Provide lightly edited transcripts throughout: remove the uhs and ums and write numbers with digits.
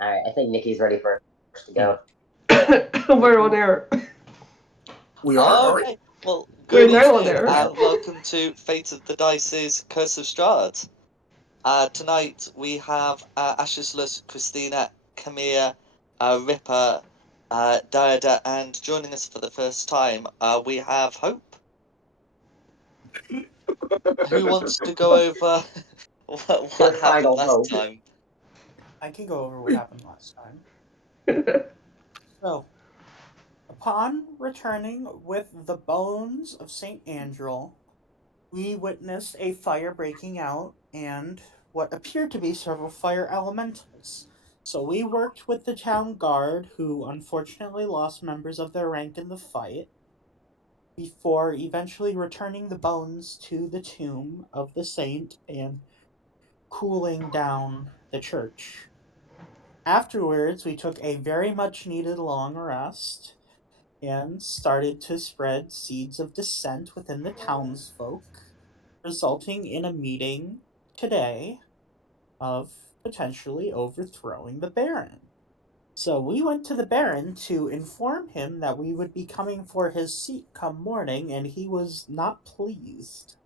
Alright, I think Nikki's ready for us to go. We're on air. We are. Okay, well, We're good now on evening air. and welcome to Fate of the Dice's Curse of Strahd. Tonight we have Ashisless, Christina, Camilla, Ripper, Dioda, and joining us for the first time we have Hope. Who wants to go over what Your happened final last hope. time? I can go over what happened last time. So, upon returning with the bones of St. Angel, we witnessed a fire breaking out and what appeared to be several fire elementals. So we worked with the town guard, who unfortunately lost members of their rank in the fight, before eventually returning the bones to the tomb of the saint and cooling down the church. Afterwards, we took a very much needed long rest and started to spread seeds of dissent within the townsfolk, resulting in a meeting today of potentially overthrowing the Baron. So we went to the Baron to inform him that we would be coming for his seat come morning, and he was not pleased.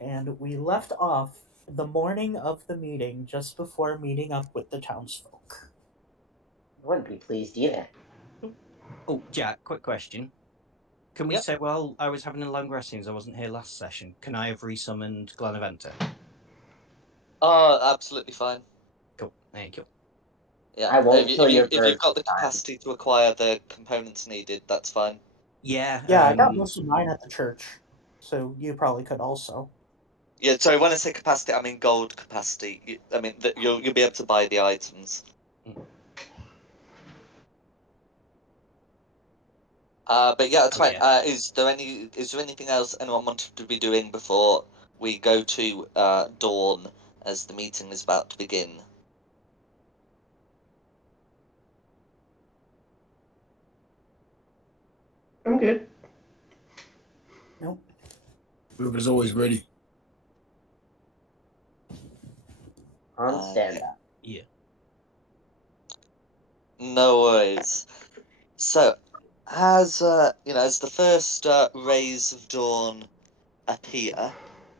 And we left off the morning of the meeting just before meeting up with the townsfolk. I wouldn't be pleased either. Oh, Jack, quick question. Can we Yep. say, well, I was having a long rest since I wasn't here last session. Can I have resummoned Glenaventa? Oh, absolutely fine. Cool, thank you. Yeah, I won't kill your if you've bird got the this time. capacity to acquire the components needed, that's fine. Yeah, Yeah, I got most of mine at the church, so you probably could also. Yeah, sorry, when I say capacity, I mean gold capacity. I mean, you'll be able to buy the items. But yeah, that's fine. yeah. Is there anything else anyone wanted to be doing before we go to dawn as the meeting is about to begin? I'm good. Nope. River's always ready. On standby. Yeah. No worries. So, as as the first rays of dawn appear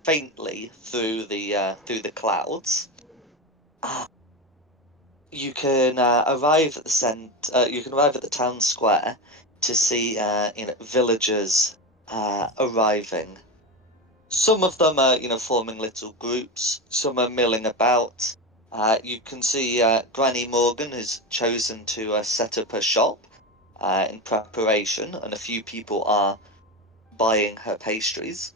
faintly through the clouds, you can arrive at you can arrive at the town square to see villagers arriving. Some of them are forming little groups. Some are milling about. You can see Granny Morgan has chosen to set up her shop in preparation, and a few people are buying her pastries.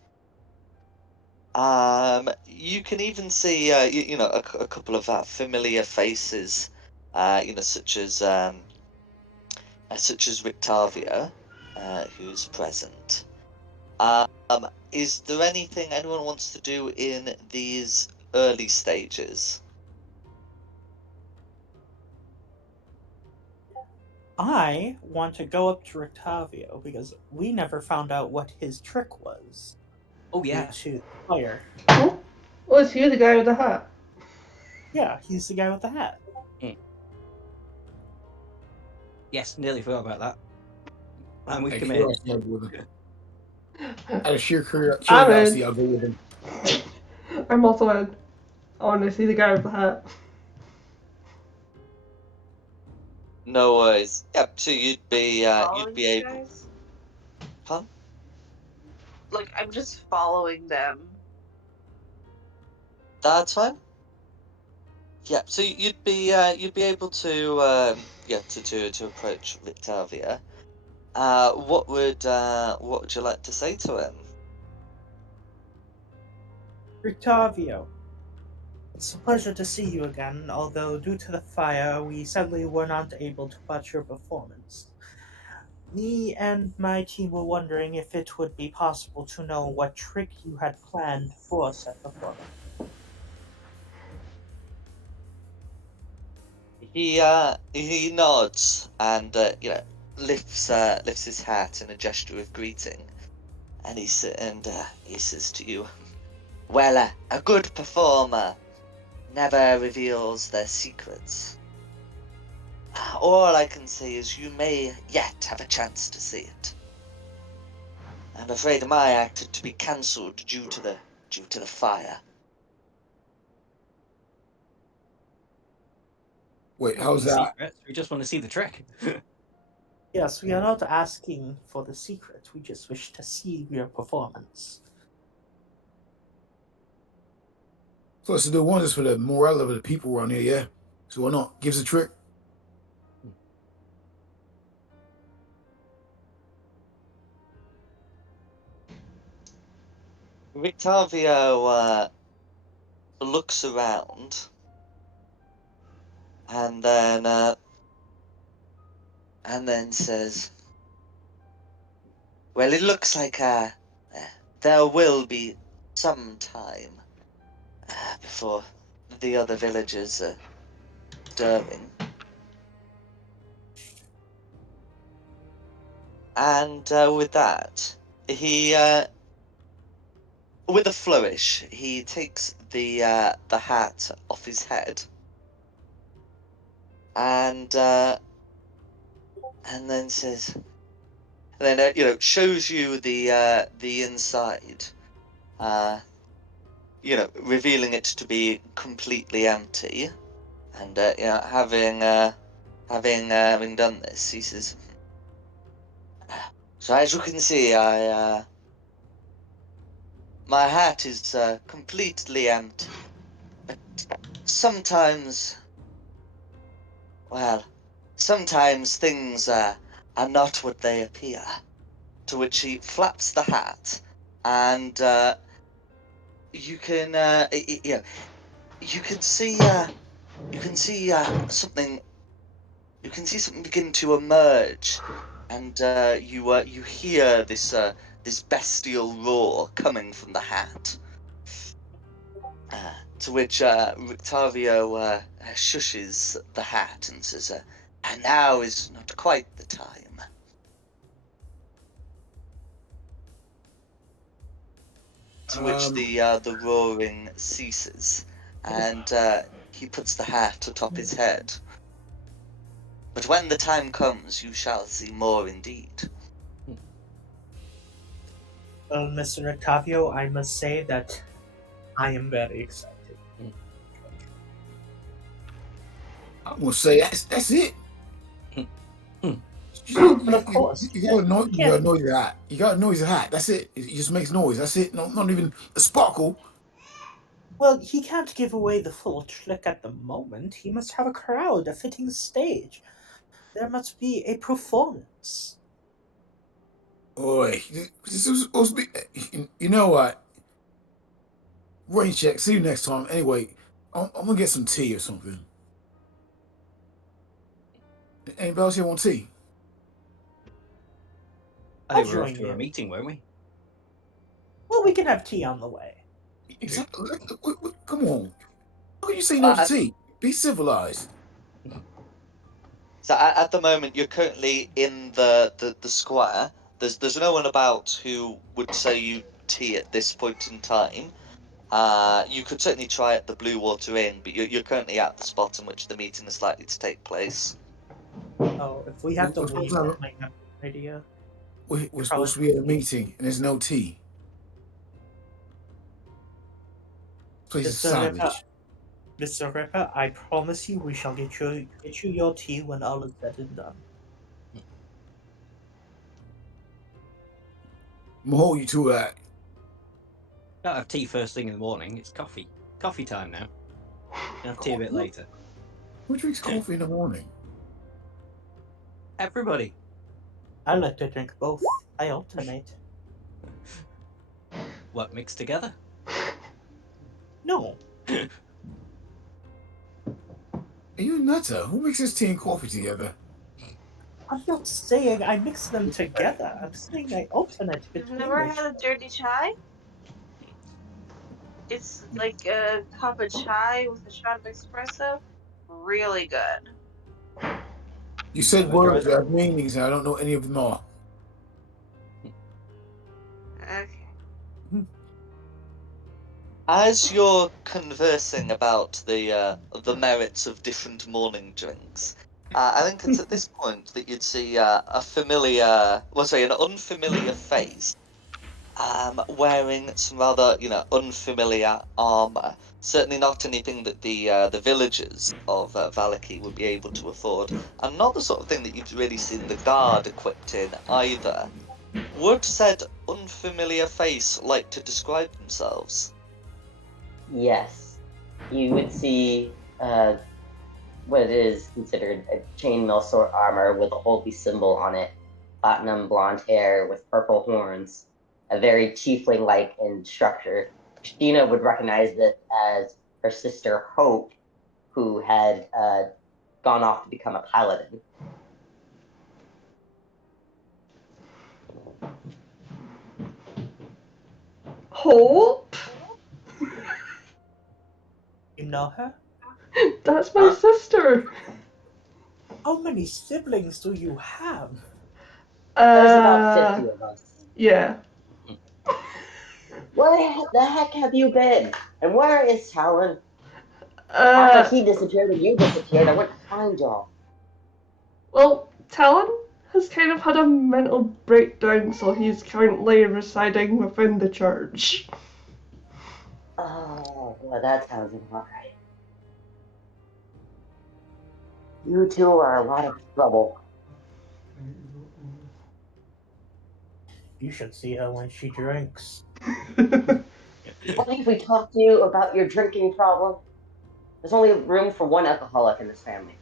You can even see a couple of familiar faces, such as Rictavia, who's present. Um, is there anything anyone wants to do in these early stages? I want to go up to Rictavio because we never found out what his trick was Oh, due yeah. to fire. Oh, was he the guy with the hat? Yeah, he's the guy with the hat. Yes, nearly forgot about that. I'm with Out of Camille. curiosity, I'll go with him. Out of sheer I'm curiosity, in. I'll go with him. I'm also in. I want to see the guy with the hat. No worries. Yep. So you'd be Following you able. guys? Huh? Like, I'm just following them. That's fine. Yeah. So you'd be able to to approach Victavia. What would you like to say to him? Rictavio, it's a pleasure to see you again, although due to the fire, we sadly were not able to watch your performance. Me and my team were wondering if it would be possible to know what trick you had planned for said performance. He nods and lifts his hat in a gesture of greeting, and he says to you, "Well, a good performer never reveals their secrets. All I can say is you may yet have a chance to see it. I'm afraid my act had to be cancelled due to the fire. Wait, We how's want that? secrets. We just want to see the trick. Yes, we are not asking for the secret. We just wish to see your performance. So let's do wonders for the morale of the people around here, yeah? So why not? Give us a trick. Rictavio looks around and then says, "Well, it looks like there will be some time before the other villagers are stirring." And with that, he, with a flourish, he takes the hat off his head, and then says, and then shows you the inside, revealing it to be completely empty, and having done this, he says, "So as you can see, my hat is completely empty. But sometimes, well, sometimes things are not what they appear." To which he flaps the hat, and you can, you can see, something. You can see something begin to emerge, and you hear this bestial roar coming from the hat. To which Rictavio shushes the hat and says, "And now is not quite the time." To which the roaring ceases, and he puts the hat atop his head. "But when the time comes, you shall see more indeed." Well, Mr. Octavio, I must say that I am very excited. I'm gonna say that's it. But of course, You gotta noise the hat. You gotta noise the hat. That's it. It just makes noise. That's it. No, not even a sparkle. well, he can't give away the full trick at the moment. He must have a crowd, a fitting stage. There must be a performance. Oi, this is supposed to be. You know what? Rain check. See you next time. Anyway, I'm gonna get some tea or something. Anybody else here want tea? I I'll think we're off join to a you. meeting, won't we? Well, we can have tea on the way. Exactly. Come on. How can you say no to Uh, tea? Be civilized. So at the moment, you're currently in the square. There's no one about who would say you tea at this point in time. You could certainly try at the Blue Water Inn, but you're currently at the spot in which the meeting is likely to take place. Oh, if we have to We're supposed leave, to have that might not be an idea. we're supposed to be at a meeting and there's no tea. Place is Mr. Ripper, savage. Mr. Ripper, I promise you we shall get you your tea when all is said and done. I'm gonna hold you to that. Don't have tea first thing in the morning. It's coffee. Coffee time now. Can have tea a bit later. Who drinks coffee in the morning? Everybody. I like to drink both. I alternate. What, mixed together? No, Are you a nutter? Who mixes tea and coffee together? I'm not saying I mix them together. I'm saying I alternate You've between never the had a dirty chai? It's like a cup of chai with a shot of espresso. Really good. You said Never tried words that that. have meanings and I don't know any of them are. Okay. As you're conversing about the merits of different morning drinks, I think it's at this point that you'd see an unfamiliar face, wearing some rather, unfamiliar armor. Certainly not anything that the villagers of Valaki would be able to afford, and not the sort of thing that you'd really seen the guard equipped in either. Would said unfamiliar face like to describe themselves? Yes. You would see what is considered a chainmail sort armor with a holy symbol on it, platinum blonde hair with purple horns, a very tiefling-like in structure. Sheena would recognize this as her sister Hope, who had gone off to become a paladin. Hope? You know her? That's my sister. How many siblings do you have? There's about 50 of us. Yeah. Where the heck have you been? And where is Talon? After he disappeared and you disappeared, I went to find y'all. Well, Talon has kind of had a mental breakdown, so he's currently residing within the church. Oh, well, that sounds about right. You two are a lot of trouble. You should see her when she drinks. What if we talk to you about your drinking problem? There's only room for one alcoholic in this family.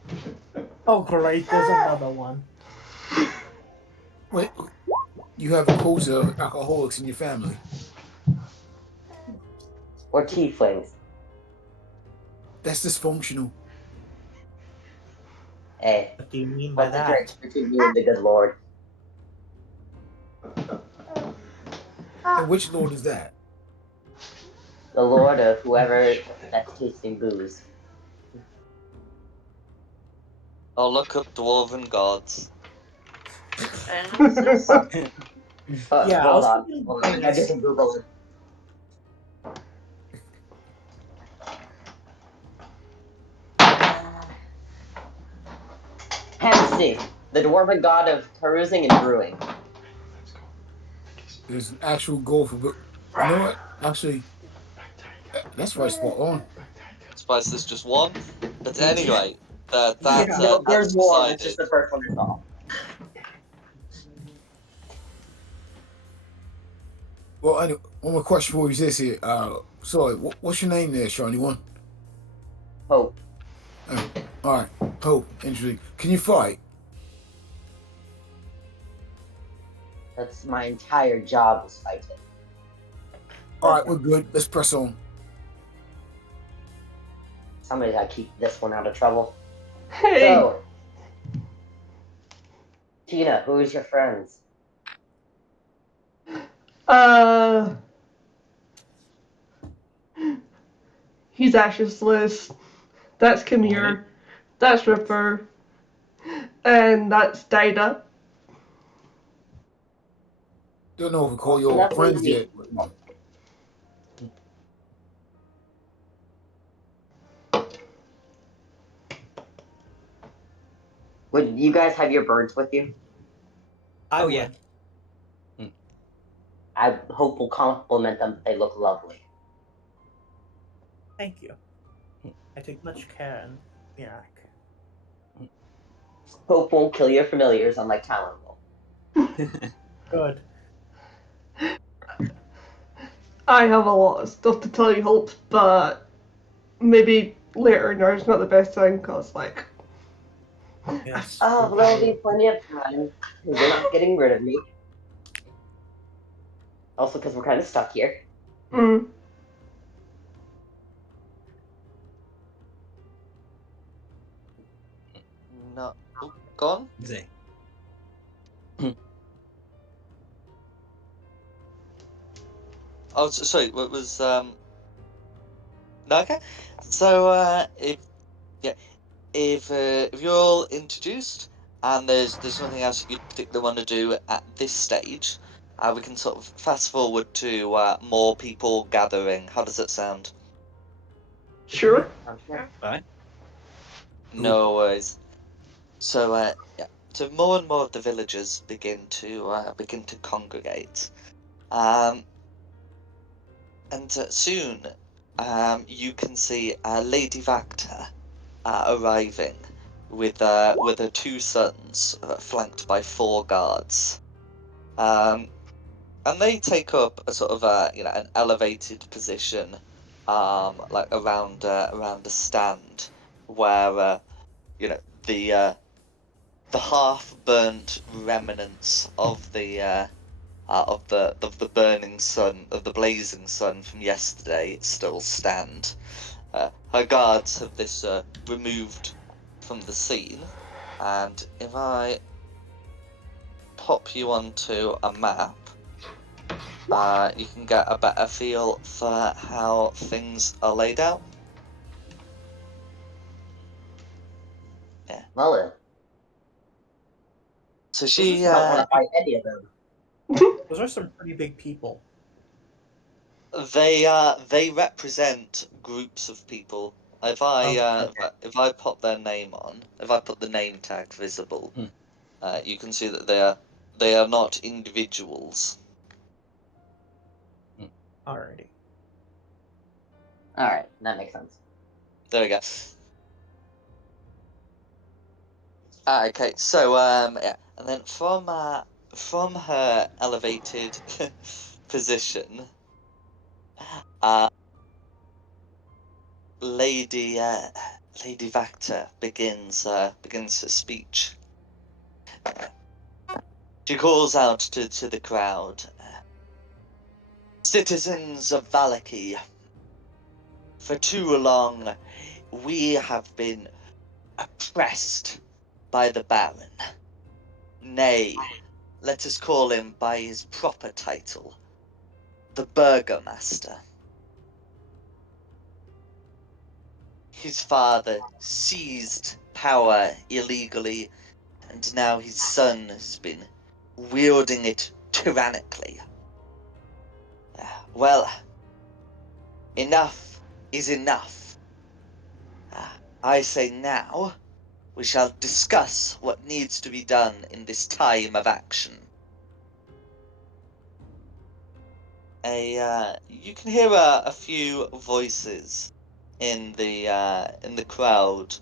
Oh, great, there's another one. Wait, you have a quota of alcoholics in your family. Or tieflings. That's dysfunctional. Hey, What do you mean by what's a that? drink between you and the good Lord? And which lord is that? The Lord of whoever has the best tasting booze. I'll look up dwarven gods. Analysis. Yeah, I Hold was on. thinking Hold on. I gotta do some Googling. Hempsey, the dwarven god of carousing and brewing. There's an actual goal for. You know what? Actually, that's right. Spot on. Spice there's just one. But anyway, Yeah, that's there's more. It's just decided. the first one is all. Well, anyway, one more question for you is this here. Sorry, what's your name there, shiny one? Hope. All right. Hope. Interesting. Can you fight? That's my entire job is fighting. All right, we're good. Let's press on. Somebody gotta keep this one out of trouble. Hey! So, Tina, who is your friends? He's Ashes Liz. That's Kinnear. Morning. That's Ripper. And that's Dida. Don't know if we call you all That's friends easy. yet. Would you guys have your birds with you? Oh, yeah. would. I hope we'll compliment them. They look lovely. Thank you. I take much care in Iraq. Hope won't kill your familiars unlike Talon will. Good. I have a lot of stuff to tell you, Hope, but maybe later now is not the best time, because, like... Yes. Oh, well, there'll be plenty of time. You're not getting rid of me. Also, because we're kind of stuck here. Mm. No. Oh, go on. Is it? Oh, sorry. What was No, okay. So if you're all introduced and there's nothing else you particularly want to do at this stage, We can sort of fast forward to more people gathering. How does it sound? Sure. Fine. No worries. So yeah, so more and more of the villagers begin to congregate, and soon you can see Lady Vacta arriving with her two sons, flanked by 4 guards. And they take up a sort of an elevated position, like around a stand where you know the half-burnt remnants of the burning sun, of the blazing sun from yesterday still stand. Her guards have this removed from the scene, and if I pop you onto a map, you can get a better feel for how things are laid out. Yeah. Well then, So Those she, I don't want to fight any of them. are some pretty big people. they represent groups of people. If I Okay. if I pop their name on, if I put the name tag visible, Hmm. you can see that they are not individuals. Alrighty. All right, that makes sense. There we go. Okay, so yeah, and then from her elevated position, uh, Lady Lady Vacta begins her speech. She calls out to the crowd, "Citizens of Valaki, for too long we have been oppressed by the Baron. Nay, let us call him by his proper title, the Burgomaster. His father seized power illegally, and now his son has been wielding it tyrannically. Well, enough is enough. I say now we shall discuss what needs to be done in this time of action." You can hear a few voices in the crowd,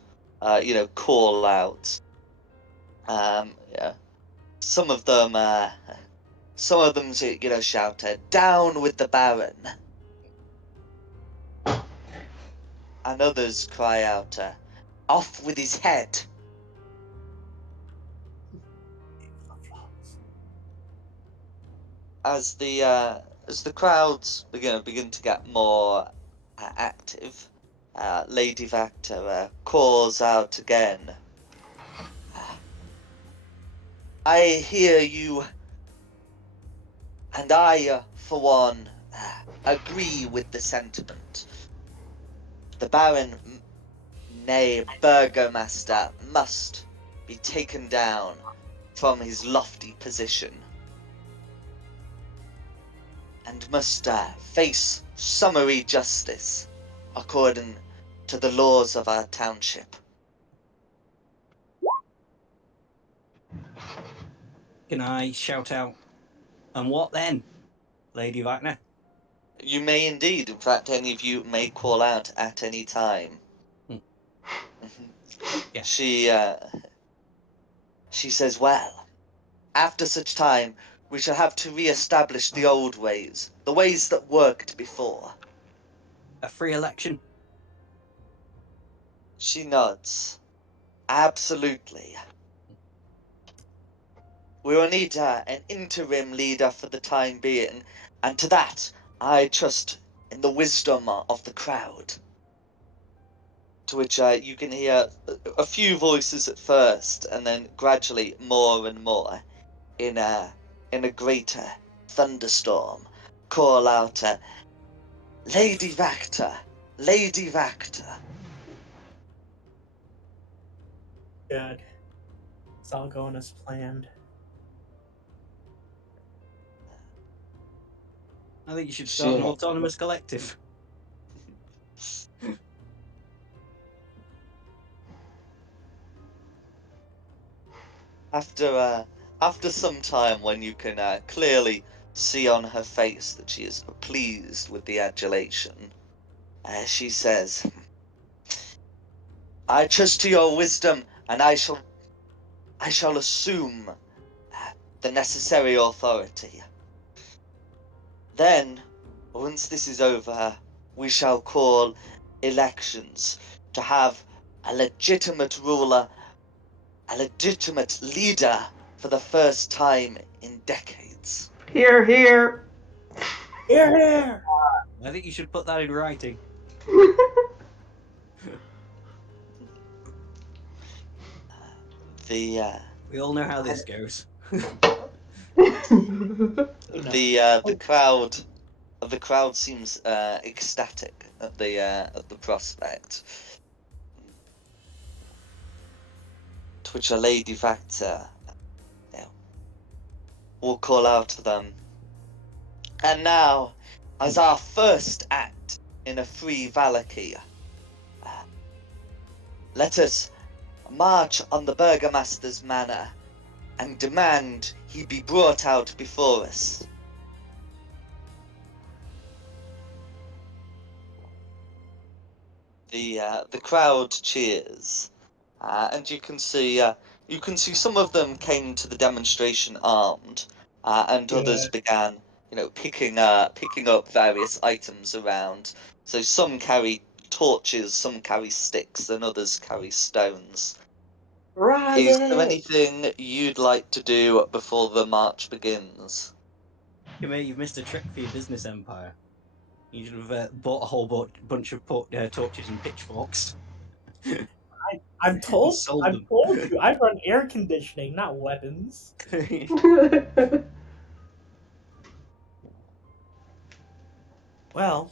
call out. Yeah, some of them, shout, "Down with the Baron," and others cry out, "Off with his head." As the crowds begin to get more active, Lady Vacta calls out again, "I hear you, and I, for one, agree with the sentiment. The Baron, nay, Burgomaster, must be taken down from his lofty position, and must face summary justice according to the laws of our township." Can I shout out, "And what then, Lady Wagner?" You may indeed. In fact, any of you may call out at any time. Hmm. Yeah. She says, "Well, after such time, we shall have to re-establish the old ways, the ways that worked before." A free election? She nods. "Absolutely. We will need an interim leader for the time being, and to that I trust in the wisdom of the crowd." To which you can hear a few voices at first, and then gradually more and more in a greater thunderstorm call out, "Lady Vacta, Lady Vacta." Good. It's all going as planned. I think you should start an autonomous collective. After some time, when you can clearly see on her face that she is pleased with the adulation, she says, "I trust to your wisdom, and I shall assume the necessary authority. Then, once this is over, we shall call elections to have a legitimate ruler, a legitimate leader for the first time in decades." Here, here. Here, here. I think you should put that in writing. The We all know how this goes. the crowd seems ecstatic at the prospect, to which a lady factor will call out to them. "And now, as our first act in a free Valaki, let us march on the Burgomaster's manor and demand he be brought out before us." The crowd cheers, and you can see some of them came to the demonstration armed, and others began picking up various items around. So some carry torches, some carry sticks, and others carry stones. Is there Riot! anything you'd like to do before the march begins? You mate, you've missed a trick for your business empire. You should have bought a whole bunch of torches and pitchforks I'm and told. sold I've them. told you. I run air conditioning, not weapons. Well,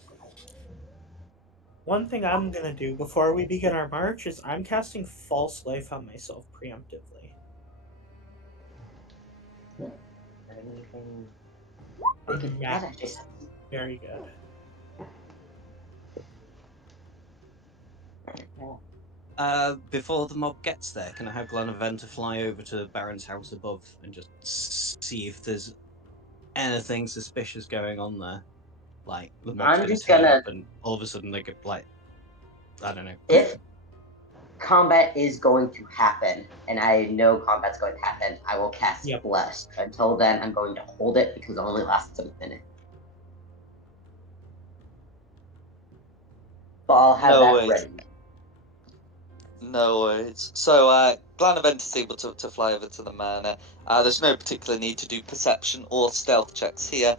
one thing I'm gonna do before we begin our march is I'm casting false life on myself preemptively. Anything? On That actually max. Very good. Before the mob gets there, can I have Glenaventa fly over to Baron's house above and just see if there's anything suspicious going on there? Like the mob's I'm going to just turn gonna, up and all of a sudden they get like, I don't know. if combat is going to happen, and I know combat's going to happen, I will cast Yep. Blessed. Until then, I'm going to hold it because it only lasts a minute. But I'll have No that worries. ready. No worries. So, Glanavent is able to fly over to the manor. There's no particular need to do perception or stealth checks here.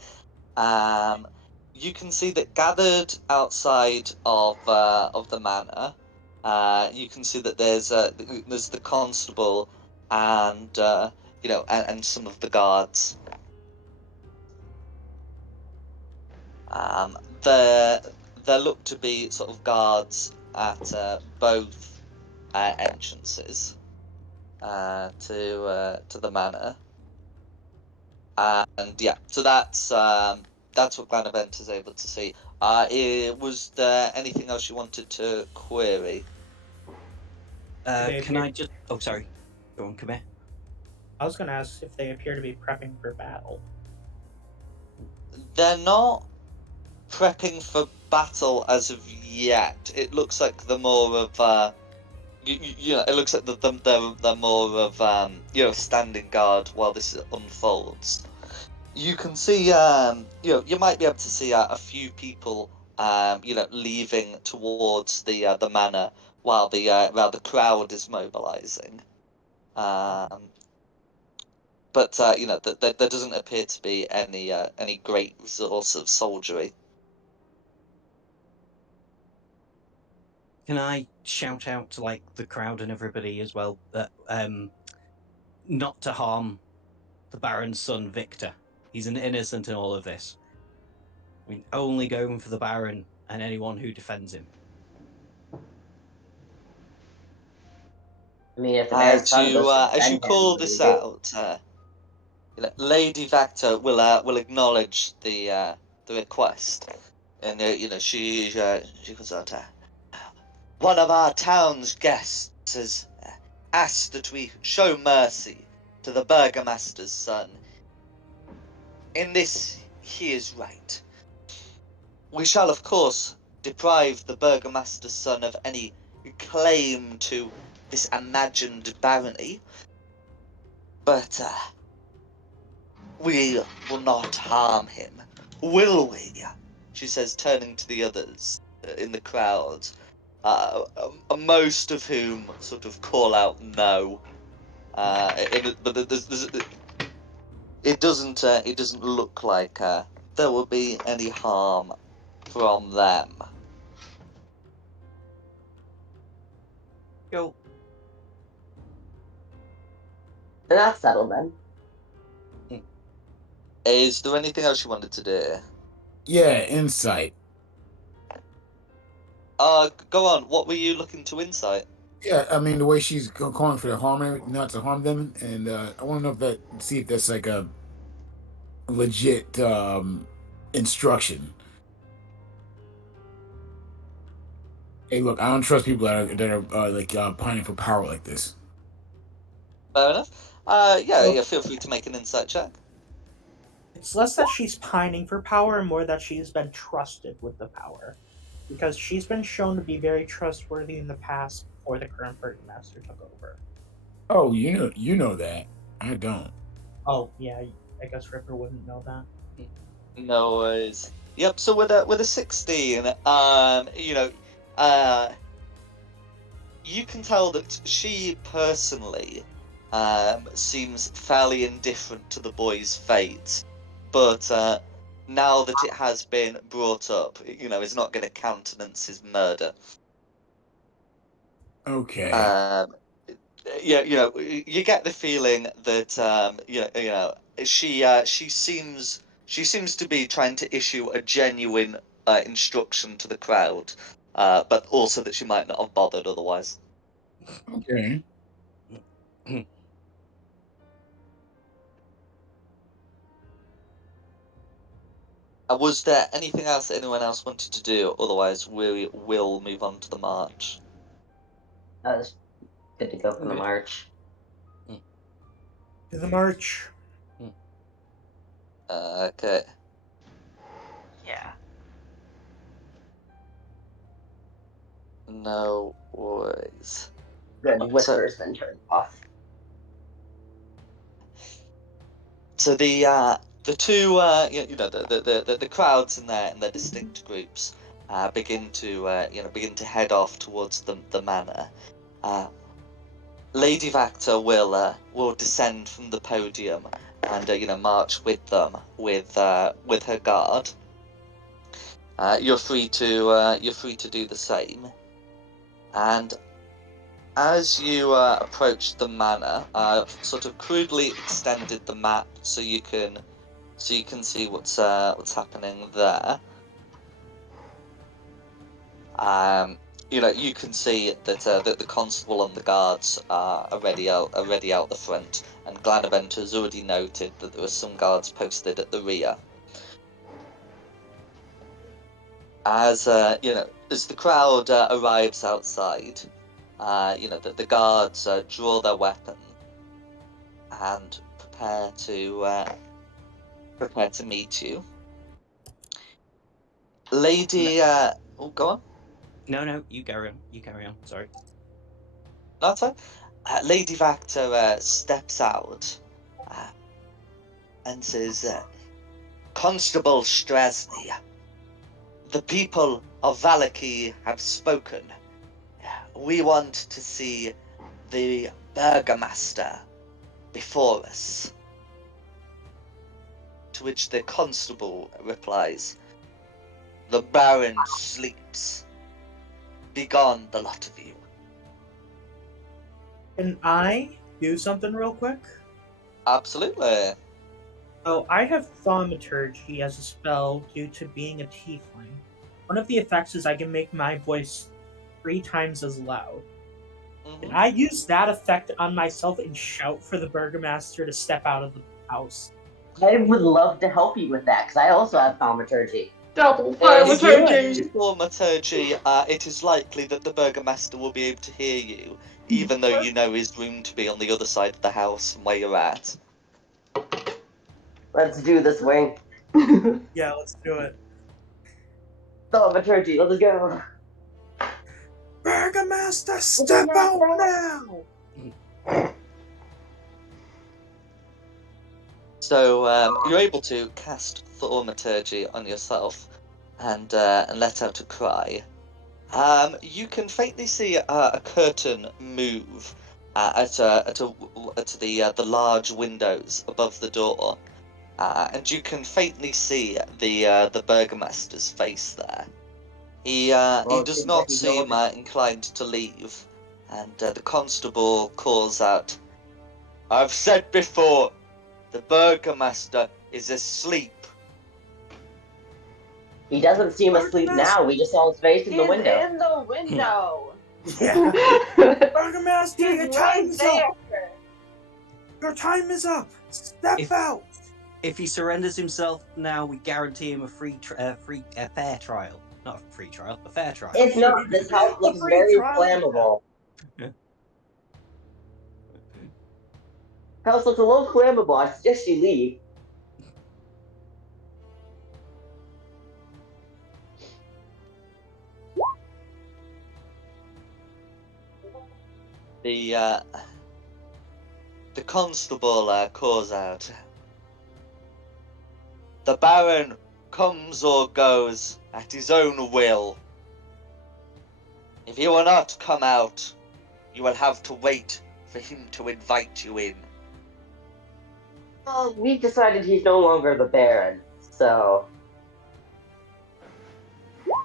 You can see that gathered outside of the manor, you can see that there's the constable and and some of the guards. There look to be sort of guards at both entrances to the manor, and yeah, so that's what Glanavent is able to see. Was there anything else you wanted to query? They Can appear. I just? Oh, sorry. Go on, come here. I was gonna ask if they appear to be prepping for battle. They're not prepping for battle as of yet. It looks like they're more of it looks like they're more of standing guard while this unfolds. You can see you might be able to see a few people leaving towards the manor while the crowd is mobilizing. But there doesn't appear to be any great resource of soldiery. Can I shout out to like the crowd and everybody as well that not to harm the Baron's son Victor? He's an innocent in all of this. I mean, only going for the Baron and anyone who defends him. I mean, if the Baron's son goes to As you defend him, call what do we this do? out, Lady Vactor will acknowledge the the request, and she goes out. One of our town's guests has asked that we show mercy to the burgomaster's son. In this, he is right. We shall, of course, deprive the burgomaster's son of any claim to this imagined barony, but we will not harm him, will we? She says, turning to the others in the crowd, most of whom sort of call out no. But it doesn't look like there will be any harm from them. Cool. And that's settled then. Is there anything else you wanted to do? Yeah, insight. Go on. What were you looking to insight? Yeah, I mean the way she's calling for the harm, not to harm them, and I want to know if that, see if that's like a legit instruction. Hey, look, I don't trust people that are pining for power like this. Fair enough. Yeah. Feel free to make an insight check. It's less that she's pining for power and more that she's been trusted with the power. Because she's been shown to be very trustworthy in the past before the current burgomaster took over. Oh, you know that. I don't. Oh, yeah, I guess Ripper wouldn't know that. No worries. Yep. So with a 16, you can tell that she personally seems fairly indifferent to the boy's fate, but now that it has been brought up, is not going to countenance his murder. Okay. Yeah, you get the feeling that she seems to be trying to issue a genuine instruction to the crowd, but also that she might not have bothered otherwise. Okay. Was there anything else that anyone else wanted to do? Otherwise, we will move on to the march. That was good to go for the Okay. march. To the march. Okay. Yeah. No worries. Good. So, Whisper's been turned off. so the two the crowds in their distinct groups begin to head off towards the manor. Lady Vactor will descend from the podium and march with them with her guard. You're free to do the same. And as you approach the manor, I've sort of crudely extended the map so you can see what's happening there. You can see that the constable and the guards are already out the front, and Glanavent has already noted that there are some guards posted at the rear. As as the crowd arrives outside, the guards draw their weapons and prepare to meet you. Lady, go on. No, you carry on. You carry on. Sorry. That's fine. Lady Vactor steps out and says, Constable Strasny, the people of Valaki have spoken. We want to see the burgomaster before us. To which the constable replies, The Baron sleeps. Begone, the lot of you. Can I do something real quick? Absolutely. So I have Thaumaturgy as a spell due to being a tiefling. One of the effects is I can make my voice 3 times as loud. Can I use that effect on myself and shout for the burgomaster to step out of the house? I would love to help you with that because I also have thaumaturgy. Double If you thaumaturgy. use thaumaturgy, it is likely that the burgomaster will be able to hear you, even though you know his room to be on the other side of the house from where you're at. Let's do this, Wing. Yeah, let's do it. Thaumaturgy, let's go. Burgomaster, step out now! So you're able to cast thaumaturgy on yourself and let out a cry. You can faintly see a curtain move at the large windows above the door, and you can faintly see the burgomaster's face there. He Well, it does seems like not he's seem going. inclined to leave, and the constable calls out, "I've said before, the burgomaster is asleep." He doesn't seem asleep now. We just saw his face in the He's window. in the window. Yeah. Burgomaster, He's your right time is there. up! Your time is up! Step If- out! If he surrenders himself now, we guarantee him a fair trial. Not a free trial, a fair trial. If not, this house A looks free very trial? flammable. House looks a little flammable. I suggest you leave. The uh, the constable calls out, "The Baron comes or goes at his own will. If he will not come out, you will have to wait for him to invite you in." Well, we've decided he's no longer the Baron, so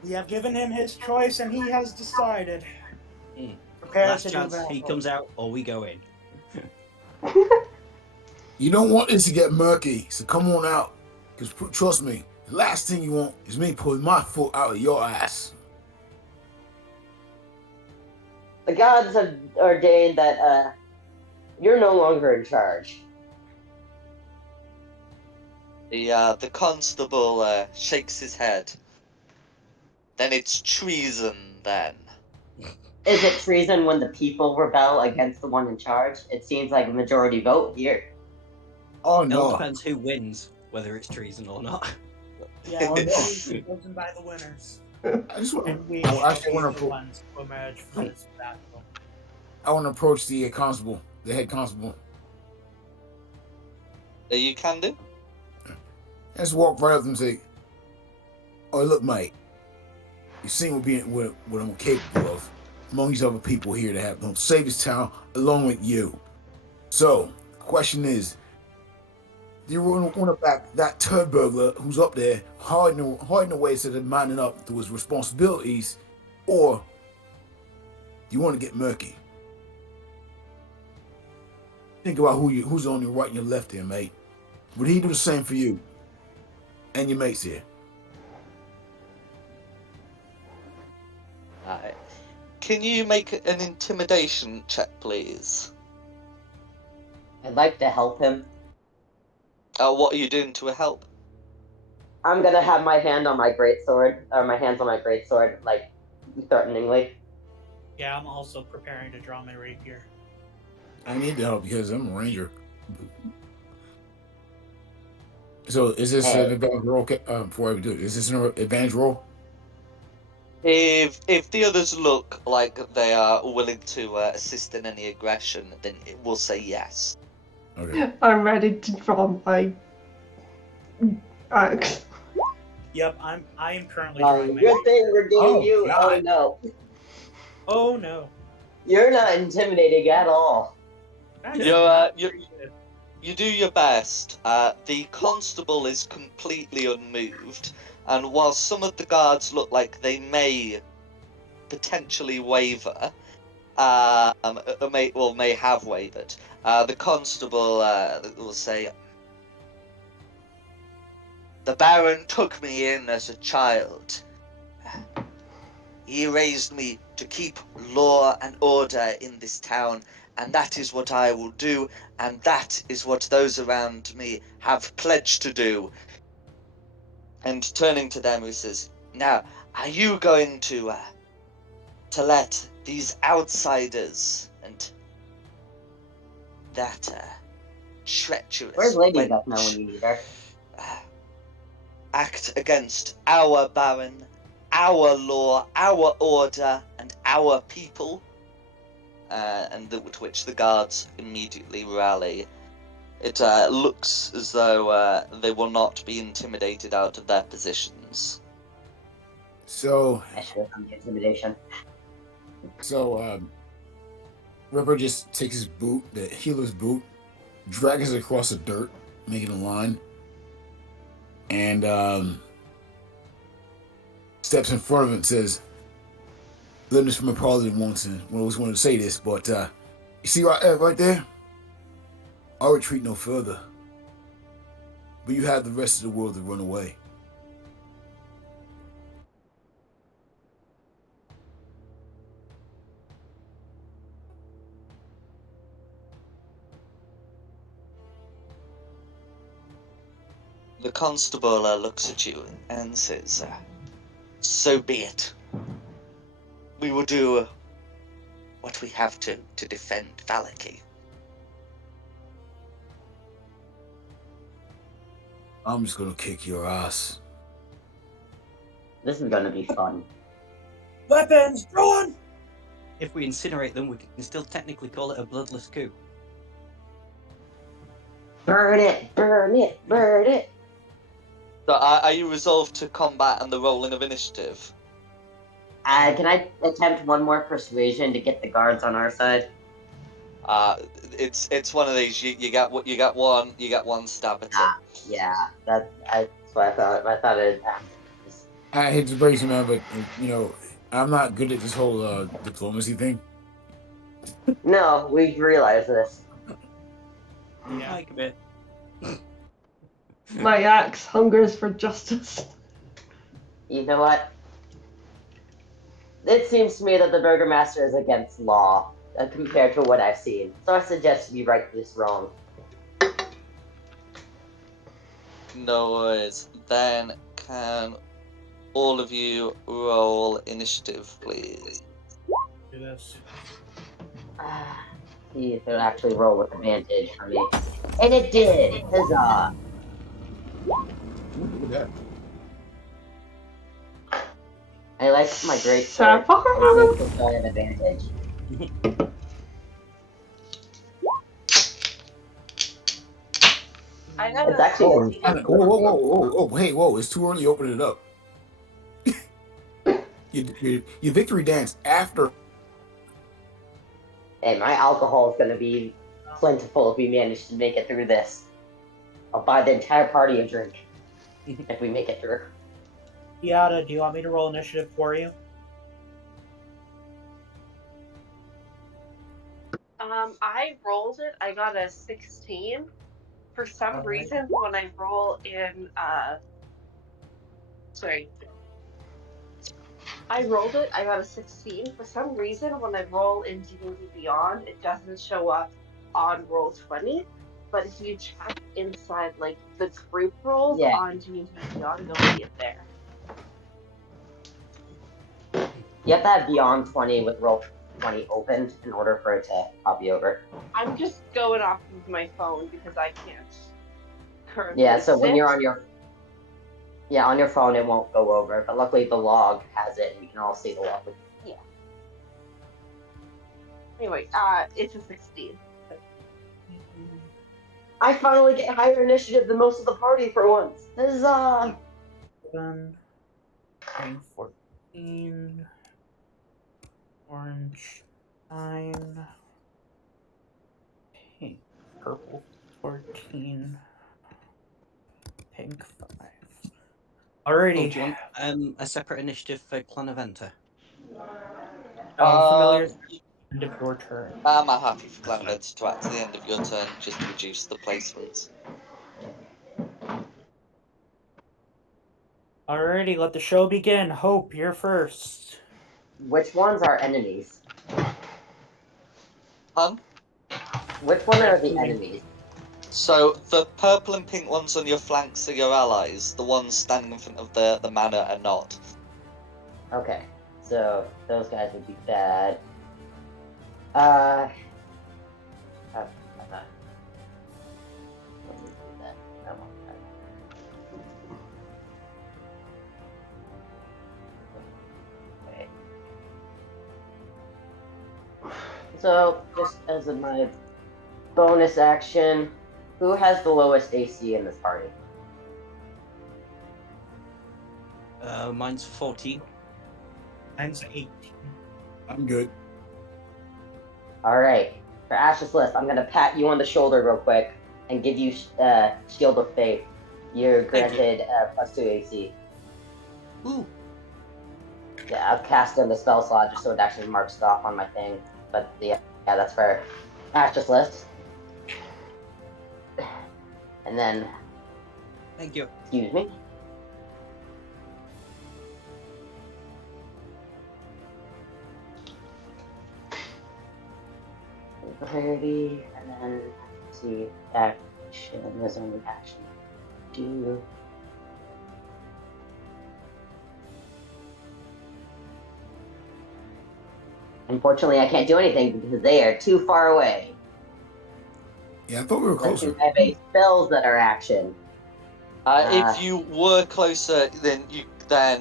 We have given him his choice and he has decided. Mm. Prepare Last to do chance, battle. he comes out or we go in. You don't want this to get murky, so come on out. Because trust me, the last thing you want is me pulling my foot out of your ass. the gods have ordained that you're no longer in charge. The constable shakes his head. "Then it's treason, then." Is it treason when the people rebel against the one in charge? It seems like a majority vote here. Oh It all no. depends who wins, whether it's treason or not. Yeah, Oh, no. chosen by the winners. I just want. And we I shall actually be want the to. ones who emerge from this battle. I want to approach the constable, the head constable. You can do. I just walk right up to him and say, "Oh, look, mate. You've seen what I'm capable of. Among these other people here that have saved this town along with you. So, the question is, do you want to back that turd burglar who's up there hiding away instead of minding up to his responsibilities, or do you want to get murky? Think about who's on your right and your left here, mate. Would he do the same for you and your mates here?" Alright. Can you make an intimidation check, please? I'd like to help him. What are you doing to help? I'm gonna have my hand on my greatsword, or my hands on my greatsword, like threateningly. Yeah, I'm also preparing to draw my rapier. I need the help because I'm a ranger. So, is this an advantage roll? Before I do it, is this an advantage roll? If the others look like they are willing to assist in any aggression, then it will say yes. Okay. I'm ready to draw my axe. Yep, I am currently drawing my Good rapier. thing we're giving Oh, you. Oh God. no, Oh no. you're not intimidating at all. That is You're, not you very good. you do your best. The constable is completely unmoved, and while some of the guards look like they may potentially waver, may have wavered, the constable will say, "The Baron took me in as a child. He raised me to keep law and order in this town, and that is what I will do, and that is what those around me have pledged to do. And turning to them, he says, "Now, are you going to let these outsiders and that treacherous Where's Lady Beth now when wench you need her? act against our Baron, our law, our order, and our people?" And to which the guards immediately rally. It looks as though they will not be intimidated out of their positions. So, I should have some intimidation. Ripper just takes his boot, the healer's boot, drags it across the dirt, making a line, and steps in front of it and says, "Listeners from a parliament always wanted to say this, but you see right there? I'll retreat no further. But you have the rest of the world to run away." The constable looks at you and says, "So be it. We will do what we have to defend Valaki." I'm just gonna kick your ass. This is gonna be fun. Weapons drawn! If we incinerate them, we can still technically call it a bloodless coup. Burn it! Burn it! Burn it! So are you resolved to combat and the rolling of initiative? Can I attempt one more persuasion to get the guards on our side? It's one of these. You got one stab at it. Yeah, that's what I thought. I thought it. I hate to break you, man, but I'm not good at this whole diplomacy thing. No, we've realized this. Yeah. Like a bit. My axe hungers for justice. You know what? It seems to me that the Burgermaster is against law compared to what I've seen. So I suggest you right this wrong. No worries. Then can all of you roll initiative, please? Do this. See if it'll actually roll with advantage for me. And it did! Huzzah! Look at that. I like my great sword. Sapphire? It makes I have advantage. I got It's a actually 16. Whoa, hey, whoa, it's too early to open it up. Your victory dance after. Hey, my alcohol is going to be plentiful if we manage to make it through this. I'll buy the entire party a drink if we make it through. Yada, do you want me to roll initiative for you? I rolled it. I got a 16. For some Alright. reason, when I roll in, sorry. I rolled it. I got a 16. For some reason, when I roll in D&D Beyond, it doesn't show up on Roll20. But if you check inside, like, the group rolls on D&D Beyond, you'll see it there. You have to have Beyond 20 with Roll 20 opened in order for it to copy over. I'm just going off of my phone because I can't currently Yeah, so when sit. you're on your on your phone it won't go over, but luckily the log has it and you can all see the log. Yeah. Anyway, it's a 16. I finally get higher initiative than most of the party for once. Huzzah! 7, 9, 14, orange 9, pink, purple 14, pink 5. Alrighty. Do you want a separate initiative for Clan Eventer? Familiar end of your turn. I'm happy for Clan Events to act to the end of your turn just to reduce the placements. Alrighty, let the show begin. Hope, you're first. Which ones are enemies? Huh? Which one are the enemies? So the purple and pink ones on your flanks are your allies. The ones standing in front of the manor are not. Okay, so those guys would be bad. Uh, let me do that. I want that. Okay. So, just as my bonus action, who has the lowest AC in this party? Mine's 14. Mine's 18. I'm good. All right. For Ash's list, I'm gonna pat you on the shoulder real quick and give you Shield of Faith. You're granted +2 AC. Ooh. Yeah, I've cast in the spell slot just so it actually marks it off on my thing. But yeah, that's for Ash's list. And then, Thank you. excuse me. Clarity, and then let's see, action. There's only action. Do. Unfortunately, I can't do anything because they are too far away. Yeah, I thought we were closer. I have spells that are action. If you were closer, then you I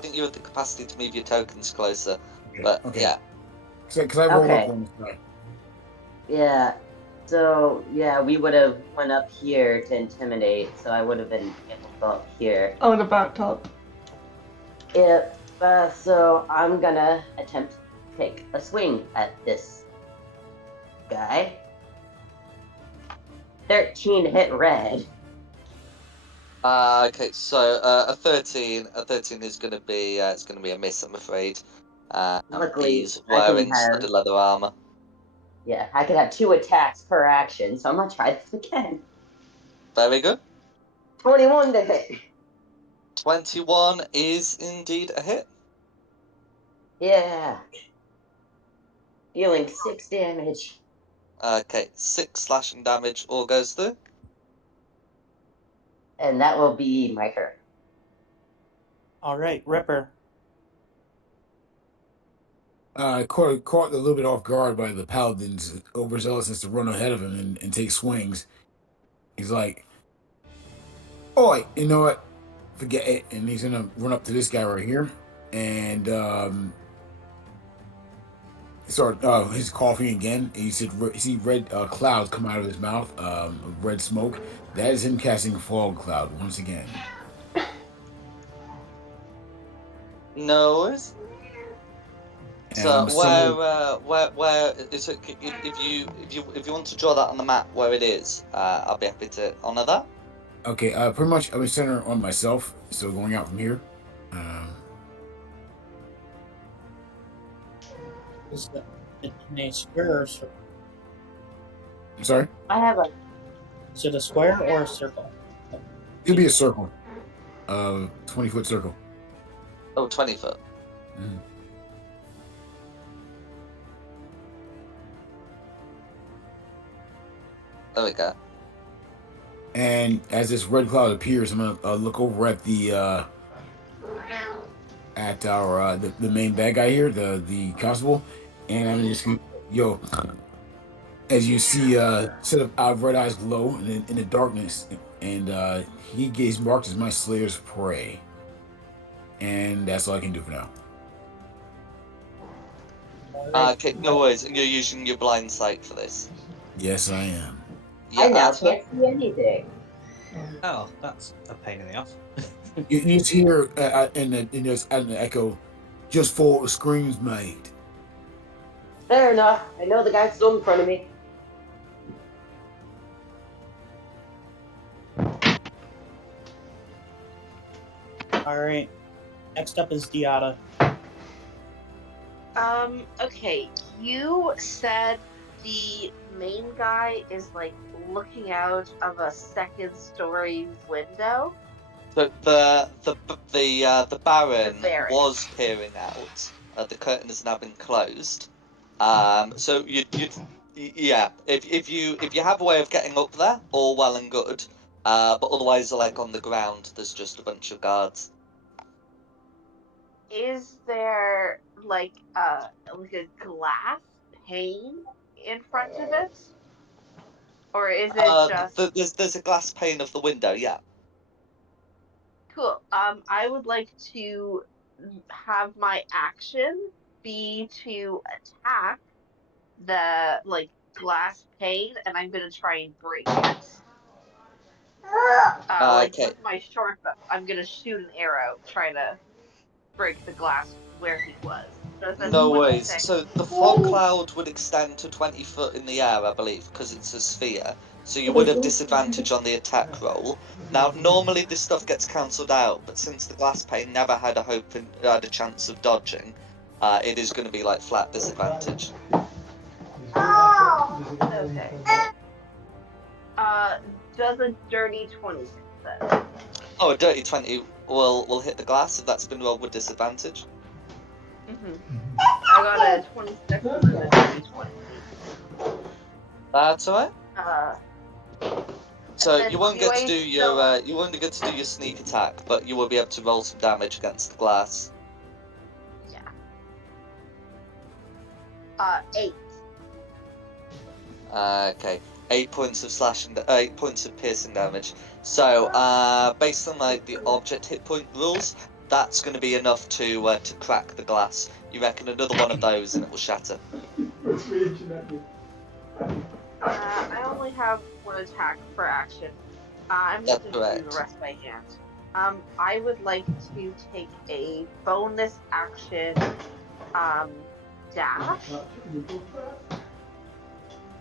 think you have the capacity to move your tokens closer. Okay. But Okay. yeah. Because I rolled Okay. up on this guy. Yeah. So yeah, we would have went up here to intimidate. So I would have been able to go up here. On the back top. Yep. So I'm gonna attempt to take a swing at this guy. 13 hit red. Okay, so a 13 is going to be it's going to be a miss, I'm afraid. Luckily, He's I can wearing have studded leather armor. yeah, I could have 2 attacks per action. So I'm gonna try this again. Very good. 21 to hit. 21 is indeed a hit. Yeah. Dealing 6 damage. Okay, 6 slashing damage all goes through. And that will be my turn. All right, Ripper. Caught a little bit off guard by the paladin's overzealousness to run ahead of him and take swings. He's like, "Oi, you know what? Forget it." And he's gonna run up to this guy right here and start he's coughing again. And you see red clouds come out of his mouth, red smoke. That is him casting fog cloud once again. No worries. And So I'm assuming, where is it, if you want to draw that on the map where it is, I'll be happy to honor that. okay, pretty much I'm center on myself. So going out from here. Is it in a square or circle? I'm sorry. I have a Is it a square or a circle? It'll be a circle, 20-foot circle. Oh, 20 foot. Mhm. There we go. And as this red cloud appears, I'm gonna look over at the main bad guy here, the constable, and I'm just gonna, yo, as you see, set of red eyes glow in the darkness, and he gets marked as my Slayer's prey, and that's all I can do for now. All right. Okay, no worries. And you're using your blind sight for this. Yes, I am. Yeah, I now that's can't see anything. Oh, that's a pain in the ass. You just hear in the echo, just 4 screams made. Fair enough. I know the guy's still in front of me. All right. Next up is Diata. Okay, you said the main guy is like looking out of a second story window. So the Baron The Baron. was peering out. The curtain has now been closed. So Yeah, if you have a way of getting up there, all well and good. But otherwise, like on the ground, there's just a bunch of guards. Is there like a glass pane in front of it, or is it just There's a glass pane of the window. Yeah. cool? I would like to have my action be to attack the like glass pane, and I'm gonna try and break it. Like Okay. with my short bow, I'm gonna shoot an arrow, try to break the glass where he was. So it says No worries. 26. So the fog cloud would extend to 20 foot in the air, I believe, because it's a sphere. So you would have disadvantage on the attack roll. Now, normally this stuff gets cancelled out, but since the glass pane never had had a chance of dodging, it is going to be like flat disadvantage. Okay. Does a dirty 20 hit then? Oh, a dirty 20 will hit the glass if that's been rolled with disadvantage. I got a 26 and then a dirty 20. That's alright. So then you won't do get to I do still... your you won't get to do your sneak attack, but you will be able to roll some damage against the glass. Yeah. 8. Okay, 8 points of 8 points of piercing damage. So, based on like the object hit point rules, that's going to be enough to crack the glass. You reckon another one of those and it will shatter? I only have one attack per action. I'm just That's going to do the correct. rest by hand. I would like to take a bonus action dash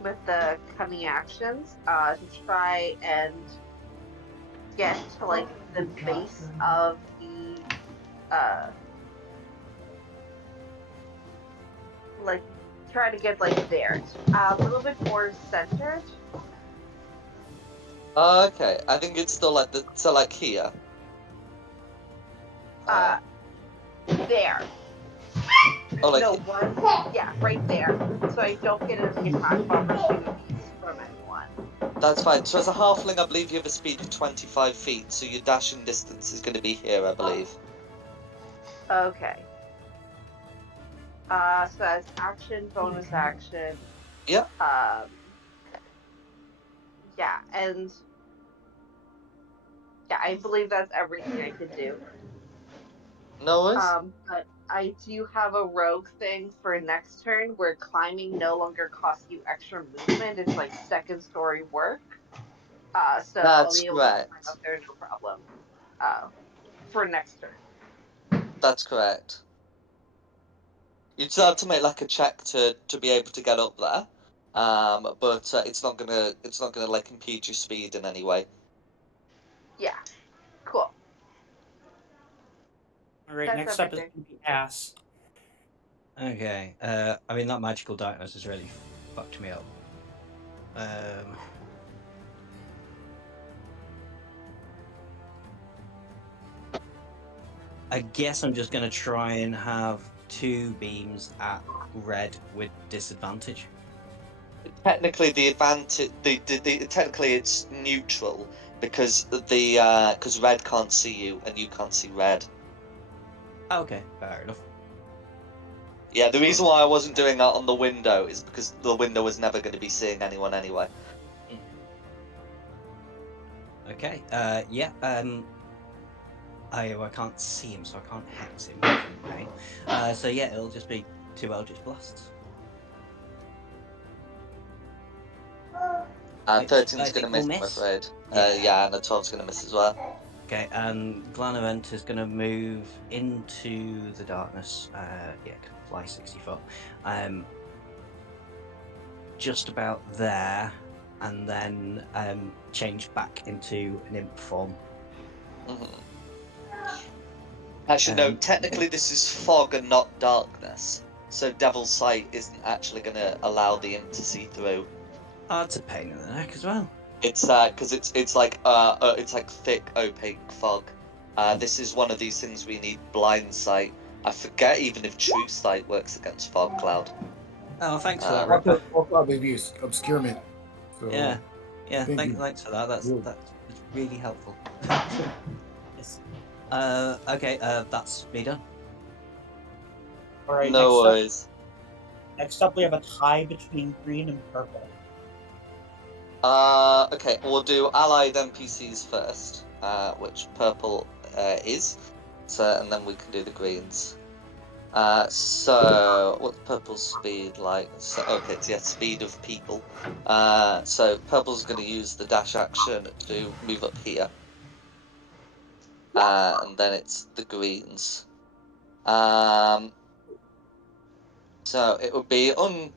with the cunning actions to try and get to like the base of the like try to get like there, a little bit more centered. Okay, I think it's still like like here. There. Oh, like No, one. Yeah, right there. So I don't get any attack of opportunities from anyone. That's fine. So as a halfling, I believe you have a speed of 25 feet, so your dashing distance is going to be here, I believe. Okay. So that's action, bonus action. Yeah. Yeah, and yeah, I believe that's everything I could do. No worries. But I do have a rogue thing for next turn where climbing no longer costs you extra movement. It's like second story work. So I'll That's be able to climb correct. up there no problem. For next turn. That's correct. You'd still have to make like a check to be able to get up there, but it's not gonna like impede your speed in any way. Yeah. Cool. All right, That's next up is everything. going to be Ass. Okay. I mean that magical darkness has really fucked me up. I guess I'm just gonna try and have 2 beams at red with disadvantage. Technically, the advantage, technically it's neutral because because red can't see you and you can't see red. Okay, fair enough. Yeah, the reason why I wasn't doing that on the window is because the window was never going to be seeing anyone anyway. Okay. Yeah. I can't see him, so I can't hex him. Okay. So yeah, it'll just be 2 Eldritch Blasts. 13's going to miss, I'm afraid. Yeah, and the 12's going to miss as well. Okay, and Glanavent is going to move into the darkness. Yeah, can fly 60 foot. Just about there, and then change back into an imp form. Actually, no, technically this is fog and not darkness. So Devil's Sight isn't actually going to allow the imp to see through. Oh, it's a pain in the neck as well. It's because it's like thick opaque fog. This is one of these things we need blind sight. I forget even if true sight works against fog cloud. Oh, thanks for that, Right. Ripper. I'll probably be obscurement. So, Yeah, thank you. thanks for that. That's Good. that's really helpful. Yes. Okay, that's me done. All right. No worries. Next up, we have a tie between green and purple. Okay, we'll do allied NPCs first, which purple is. So, and then we can do the greens. So what's purple's speed like? So, okay, it's speed of people. So purple's going to use the dash action to move up here. And then it's the greens. So it would be on.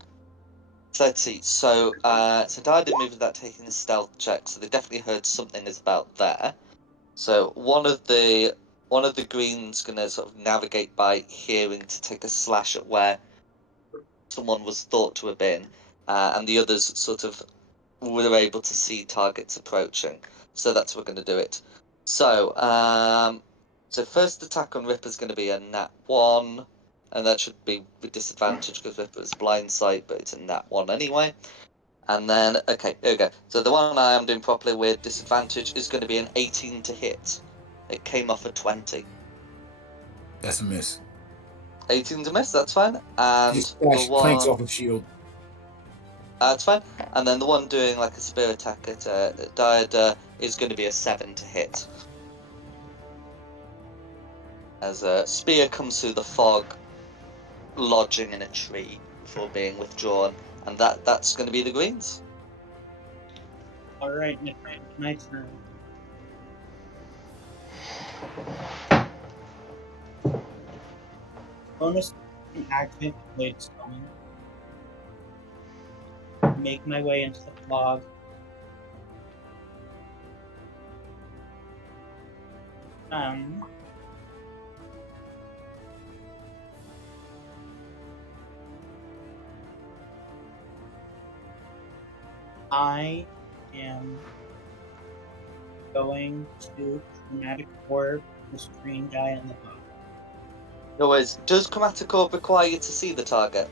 Let's see. So Di didn't move without taking a stealth check, so they definitely heard something is about there. So one of the greens gonna sort of navigate by hearing to take a slash at where someone was thought to have been, and the others sort of were able to see targets approaching. So that's what we're going to do it. So, so first attack on Ripper is going to be a nat 1, and that should be with disadvantage because Ripper is blind sight, but it's a nat 1 anyway. And then, okay, here we go. So the one I am doing properly with disadvantage is going to be an 18 to hit. It came off a 20. That's a miss. 18 to miss, that's fine. And Just the planks one... off of shield. It's fine. And then the one doing like a spear attack at Diad is going to be a 7 to hit. As a spear comes through the fog, lodging in a tree before being withdrawn. And that's going to be the greens. All right, my turn. Bonus can activate the blade summon. Make my way into the fog. I am going to chromatic orb this green guy in the bottom. No worries. Does Chromatic Orb require you to see the target?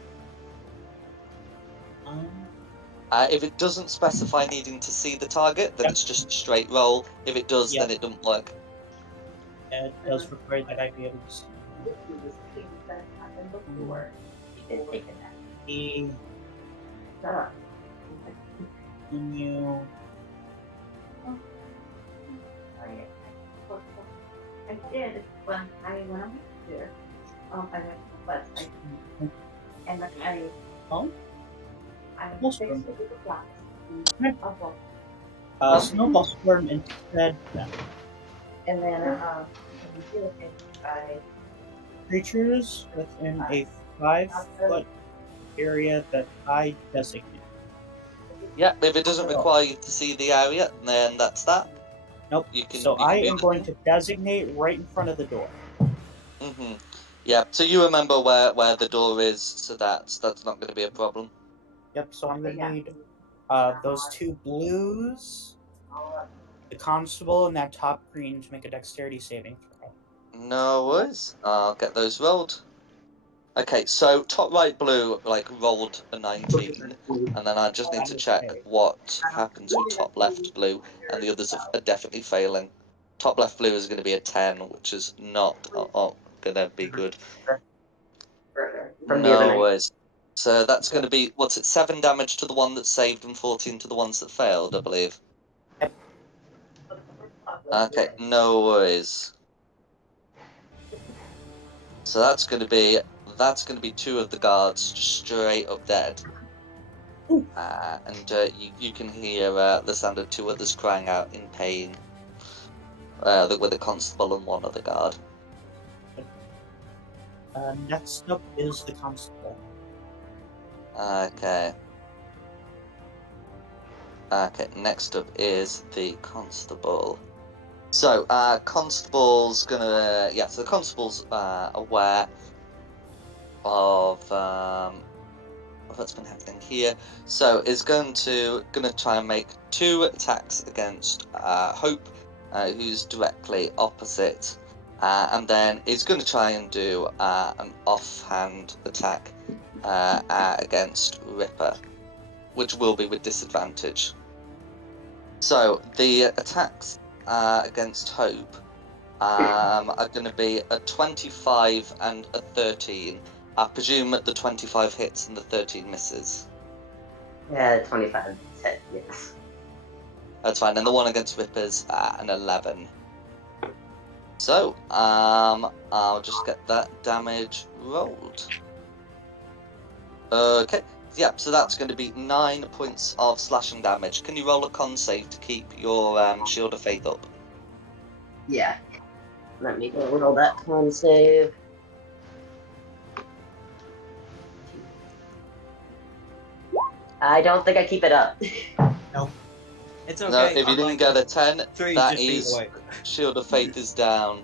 If it doesn't specify needing to see the target, then it's just a straight roll. If it does, then it doesn't work. It does require that I be able to see. That happened before. You can take it back. Continue. I did when I went on here. I went, but I and then I fixed it with the flowers. Snowball Storm instead. And then I Creatures within a 5-foot area that I designate. Yeah, if it doesn't require you to see the area, then that's that. Nope. You can, so you can I do am that. going to designate right in front of the door. Mm-hmm. Yeah, so you remember where the door is, so that's not going to be a problem. Yep, so I'm going to need those 2 blues, the constable, and that top green to make a dexterity saving throw. No worries. I'll get those rolled. Okay, so top right blue rolled a 19, and then I just need to check what happens with top left blue, and the others are definitely failing. Top left blue is going to be a 10, which is not going to be good. From the other No night. worries. So that's going to be, 7 damage to the one that saved and 14 to the ones that failed, I believe. Okay, no worries. So that's going to be 2 of the guards just straight up dead. And you can hear the sound of 2 others crying out in pain. With a constable and 1 other guard. Next up is the constable. Okay. Okay, next up is the constable. So, constable's gonna... so the constable's aware of what's been happening here. So, is gonna try and make 2 attacks against Hope, who's directly opposite. and then it's going to try and do an offhand attack against Ripper, which will be with disadvantage. So the attacks against Hope are going to be a 25 and a 13. I presume that the 25 hits and the 13 misses. Yeah, 25 hit, yes. That's fine. And the one against Ripper's an 11. So, I'll just get that damage rolled. Okay, yeah, so that's going to be 9 points of slashing damage. Can you roll a con save to keep your Shield of Faith up? Yeah. Let me go roll that con save. I don't think I keep it up. No, it's okay. No, if you didn't get a 10, 3 that just is away. Shield of Faith is down.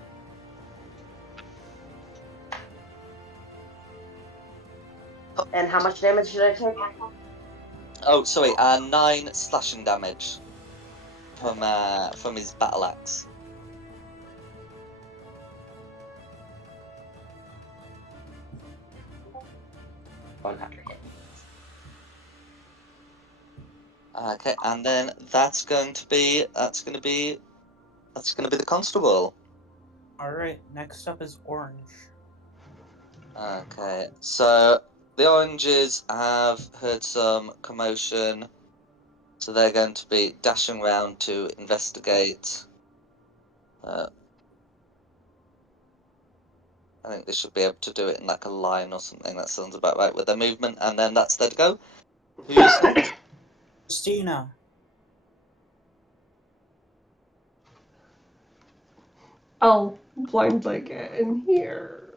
And how much damage should I take? Oh, sorry, 9 slashing damage from his battle axe. 100 hit. Okay, and then that's going to be the constable. All right. Next up is Orange. Okay, so the oranges have heard some commotion, so they're going to be dashing around to investigate. I think they should be able to do it in like a line or something. That sounds about right with their movement, and then that's their go. Who's next? Christina. I'll blindly get in here.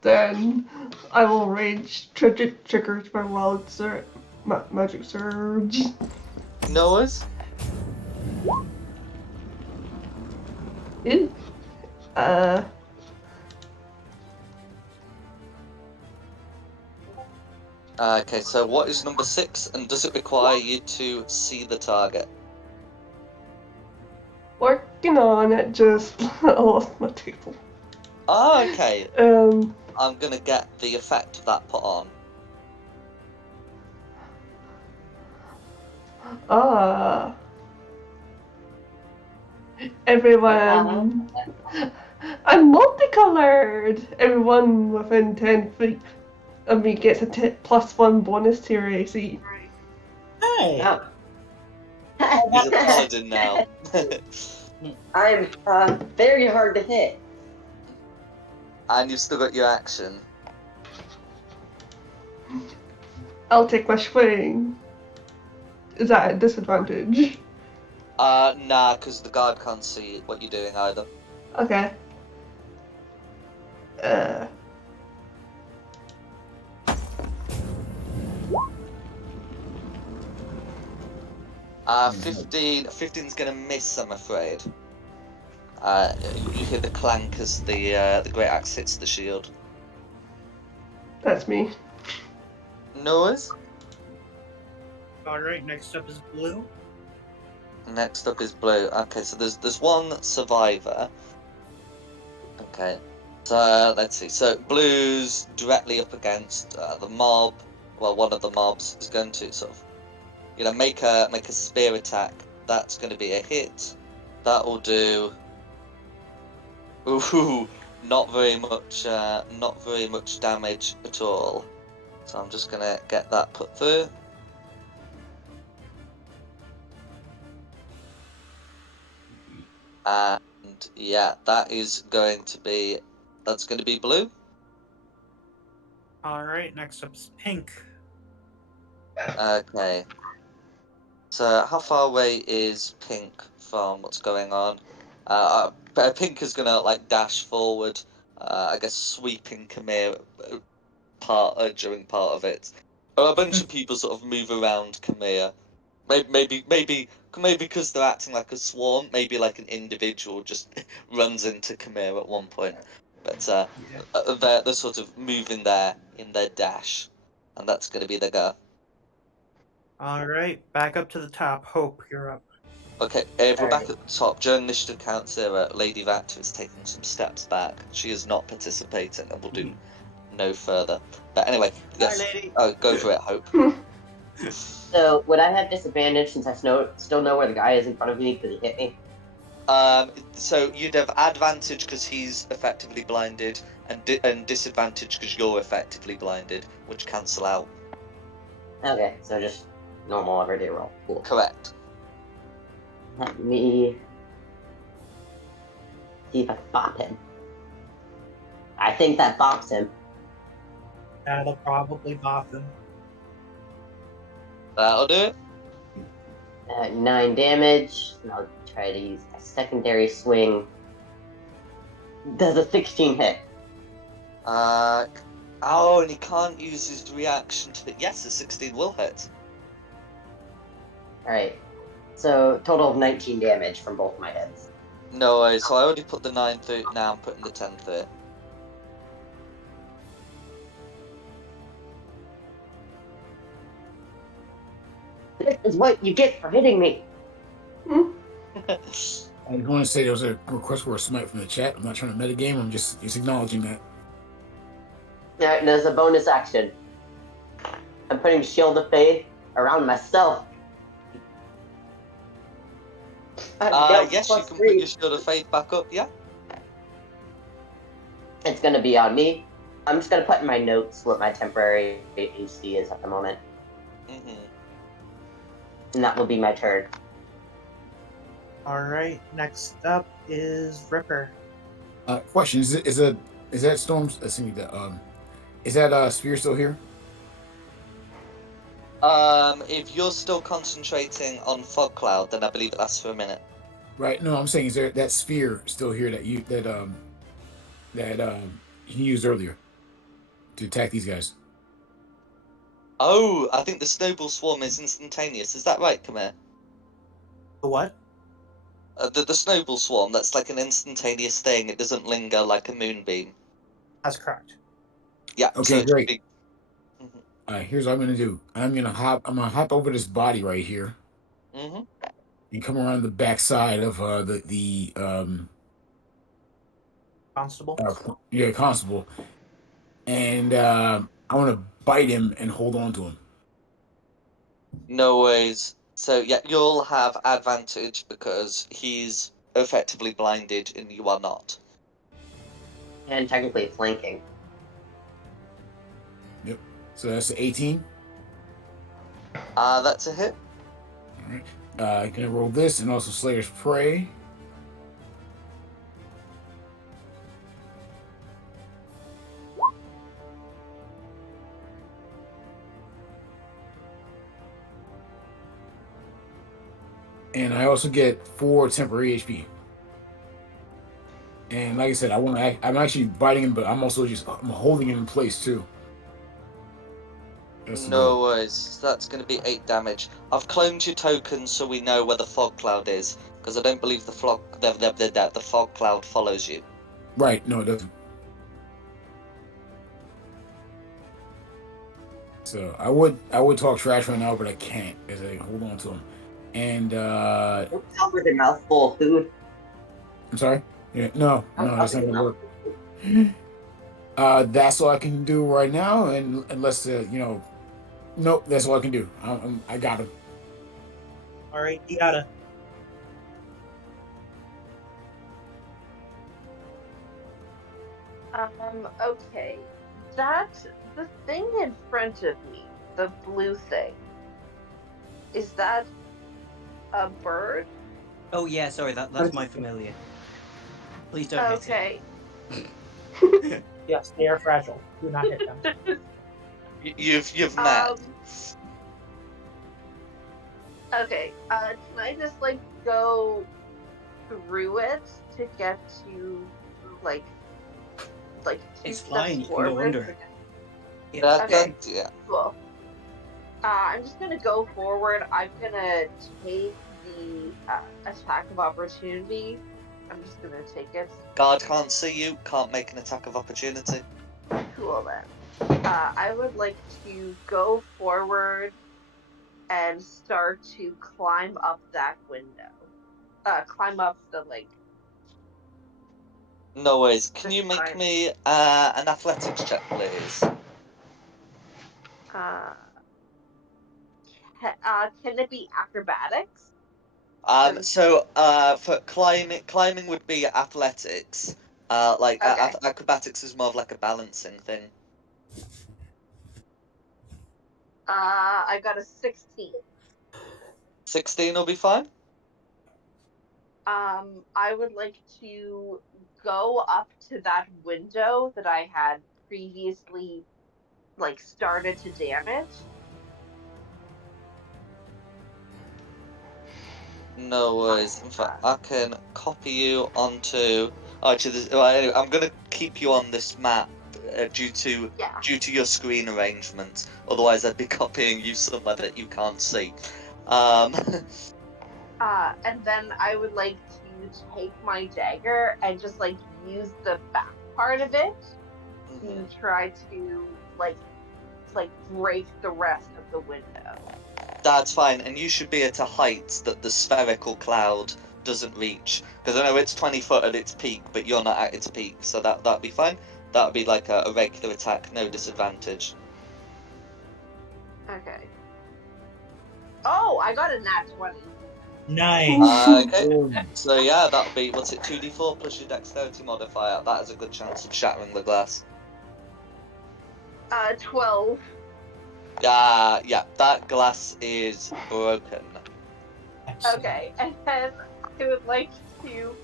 Then I will rage triggers my wild magic surge. Noah's? Ew. Okay, so what is number 6, and does it require you to see the target? Working on it, just I lost my table. Oh, okay. I'm gonna get the effect of that put on. Everyone. I'm multicolored. Everyone within 10 feet of me gets a +1 bonus to your AC. Hey. Oh. He's a paladin now. I'm very hard to hit. And you've still got your action. I'll take my swing. Is that a disadvantage? Nah, because the guard can't see what you're doing either. Okay. 15's gonna miss, I'm afraid. You hear the clank as the great axe hits the shield. That's me. Noah's? All right. Next up is Blue. Next up is Blue. Okay, so there's one survivor. Okay, so let's see. So Blue's directly up against the mob. Well, one of the mobs is going to sort of, make a spear attack. That's going to be a hit. That will do. Ooh, not very much damage at all. So I'm just gonna get that put through. And yeah, that's going to be Blue. All right. Next up is Pink. Okay. So how far away is Pink from what's going on? Pink is gonna like dash forward. I guess sweeping Khmer during part of it. A bunch of people sort of move around Khmer. Maybe because they're acting like a swarm. Maybe like an individual just runs into Khmer at one point. But they're sort of moving there in their dash, and that's going to be their go. All right. Back up to the top. Hope, you're up. Okay, if we're back Alright. at the top, during initiative count 0, Lady Vactor is taking some steps back. She is not participating and will do no further. But anyway, yes. Hi, lady. Oh, go for it, Hope. So would I have disadvantage since I still know where the guy is in front of me because he hit me? So you'd have advantage because he's effectively blinded, and disadvantage because you're effectively blinded, which cancel out. Okay, so just normal everyday roll. Cool. Correct. Let me see if I can bop him. I think that bops him. That'll probably bop him. That'll do it. 9 damage. And I'll try to use my secondary swing. Does a 16 hit? Oh, and he can't use his reaction to... Yes, a 16 will hit. Alright. So total of 19 damage from both my heads. No worries, so I already put the 9 through, now I'm putting the 10 through. This is what you get for hitting me. I was going to say there was a request for a smite from the chat. I'm not trying to metagame. I'm just acknowledging that. Alright, there's a bonus action. I'm putting Shield of Faith around myself. Yes, you can put your Shield of Faith back up, yeah? It's going to be on me. I'm just going to put in my notes what my temporary AC is at the moment. And that will be my turn. Alright, next up is Ripper. Question: Is that Storm's? Is that spear still here? If you're still concentrating on Fog Cloud, then I believe it lasts for a minute. Right. No, I'm saying is there that sphere still here that you he used earlier to attack these guys? Oh, I think the Snowball Swarm is instantaneous. Is that right, Khmer? The what? The Snowball Swarm, that's like an instantaneous thing. It doesn't linger like a moonbeam. That's correct. Yeah. Okay, so great. All right, here's what I'm gonna do. I'm gonna hop over this body right here and come around the backside of the Constable. constable, and I want to bite him and hold on to him. No worries. So yeah, you'll have advantage because he's effectively blinded and you are not. And technically flanking. Yep. So that's 18. That's a hit. All right. Gonna roll this and also Slayer's Prey. And I also get 4 temporary HP. And like I said, I'm actually biting him, but I'm holding him in place too. No worries. So that's going to be 8 damage. I've cloned your tokens so we know where the fog cloud is, because I don't believe the fog cloud follows you. Right. No, it doesn't. So I would talk trash right now, but I can't as I hold on to him. And Don't talk with your mouth full of food. I'm sorry. Yeah, no, that's not gonna work. That's all I can do right now, and unless nope, that's all I can do. I got him. Alright, you gotta. Okay. The thing in front of me, the blue thing, is that a bird? Oh yeah, sorry, that's my familiar. Please don't Okay. hit Yes, they are fragile. Do not hit them. You've met. Okay. Can I just go through it to get to like It's 2 flying, steps you can forward? go under it. Okay. Yeah. Cool. I'm just gonna go forward. I'm gonna take the attack of opportunity. I'm just gonna take it. Guard can't see you, can't make an attack of opportunity. Cool then. I would like to go forward and start to climb up that window. climb up the No worries. Can the you make side. me an athletics check, please? Uh, can it be acrobatics? So for climbing would be athletics. Okay. Acrobatics is more of like a balancing thing. I got a 16. 16 will be fine. I would like to go up to that window that I had previously started to damage. No worries. In fact, I can copy you onto. Oh, actually, well, anyway, I'm gonna keep you on this map due to Yeah. your screen arrangement. Otherwise, I'd be copying you somewhere that you can't see. And then I would like to take my dagger and just use the back part of it to try to break the rest of the window. That's fine, and you should be at a height that the spherical cloud doesn't reach. Because I know it's 20 foot at its peak, but you're not at its peak, so that'd be fine. That'd be like a regular attack, no disadvantage. Okay. Oh, I got a nat 20. Nice. Okay, so yeah, that'll be, what's it, 2d4 plus your dexterity modifier. That has a good chance of shattering the glass. 12. Yeah, that glass is broken. Excellent. Okay, and then I would like to,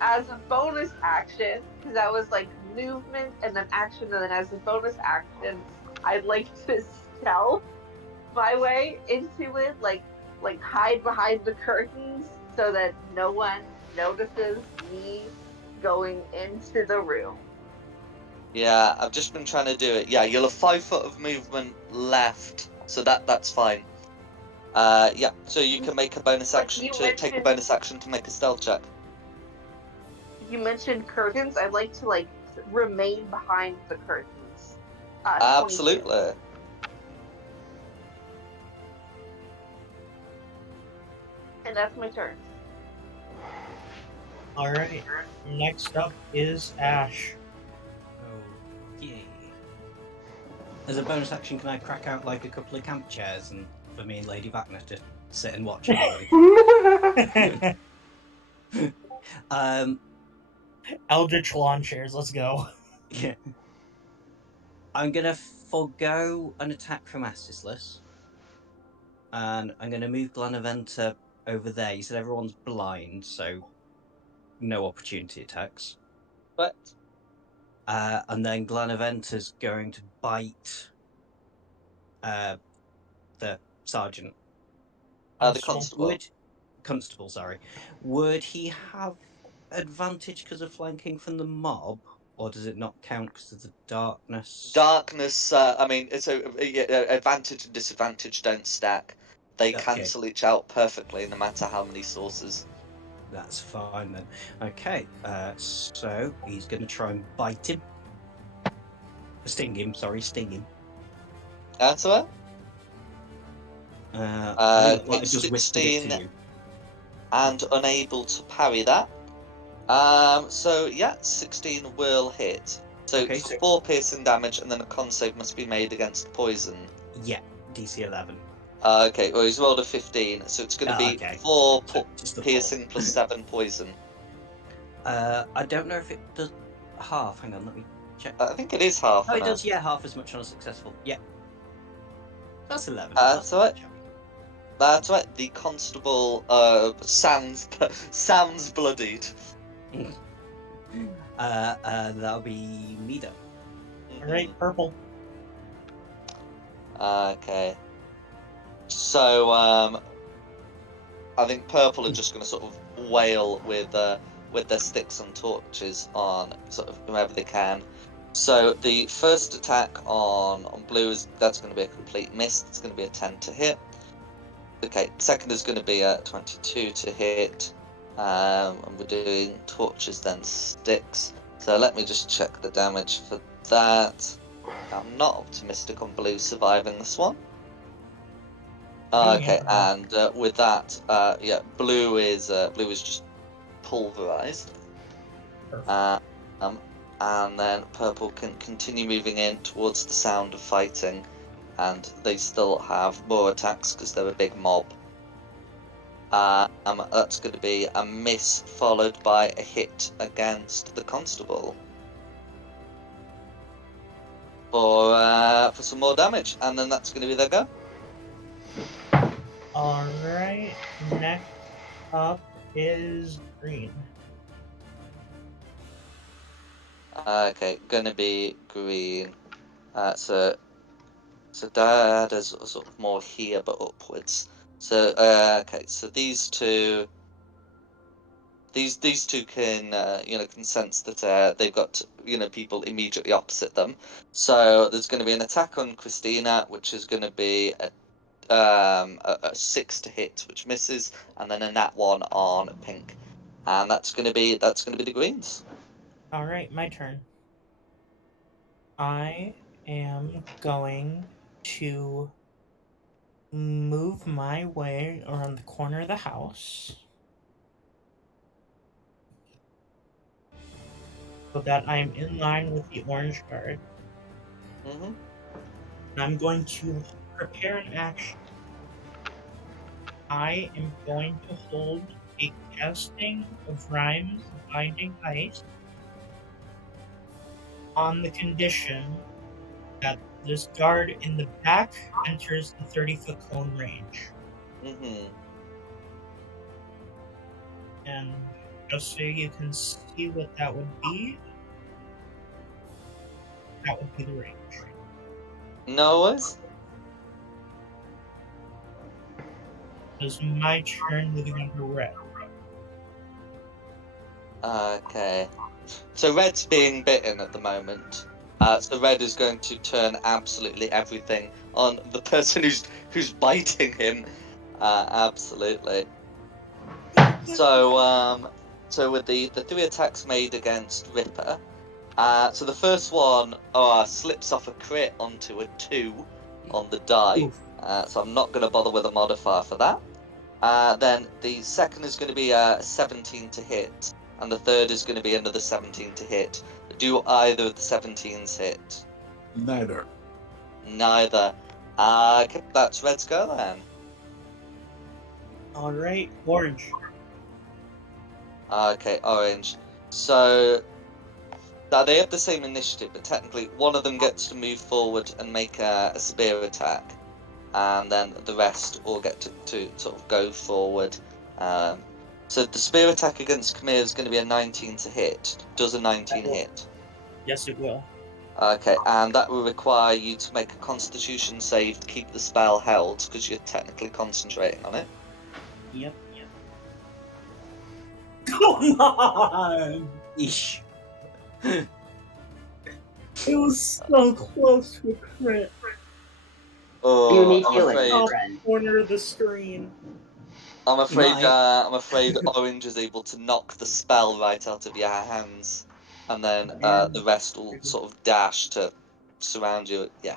as a bonus action, because that was movement and then action, and then as a bonus action, I'd like to stealth my way into it, hide behind the curtains so that no one notices me going into the room. Yeah, I've just been trying to do it. Yeah, you'll have 5 foot of movement left, so that's fine. Yeah, so you can make a bonus But action to take a bonus action to make a stealth check. you mentioned curtains. I'd like to remain behind the curtains. 22. Absolutely. And that's my turn. All right. Next up is Ash. Okay. As a bonus action, can I crack out a couple of camp chairs and for me and Lady Wagner to sit and watch everybody? Eldritch lawn chairs. Let's go. Yeah. I'm gonna forego an attack from Astislas, and I'm gonna move Glanaventa over there. You said everyone's blind, so no opportunity attacks. But And then Glanaventa's going to bite the sergeant. the constable. Constable, sorry. Would he have advantage because of flanking from the mob, or does it not count because of the darkness? Darkness. I mean, advantage and disadvantage don't stack. They Okay. cancel each out perfectly, no matter how many sources. That's fine then. Okay, so he's going to try and bite him. Sting him. That's all I think I it's just whispered it to 16 you. and unable to parry that. So yeah, 16 will hit. So Okay, for 4 piercing damage, and then a con save must be made against poison. Yeah, DC 11. Okay, well he's rolled a 15, so it's going to be Okay. 4 So just the piercing plus 7 poison. I don't know if it does half. Hang on, let me check. I think it is half. Oh, it does. Yeah, half as much on a successful. Yeah, that's 11. That's right. That's right. The constable sounds bloodied. That'll be Mida. All right, purple. Okay. So I think purple are just going to sort of wail with their sticks and torches on sort of whoever they can. So the first attack on blue that's going to be a complete miss. It's going to be a 10 to hit. Okay, second is going to be a 22 to hit. And we're doing torches then sticks. So let me just check the damage for that. I'm not optimistic on blue surviving this one. Okay, and with that, yeah, blue is just pulverized. And then purple can continue moving in towards the sound of fighting, and they still have more attacks because they're a big mob. That's going to be a miss followed by a hit against the constable for some more damage, and then that's going to be their go. Alright, next up is green. Okay, gonna be green. So that is sort of more here but upwards. So okay, so these two can can sense that they've got people immediately opposite them. So there's going to be an attack on Christina, which is going to be a 6 to hit, which misses, and then a nat 1 on pink, and that's going to be the greens. All right, my turn. I am going to move my way around the corner of the house so that I'm in line with the orange guard. Mm-hmm. And I'm going to prepare an action. I am going to hold a casting of rhymes binding ice on the condition that this guard in the back enters the 30-foot cone range. Mm-hmm. And just so you can see what that would be, that would be the range. No worries. It is my turn moving on to red. Okay. So red's being bitten at the moment. So red is going to turn absolutely everything on the person who's biting him. Absolutely. So with the 3 attacks made against Ripper, so the first one slips off a crit onto a 2 on the die. So I'm not going to bother with a modifier for that. Then the second is going to be a 17 to hit, and the third is going to be another 17 to hit. Do either of the 17s hit? Neither. Neither. Okay, that's red's go then. All right, orange. Okay, orange. So they have the same initiative, but technically one of them gets to move forward and make a spear attack, and then the rest all get to sort of go forward. So the spear attack against Khmer is going to be a 19 to hit. Does a 19 hit? Yes, it will. Okay, and that will require you to make a Constitution save to keep the spell held, because you're technically concentrating on it. Yep. Come on! Ish. It was so close to a crit. Oh, You need I'm healing, afraid. my Top friend. corner of the screen. I'm afraid. Right. I'm afraid Orange is able to knock the spell right out of your hands, and then the rest will sort of dash to surround you. Yeah.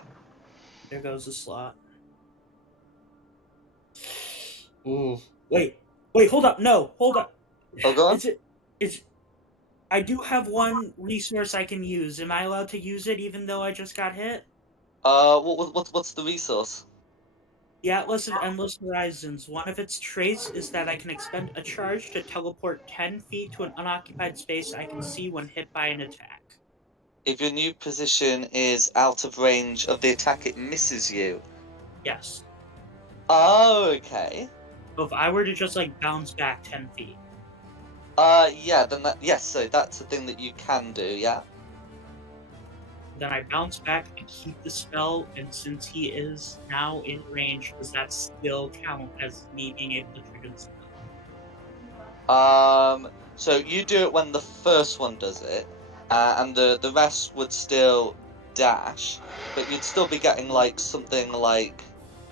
There goes the slot. Ooh. Wait, hold up. No, hold up. Oh, go on. It's I do have one resource I can use. Am I allowed to use it even though I just got hit? What's the resource? The Atlas of Endless Horizons. One of its traits is that I can expend a charge to teleport 10 feet to an unoccupied space I can see when hit by an attack. If your new position is out of range of the attack, it misses you. Yes. Oh, okay. So if I were to just bounce back 10 feet. Yeah. Then yes. So that's the thing that you can do. Yeah. Then I bounce back and keep the spell, and since he is now in range, does that still count as me being able to trigger the spell? So you do it when the first one does it, and the rest would still dash, but you'd still be getting something like.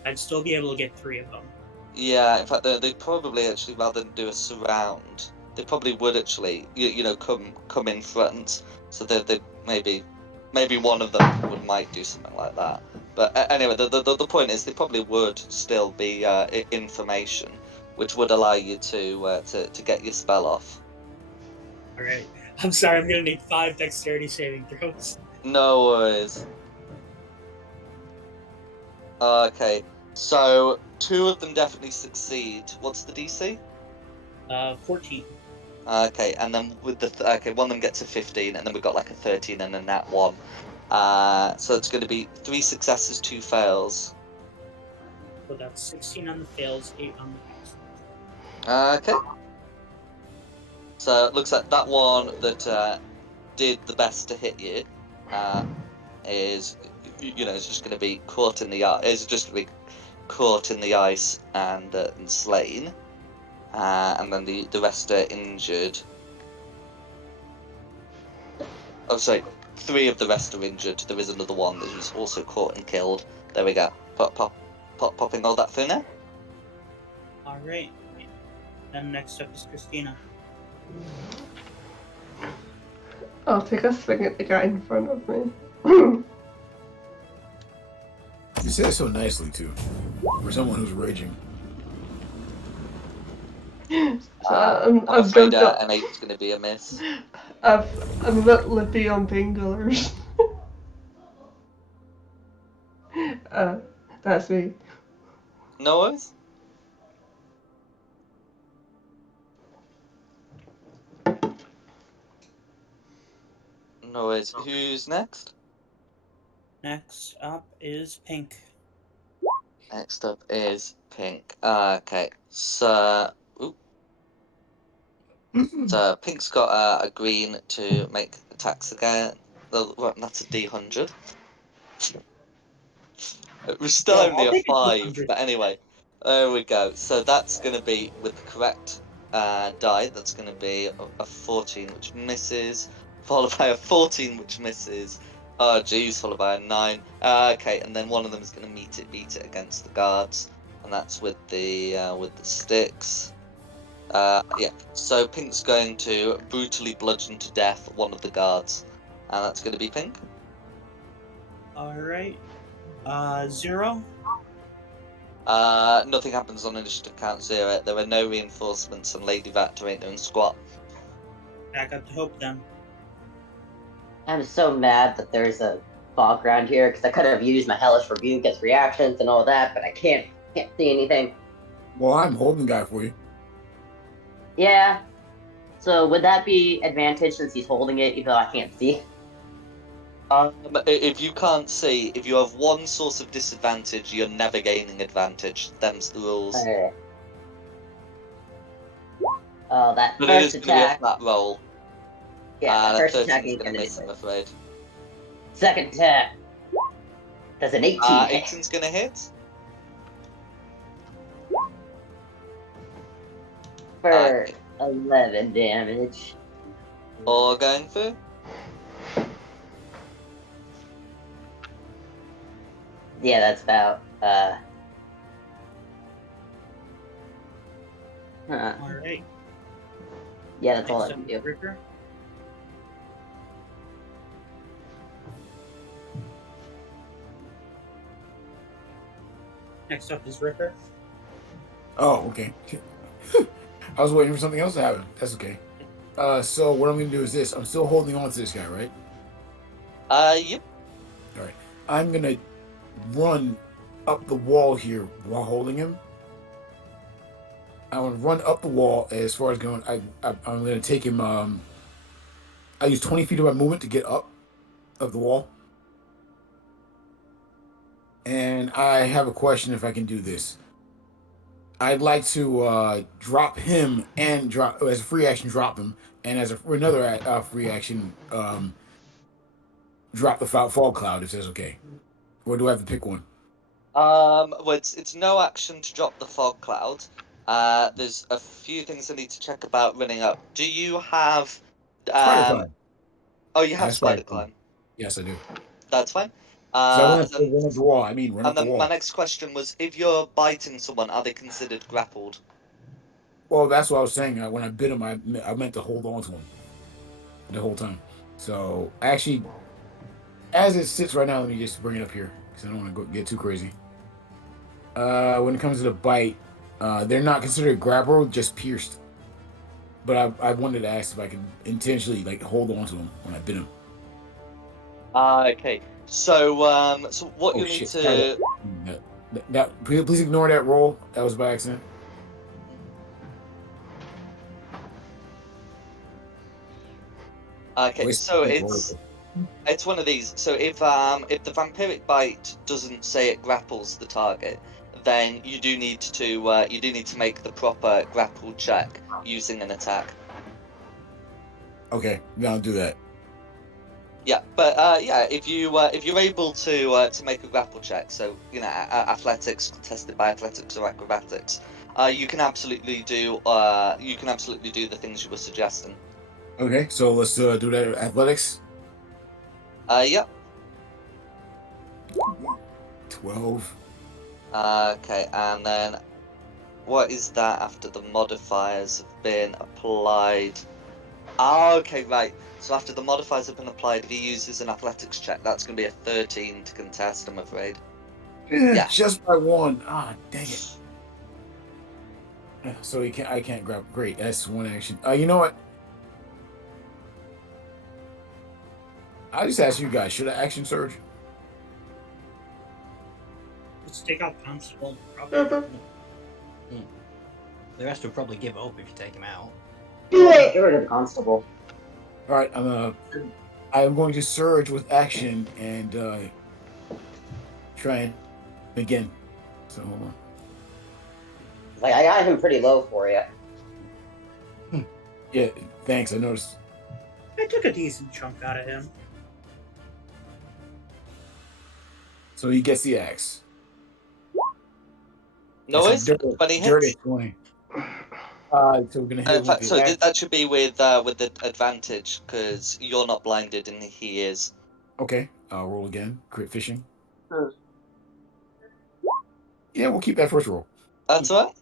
I'd still be able to get 3 of them. Yeah, in fact, they'd probably actually, rather than do a surround, they probably would actually, come in front. So they maybe one of them might do something like that. But anyway, the point is, there probably would still be information which would allow you to get your spell off. All right. I'm sorry. I'm gonna need 5 dexterity saving throws. No worries. Okay, so 2 of them definitely succeed. What's the DC? 14. Okay, and then with the one of them gets a 15, and then we've got like a 13 and a nat 1. So it's going to be 3 successes, 2 fails. So that's 16 on the fails, 8 on the pass. Okay. So it looks like that one that did the best to hit you is is just going to be caught in the is just going to be caught in the ice and slain. And then the rest are injured. Oh, sorry. 3 of the rest are injured. There is another one that was also caught and killed. There we go. Popping all that through now. All right. Then next up is Christina. I'll take a swing at the guy in front of me. You said it so nicely, too. For someone who's raging. I'm afraid an 8's going to be a miss. I'm a bit lippy on painkillers. That's me. No worries. No worries. Who's next? Next up is Pink. Next up is Pink. Okay, so so Pink's got a green to make attacks again. Well, that's a D100. It was still only a 5, but anyway, there we go. So that's going to be with the correct die. That's going to be a 14, which misses, followed by a 14, which misses. Oh, geez, followed by a 9. Okay, and then one of them is going to beat it against the guards, and that's with the sticks. Yeah. So Pink's going to brutally bludgeon to death one of the guards, and that's going to be Pink. All right. 0. Nothing happens on initiative count 0. There are no reinforcements, and Lady Vactor ain't doing squat. Back up to Hope then. I'm so mad that there's a fog around here because I could have used my hellish rebuke as reactions and all that, but I can't see anything. Well, I'm holding the guy for you. Yeah. So would that be advantage since he's holding it, even though I can't see? If you can't see, if you have one source of disadvantage, you're never gaining advantage. Them's the rules. Alright. Oh, that But it is first going to be a attack. flat roll. Yeah, the first attack 13's ain't going to gonna miss, do I'm it. afraid. Second attack. That's an 18. 18's going to hit. For 11 damage. All going through. Yeah, that's about All right. Yeah, that's all I Next can up do. is Ricker. Next up is Ricker. Oh, okay. I was waiting for something else to happen. That's okay. So what I'm gonna do is this. I'm still holding on to this guy, right? Yep. All right. I'm gonna run up the wall here while holding him. I want to run up the wall as far as going. I'm gonna take him. I use 20 feet of my movement to get up of the wall. And I have a question if I can do this. I'd like to drop him and drop as a free action, drop him, and as another free action, drop the fall cloud if that's okay. Or do I have to pick one? Well, it's no action to drop the fog cloud. There's a few things I need to check about running up. Do you have Spider climb. Oh, you have I have spider spider climb. climb. Yes, I do. That's fine. So I want to run up the wall. I mean, run up the And then wall. my next question was, if you're biting someone, are they considered grappled? Well, that's what I was saying. When I bit him, I meant to hold on to him the whole time. So actually, as it sits right now, let me just bring it up here. because I don't want to get too crazy. When it comes to the bite, they're not considered grappled, just pierced. But I wanted to ask if I can intentionally like hold on to them when I bit them. Okay. So what Oh you need shit! to Please ignore that roll. That was by accident. Okay, Waste so roll. it's one of these. So if the vampiric bite doesn't say it grapples the target, then you do need to make the proper grapple check using an attack. Okay, now I'll do that. Yeah, but yeah, if you're able to make a grapple check, so athletics contested by athletics or acrobatics, you can absolutely do the things you were suggesting. Okay, so let's do that. Athletics. Yep. 12. Okay, and then what is that after the modifiers have been applied? Okay, right. So after the modifiers have been applied, if he uses an athletics check, that's going to be a 13 to contest, I'm afraid. Yeah. Just by one. Ah, dang it. So I can't grab. Great, that's one action. You know what? I just asked you guys. Should I action surge? Let's take out Constable. Mhm. The rest will probably give up if you take him out. Get rid of the constable. All right, I'm going to surge with action and try and again. So hold on. Like I got him pretty low for you. Yeah, thanks. I noticed. I took a decent chunk out of him. So he gets the axe. No It's a worries. 20 dirty hits. 20. So we're gonna hit In with fact, the sorry, axe. that should be with the advantage because you're not blinded and he is. Okay, I'll roll again. Crit fishing. Hmm. Yeah, we'll keep that first roll. That's all right.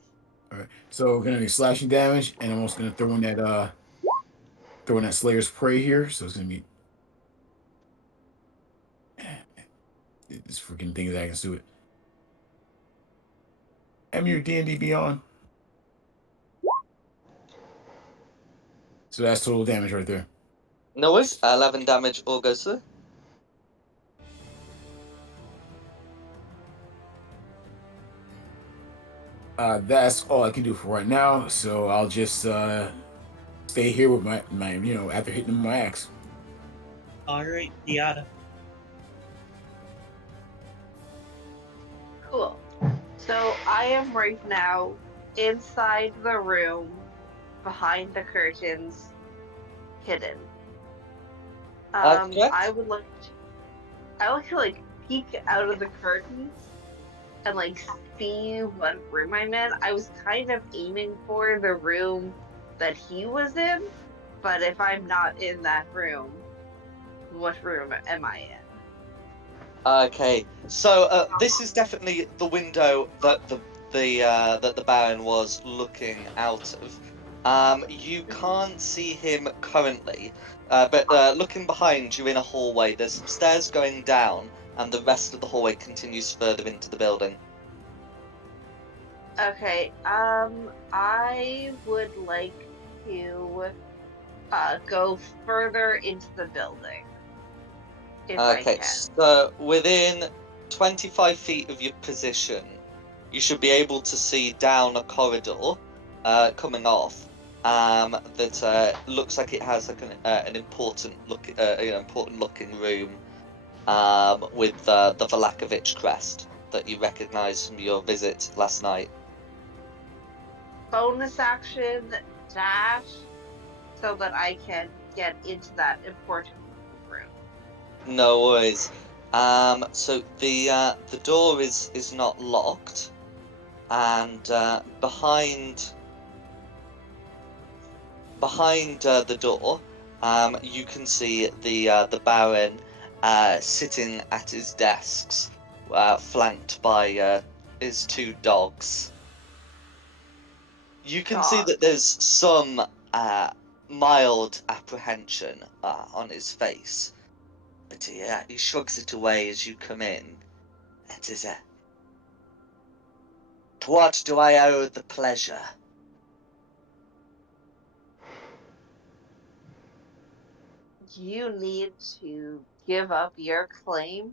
All right. So we're gonna do slashing damage, and I'm also gonna throw in that Slayer's Prey here. So it's gonna be this freaking thing is acting stupid. I'm your D&D Beyond. So that's total damage right there. No worries. 11 damage all goes through. That's all I can do for right now. So I'll just stay here with my after hitting him with my axe. Alright, Diata. Cool. So I am right now inside the room, behind the curtains, hidden. Correct. I like to like peek out of the curtains and like see what room I'm in. I was kind of aiming for the room that he was in, but if I'm not in that room, what room am I in? Okay, so this is definitely the window that the Baron was looking out of. You can't see him currently, but looking behind you in a hallway, there's some stairs going down, and the rest of the hallway continues further into the building. Okay, I would like to go further into the building if I Okay, can. so within 25 feet of your position, you should be able to see down a corridor coming off that looks like it has like an important looking room with the Valakovich crest that you recognise from your visit last night. Bonus action dash so that I can get into that important looking room. No worries. So the door is not locked, and behind the door, you can see the Baron sitting at his desks, flanked by his two dogs. You can see that Dogs. there's some mild apprehension on his face, but he shrugs it away as you come in. It is a... To what do I owe the pleasure? You need to give up your claim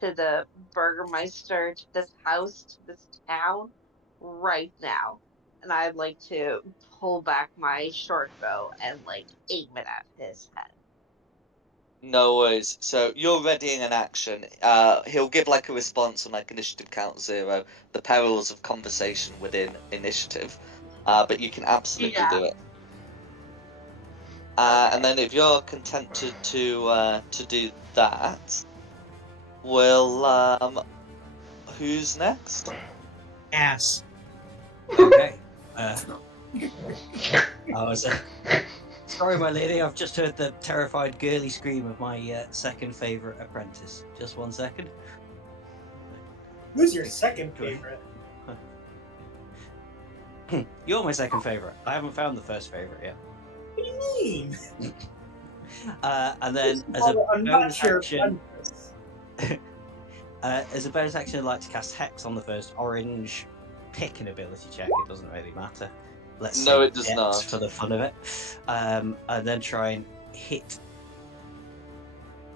to the Burgermeister, to this house, to this town, right now. And I'd like to pull back my short bow and like aim it at his head. No worries. So you're readying an action. He'll give like a response on like initiative count 0, the perils of conversation within initiative. But you can absolutely Yeah. do it. And then if you're content to do that, we'll who's next? Ass. Okay. I was. Sorry, my lady. I've just heard the terrified girly scream of my second favorite apprentice. Just 1 second. Who's your second favorite? You're my second favorite. I haven't found the first favorite yet. What do you mean? And then, as a I'm not bonus your action, apprentice. as a bonus action, I'd like to cast Hex on the first orange. Pick an ability check. It doesn't really matter. Let's No, say it does Dex not. for the fun of it, and then try and hit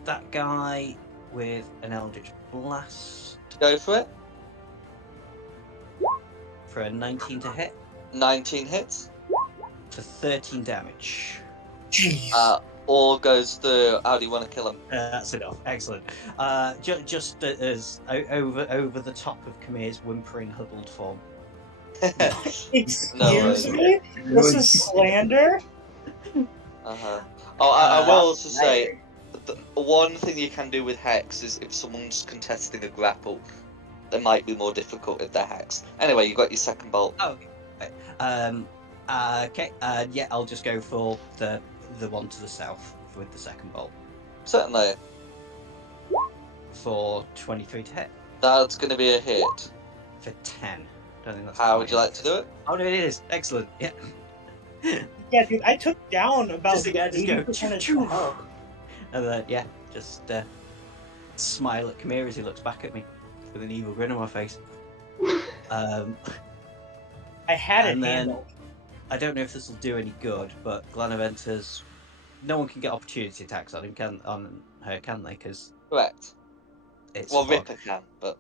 that guy with an Eldritch Blast Go for it. for a 19 to hit 19 hits. for 13 damage. Jeez. All goes through. How do you want to kill him? That's enough. Excellent. Just as over the top of Kamir's whimpering, huddled form. Excuse No worries. me? This is slander? Oh, I will also say, the one thing you can do with Hex is if someone's contesting a grapple, it might be more difficult if they're Hex. Anyway, you got your second bolt. Oh, okay. Okay. Yeah, I'll just go for the one to the south with the second bolt Certainly. for 23 to hit That's going to be a hit. for 10. Don't think that's How quite would you like to do it? Oh no, it is excellent. Yeah. Yeah, dude, I took down about Just again, just go 80% of choo-choo. the health. And then yeah, just smile at Kamir as he looks back at me with an evil grin on my face. I had it And then handled. I don't know if this will do any good, but Glenaventa's no one can get opportunity attacks on him, on her, can they? Because Correct. it's Well, fog. Ripper can, but...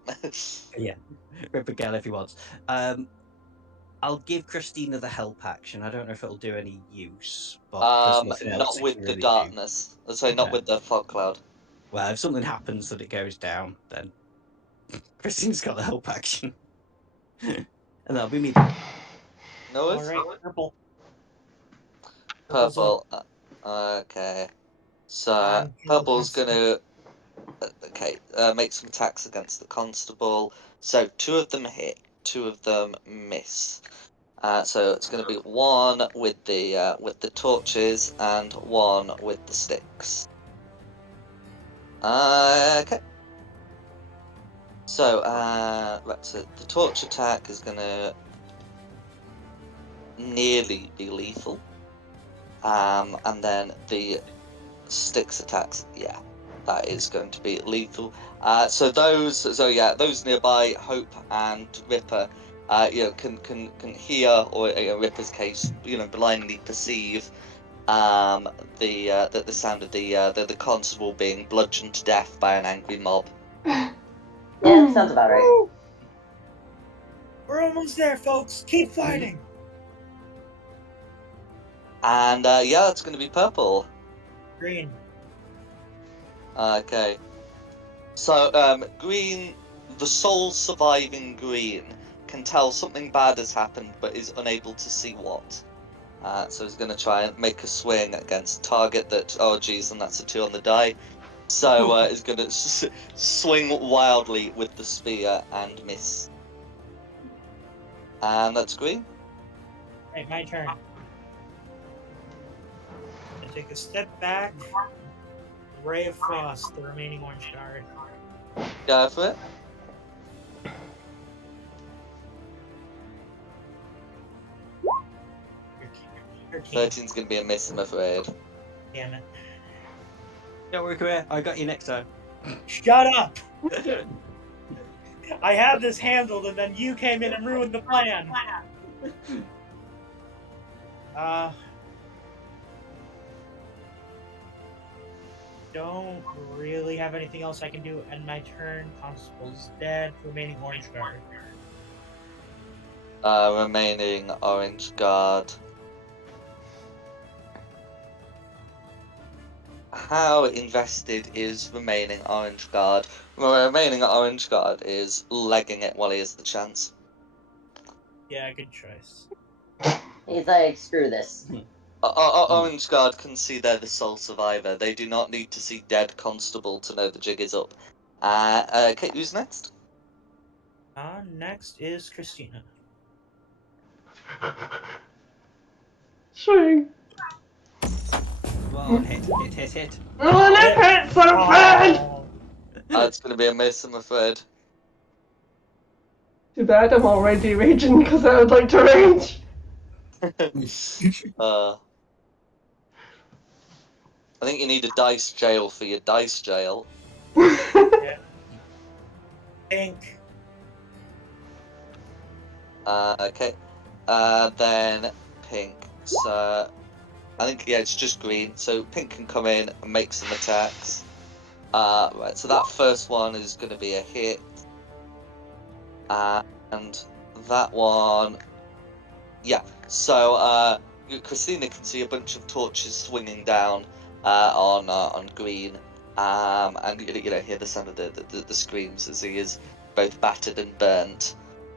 Yeah, Rip again if he wants. I'll give Christina the help action. I don't know if it'll do any use, but there's nothing else not it can with the really do. darkness. Sorry, not No. with the fog cloud. Well, if something happens that it goes down, then Christine's got the help action. And that'll be me. No worries. Alright, purple. Purple. Okay. So, I'm purple's gonna... make some attacks against the constable. So, 2 of them hit, 2 of them miss. So it's going to be 1 with the torches and 1 with the sticks. Okay. So the torch attack is going to nearly be lethal, and then the sticks attacks, yeah, that is going to be lethal. So those nearby, Hope and Ripper, can hear, or in Ripper's case, blindly perceive the sound of the constable being bludgeoned to death by an angry mob. Yeah, that sounds about right. We're almost there, folks. Keep fighting. And it's going to be purple. Green. Okay. So green, the sole surviving green, can tell something bad has happened, but is unable to see what. So he's going to try and make a swing against a target that, oh geez, and that's a 2 on the die. So he's going to swing wildly with the spear and miss. And that's green. Right, my turn. I take a step back. Ray of Frost, the remaining orange card. Go for it. Your 13's going to be a miss, I'm afraid. Damn it. Don't worry, come here. I got you next time. Shut up! I had this handled, and then you came in and ruined the plan. Don't really have anything else I can do. End my turn. Constable's dead. Remaining orange guard. Remaining orange guard. How invested is remaining orange guard? Well, remaining orange guard is legging it while he has the chance. Yeah, good choice. He's like, screw this. Orange guard can see they're the sole survivor. They do not need to see dead constable to know the jig is up. Kate, who's next? Next is Christina. Swing. Well, hit. Oh, it hurt so bad! It's going to be a miss, I'm afraid. Too bad I'm already raging because I would like to rage. I think you need a dice jail for your dice jail. Yeah. Pink. Okay. Then pink. So I think it's just green. So pink can come in and make some attacks. Right. So that first one is going to be a hit, and that one, yeah. So Christina can see a bunch of torches swinging down on green. And hear the sound of the screams as he is both battered and burnt.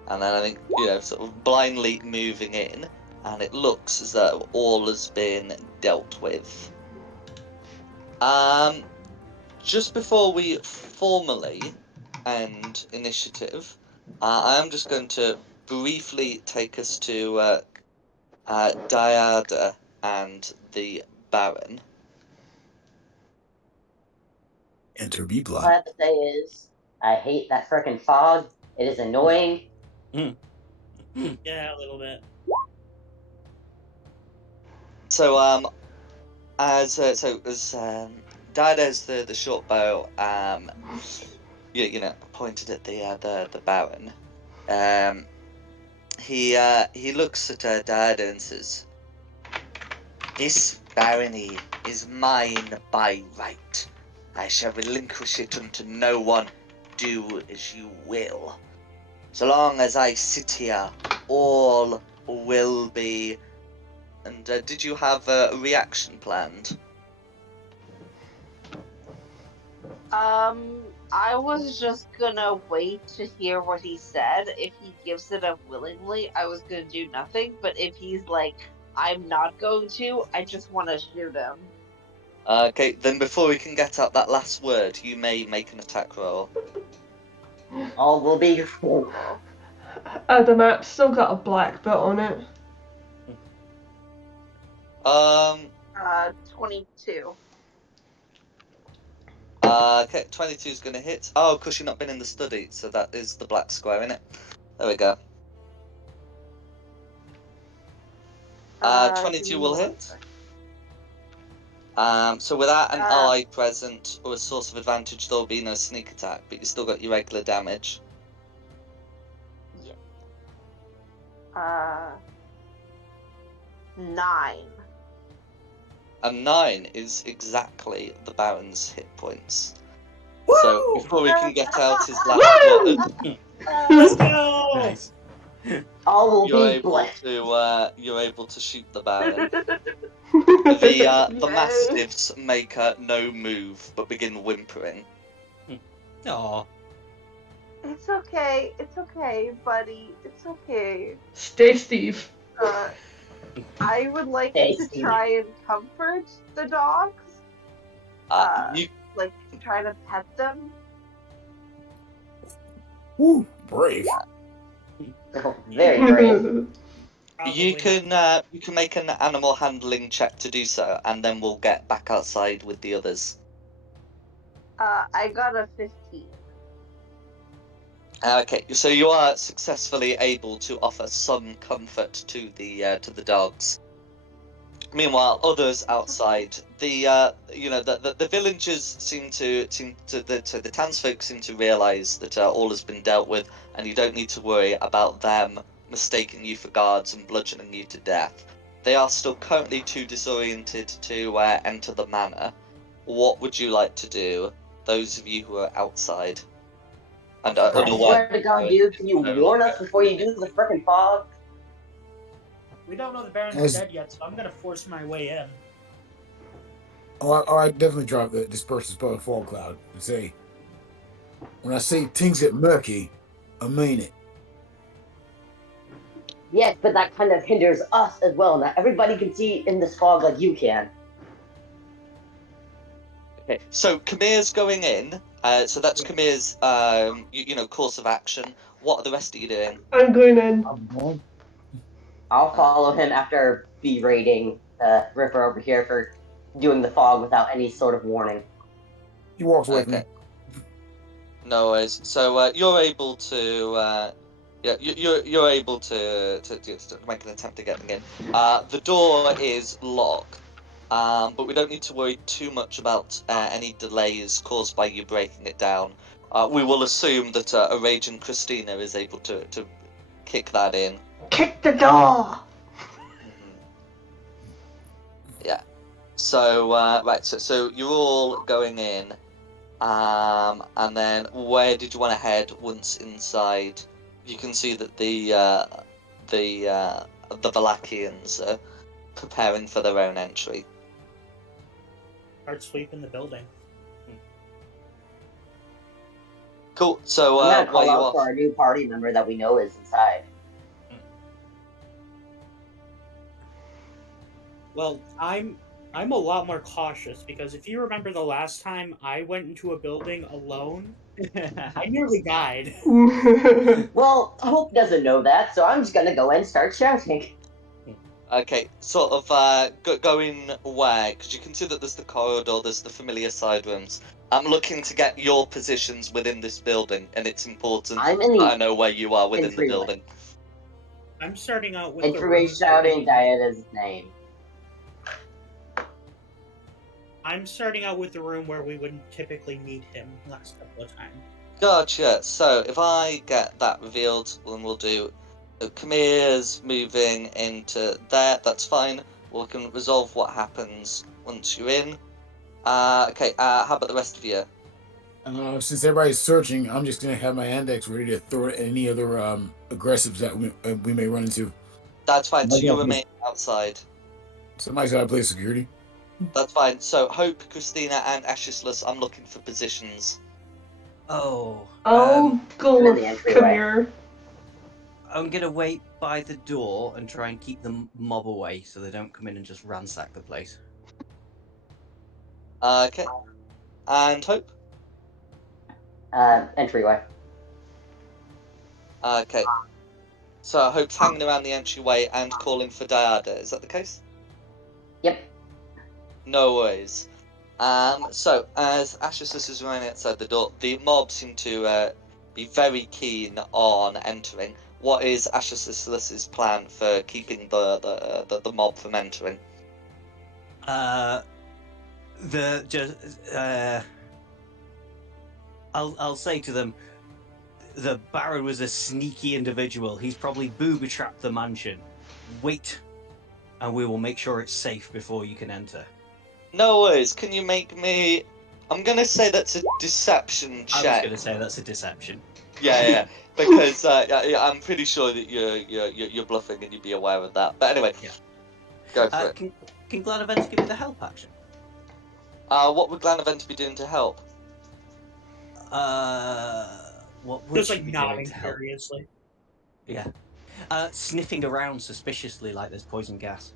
And then I think, sort of blindly moving in, and it looks as though all has been dealt with. Just before we formally end initiative, I am just going to briefly take us to Diada and the Baron. Enter B All I block. have to say is, I hate that frickin' fog. It is annoying. Yeah, a little bit. So as Diada has the short bow, pointed at the Baron. He looks at Diada and says, "This barony is mine by right. I shall relinquish it unto no one. Do as you will. So long as I sit here, all will be." And did you have a reaction planned? I was just gonna wait to hear what he said. If he gives it up willingly, I was gonna do nothing. But if he's like, I'm not going to, I just want to shoot him. Okay, then before we can get out that last word, you may make an attack roll. All will be. The map's still got a black bit on it. 22. Okay, 22 is going to hit. Oh, because you've not been in the study, so that is the black square, innit? There we go. 22 will hit. So without an ally present or a source of advantage, there'll be no sneak attack, but you still got your regular damage. Yeah. 9. A 9 is exactly the Baron's hit points. Woo! So before we can get out his last word, Let's go! Nice. All will you're be able blessed. to shoot the Baron. The mastiffs make no move but begin whimpering. Aw. It's okay, buddy. It's okay. Stay, Steve. I would like Hey, to Steve. try and comfort the dogs. You Like try to pet them. Woo, brave. Very brave. You can make an animal handling check to do so, and then we'll get back outside with the others. I got a 15. Okay, so you are successfully able to offer some comfort to the dogs. Meanwhile, others outside, the villagers the townsfolk seem to realise that all has been dealt with, and you don't need to worry about them mistaking you for guards and bludgeoning you to death. They are still currently too disoriented to enter the manor. What would you like to do, those of you who are outside? And I unaware. swear to God, dude, can you warn us before you do the frickin' fog? We don't know the Baron's As- dead yet, so I'm gonna force my way in. I definitely drop the disperse the spell of fog cloud and say, when I say things get murky, I mean it. Yes, but that kind of hinders us as well. Not everybody can see in this fog like you can. Okay, so Kamir's going in. So that's Kamir's, course of action. What are the rest of you doing? I'm going in. I'll follow him after berating Ripper over here for doing the fog without any sort of warning. He walks away from Okay. me. No worries. So you're able to, you're able to make an attempt to get in. The door is locked, but we don't need to worry too much about any delays caused by you breaking it down. We will assume that a raging Christina is able to kick that in. Kick the door! Yeah. So right. So you're all going in. And then where did you want to head once inside? You can see that the Valakians are preparing for their own entry. Start sweeping the building. Cool. So I'm gonna where call you out off? for our new party member that we know is inside. Well, I'm a lot more cautious because if you remember the last time I went into a building alone, I nearly died. Well, Hope doesn't know that, so I'm just gonna go in and start shouting. Okay, sort of going where? Because you can see that there's the corridor, there's the familiar side rooms. I'm looking to get your positions within this building, and it's important I'm in that I the know where you are within the entryway. building. I'm starting out with Entryway shouting Diana's name. I'm starting out with the room where we wouldn't typically meet him last couple of times. Gotcha. So if I get that revealed, then we'll do Kamir's moving into there. That's fine. We can resolve what happens once you're in. Okay. How about the rest of you? Since everybody's searching, I'm just gonna have my index ready to throw at any other aggressives that we may run into. That's fine. So you remain outside. Somebody's gotta play security. That's fine. So Hope, Christina, and Ashisless, I'm looking for positions. Oh. I'll go I'm in with the entryway. Kamir. I'm gonna wait by the door and try and keep the mob away so they don't come in and just ransack the place. Okay. And Hope. Entryway. Okay. So Hope's hanging around the entryway and calling for Diada. Is that the case? Yep. No worries. So as Ashisus is running outside the door, the mob seem to be very keen on entering. What is Ashisus's plan for keeping the mob from entering? I'll say to them, the Baron was a sneaky individual. He's probably booby trapped the mansion. Wait, and we will make sure it's safe before you can enter. No worries. Can you make me? I'm gonna say that's a deception check. I was gonna say that's a deception. Yeah, because I'm pretty sure that you're bluffing and you'd be aware of that. But anyway, Yeah. Go for it. Can Glad Events give me the help action? What would Glan Event be doing to help? What would Just she like be doing nodding to help? furiously. Yeah. Sniffing around suspiciously like there's poison gas.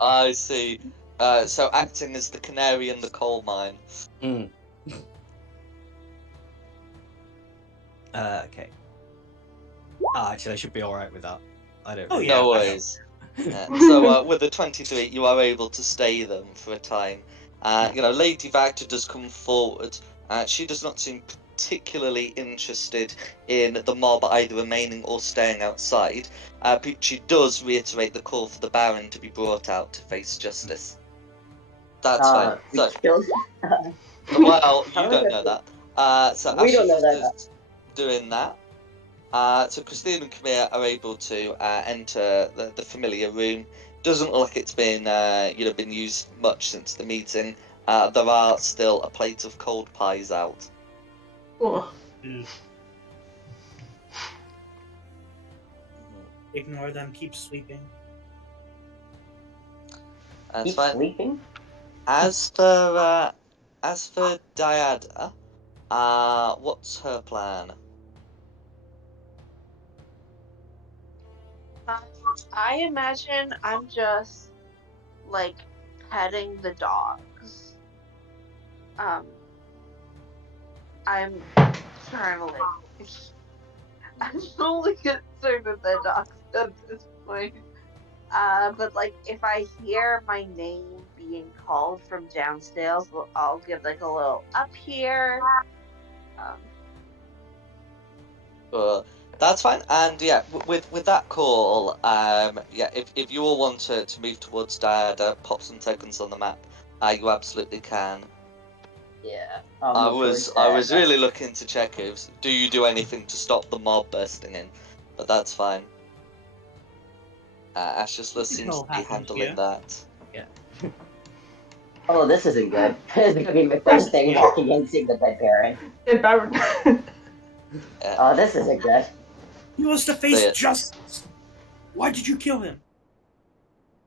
I see. So acting as the canary in the coal mine. Okay. Actually, I should be alright with that. I don't. Oh, really yeah. No worries. So with the 23, you are able to stay them for a time. Lady Vactor does come forward. She does not seem particularly interested in the mob either remaining or staying outside, but she does reiterate the call for the Baron to be brought out to face justice. That's fine. We So, killed. well, you How is don't that know cool? that. So We as don't she's know that. just doing that, so Christine and Camille are able to enter the familiar room. Doesn't look like it's been been used much since the meeting. There are still a plate of cold pies out. Oh. Ignore them. Keep sleeping. That's Keep fine. sleeping. As for Diada, what's her plan? I imagine I'm just like petting the dogs. I'm trying to like. I'm only concerned with the dogs at this point. But like if I hear my name being called from downstairs, I'll give like a little up here. That's fine. And yeah, with that call, if you all want to move towards Diada, pop some tokens on the map, you absolutely can. Yeah. I was really looking to check if do you do anything to stop the mob bursting in, but that's fine. Ashley seems to be handling that. Yeah. Oh, this isn't good. This is gonna be my first thing walking in seeing the dead Baron. Dead Baron. Oh, this isn't good. He was to face justice. Why did you kill him?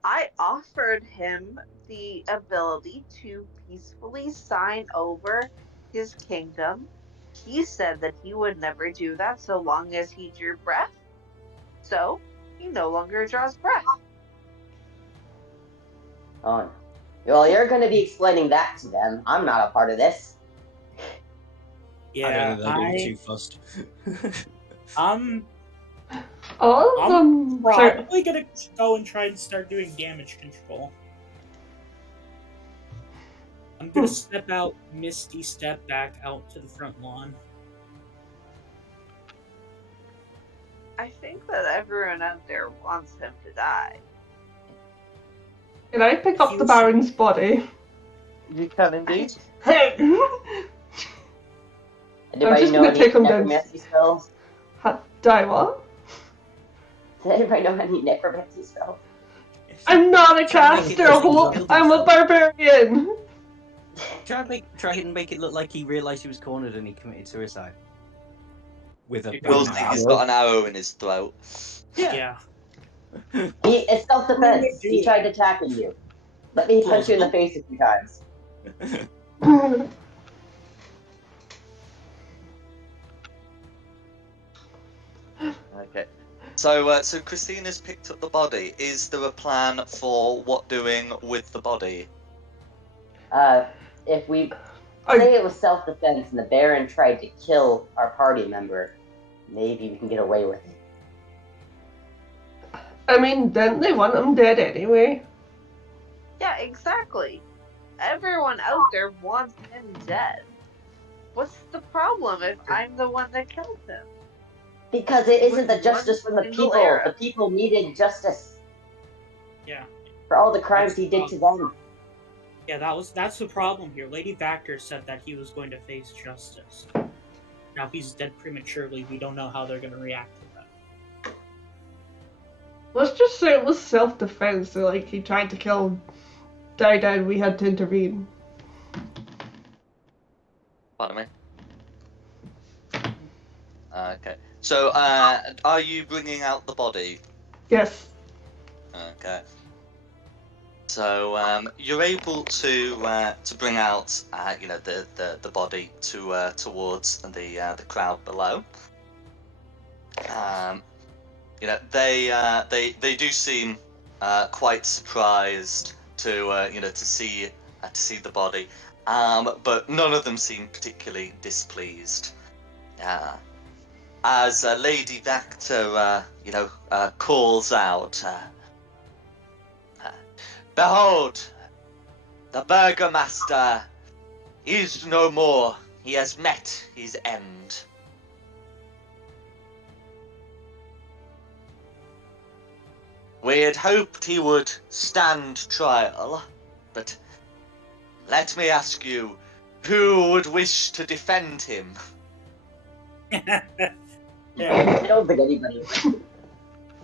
I offered him the ability to peacefully sign over his kingdom. He said that he would never do that so long as he drew breath. So he no longer draws breath. Oh, well, you're going to be explaining that to them. I'm not a part of this. Yeah, I don't think they'll be too fussed. I'm Oh, probably gonna go and try and start doing damage control. I'm gonna step out, Misty step back out to the front lawn. I think that everyone out there wants him to die. Can I pick up the Baron's body? You can indeed. Hey! I'm just gonna take him down. Necromancy spells? Die what? Does anybody know any necromancy spells? I'm not a caster, I'm a barbarian! Try and make it look like he realised he was cornered and he committed suicide. With a We'll think he's got an arrow in his throat. Yeah. It's self-defense. He tried attacking you. Let me punch you in the face a few times. Okay. So Christina's picked up the body. Is there a plan for what doing with the body? If we say it was self-defense and the Baron tried to kill our party member, maybe we can get away with it. I mean, didn't they want him dead anyway? Yeah, exactly. Everyone out there wants him dead. What's the problem if I'm the one that killed him? Because it isn't the justice from the people. Era. The people needed justice. Yeah. For all the crimes he did to them. Yeah, that's the problem here. Lady Vactor said that he was going to face justice. Now he's dead prematurely. We don't know how they're going to react to that. Let's just say it was self-defense. So, like, he tried to kill Diada and we had to intervene. Pardon me. Okay. So, are you bringing out the body? Yes. Okay. So you're able to bring out the body towards the crowd below. They do seem quite surprised to see the body, but none of them seem particularly displeased. As Lady Vactor calls out. Behold, the Burgomaster is no more. he has met his end. We had hoped he would stand trial, but let me ask you, who would wish to defend him? I Yeah. don't think anybody would.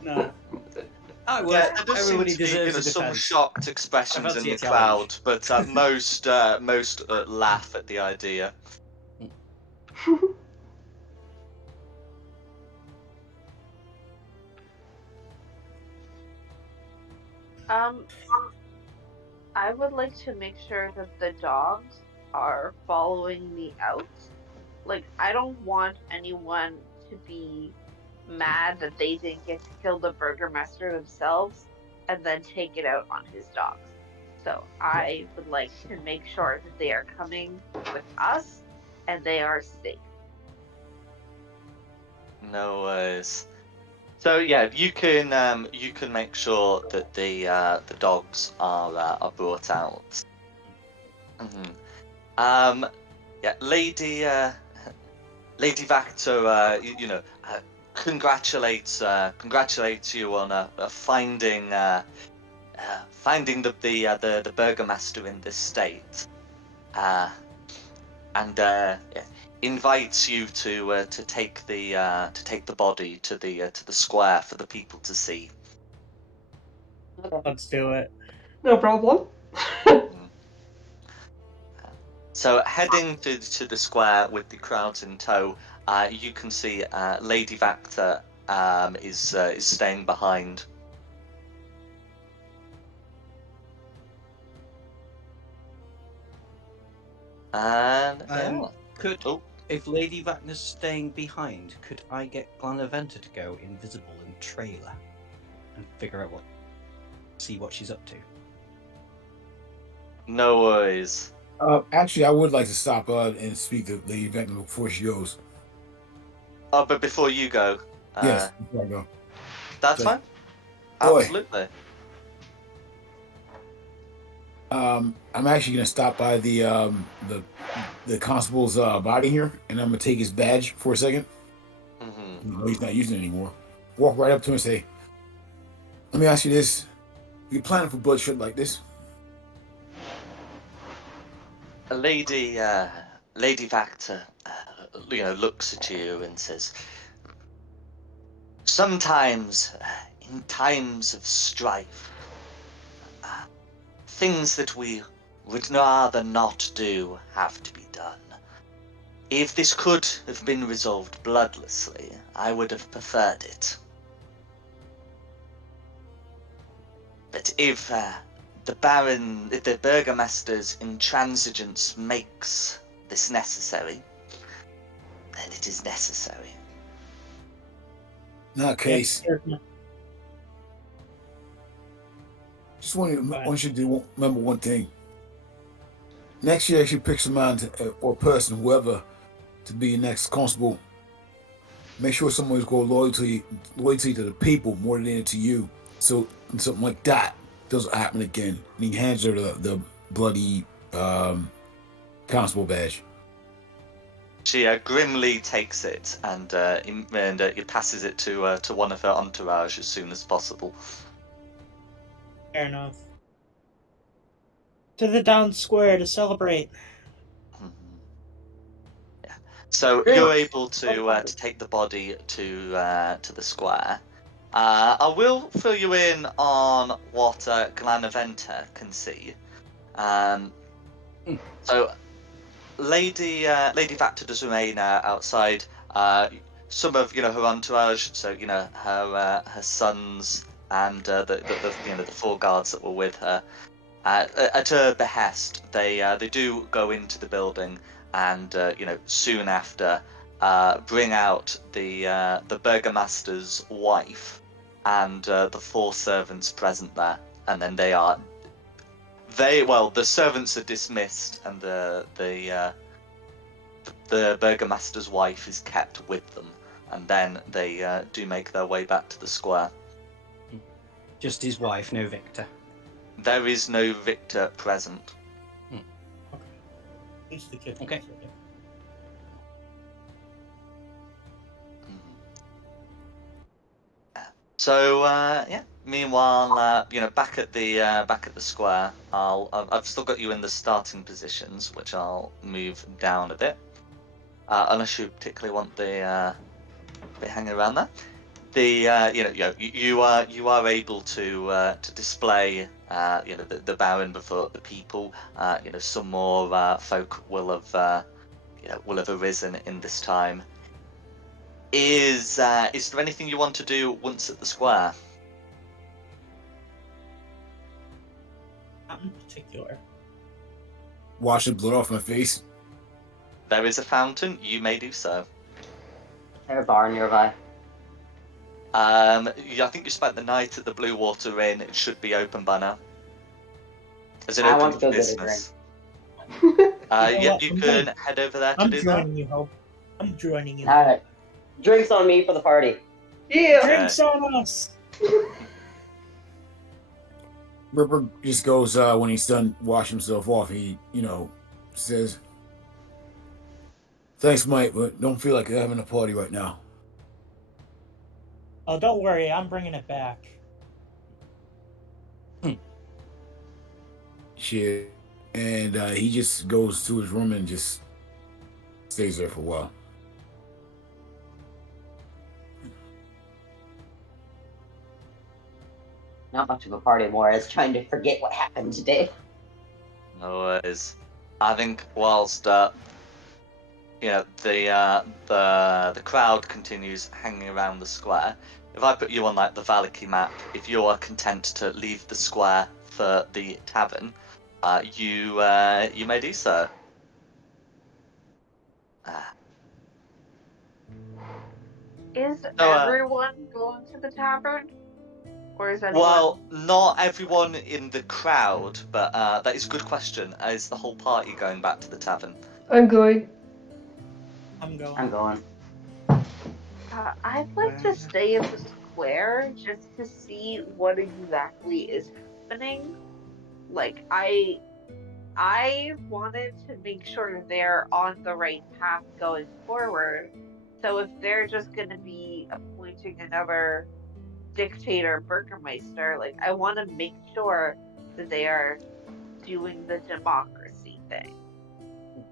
No. I would. Yeah, there does seem Everybody to be, deserves a some defense. shocked expressions fancy in a the challenge. crowd, but most laugh at the idea. Um, I would like to make sure that the dogs are following me out. Like, I don't want anyone to be mad that they didn't get to kill the burgermaster themselves and then take it out on his dogs. So I would like to make sure that they are coming with us and they are safe. No worries. So yeah, you can make sure that the dogs are brought out. Mhm. Yeah, Lady Vactor, congratulates you on finding the burgomaster in this state, and yeah, invites you to take the body to the square for the people to see. Let's do it. No problem. Mm. So heading to the square with the crowds in tow, you can see Lady Vactor is staying behind. And yeah. Could, Oh, if Lady Vactor's staying behind, could I get Glanaventa to go invisible and trailer and figure out see what she's up to? no worries. Actually, I would like to stop and speak to Lady Vecna before she goes. Oh, but before you go, Yes, before I go. that's So, fine. Oi, Absolutely. I'm actually gonna stop by the constable's body here, and I'm gonna take his badge for a second. Hmm. No, he's not using it anymore. Walk right up to him and say, "Let me ask you this: you planning for bloodshed like this?" Lady Lady Vactor, looks at you and says, "Sometimes, in times of strife, uh, things that we would rather not do have to be done. If this could have been resolved bloodlessly, I would have preferred it. But if if the Burgomaster's intransigence makes this necessary, then it is necessary." In that case, just want you to remember one thing. Next year, I should pick some man or person, whoever, to be your next constable. Make sure someone's got loyalty to the people more than it to you. So something like that doesn't happen again. And he hands her the bloody constable badge. She grimly takes it and passes it to one of her entourage as soon as possible. Fair enough. To the town square to celebrate. Mhm. Yeah. So you're able to take the body to the square. I will fill you in on what Glanaventa can see. Um, so Lady Factor does remain outside. Some of her entourage, so her sons and the four guards that were with her. At her behest, they do go into the building and soon after bring out the burgomaster's wife and the four servants present there, and then the servants are dismissed and the burgomaster's wife is kept with them, and then they do make their way back to the square. Just his wife, no Victor. There is no Victor present. Into the kitchen. Okay. So yeah. Meanwhile, back at the square, I've still got you in the starting positions, which I'll move down a bit, unless you particularly want the bit hanging around there. You are able to display the Baron before the people. Some more folk will have arisen in this time. Is there anything you want to do once at the square? Not in particular. Wash the blood off my face. There is a fountain. You may do so. Is there a bar nearby? I think you spent the night at the Blue Water Inn. It should be open by now. Is it I open want to for go get a drink. business? You know Yeah, what? you can head over there to I'm do that. joining you, Hope. I'm joining you. All right, drinks on me for the party. Yeah. Drinks on us. Ripper just goes when he's done washing himself off. He, says, "Thanks, Mike, but don't feel like having a party right now." Oh, don't worry. I'm bringing it back. Shit, and he just goes to his room and just stays there for a while. Not much of a party, more as trying to forget what happened today. No worries. I think whilst the crowd continues hanging around the square. If I put you on like the Valaki map, if you are content to leave the square for the tavern, you may do so. Is So, everyone going to the tavern? Or is anyone... well, not everyone in the crowd, but that is a good question. Is the whole party going back to the tavern? I'm going. I'm going. I'm going. I'd like to stay in the square just to see what exactly is happening. Like, I wanted to make sure they're on the right path going forward. So if they're just going to be appointing another dictator Burgermeister, like, I want to make sure that they are doing the democracy thing.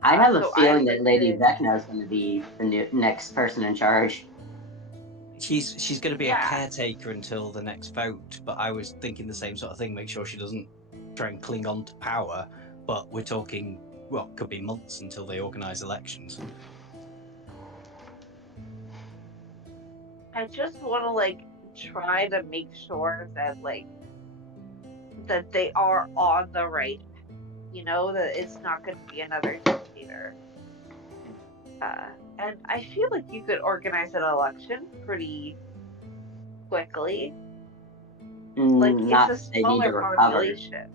I have a So feeling I'd that like Lady to- Vecna is going to be the next person in charge. She's going to be Yeah. a caretaker until the next vote, but I was thinking the same sort of thing. Make sure she doesn't try and cling on to power. But we're talking, well, could be months until they organise elections. I just want to like try to make sure that that they are on the right, that it's not going to be another dictator. And I feel like you could organize an election pretty quickly. Like Not it's a they need to smaller recover. population.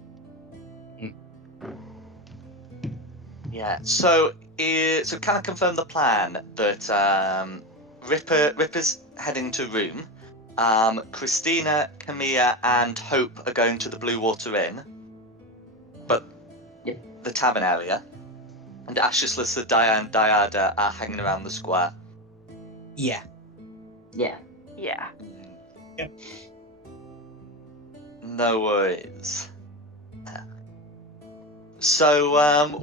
Yeah. So can I confirm the plan that Ripper's heading to room. Christina, Camilla, and Hope are going to the Blue Water Inn, but the tavern area. And Ashisless, the Diane, Diada are hanging around the square. Yeah. Yeah. Yeah. Yep. No worries. So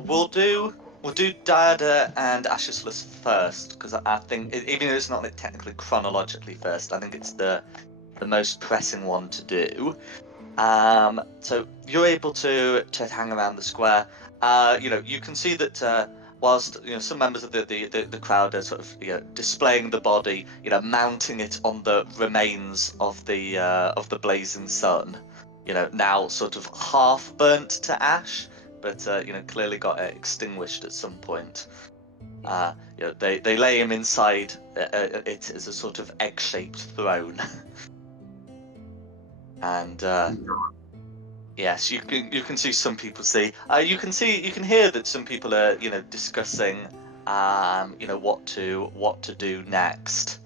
we'll do Diada and Ashisless first, because I think even though it's not technically chronologically first, I think it's the most pressing one to do. So you're able to hang around the square. You can see that whilst some members of the crowd are sort of displaying the body, mounting it on the remains of the blazing sun, now sort of half burnt to ash, but clearly got extinguished at some point. They lay him inside it as a sort of egg-shaped throne. And yes, you can see some people see. You can hear that some people are discussing what to do next.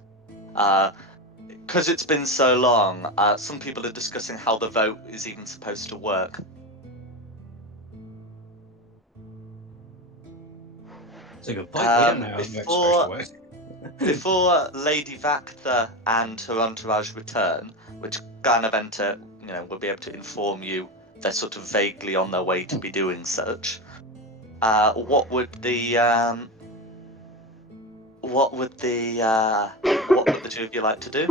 Because it's been so long, some people are discussing how the vote is even supposed to work. It's a good point. We don't know how it's supposed to work. Before Lady Vactha and her entourage return, which kind of enter, will be able to inform you they're sort of vaguely on their way to be doing such. What would the two of you like to do?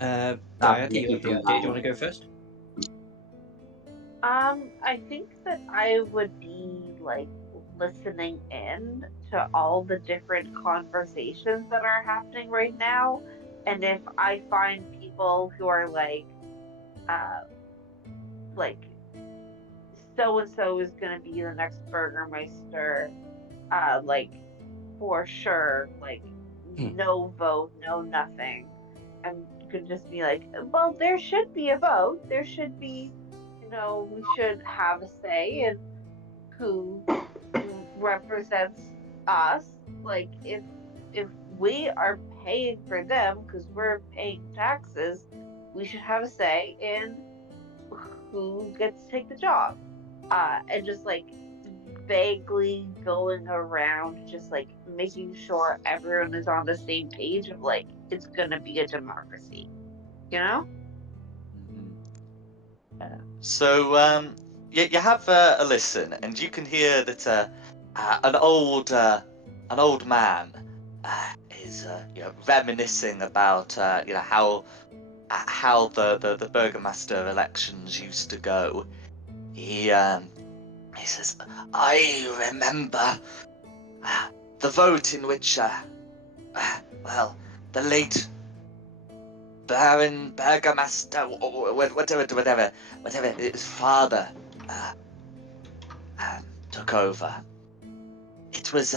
Gaia, do you want to go first? I think that I would be like listening in to all the different conversations that are happening right now. And if I find people who are like so and so is gonna be the next Burgermeister, like for sure, like no vote, no nothing. I'm gonna just be like, well, there should be a vote. There should be, we should have a say in who represents us. Like if we are paying for them because we're paying taxes, we should have a say in who gets to take the job. And just like vaguely going around, just like making sure everyone is on the same page of like it's gonna be a democracy, you know? So you have a listen, and you can hear that an old man is reminiscing about how the Burgomaster elections used to go. He says, I remember the vote in which well, the late Baron Burgomaster, whatever his father took over. It was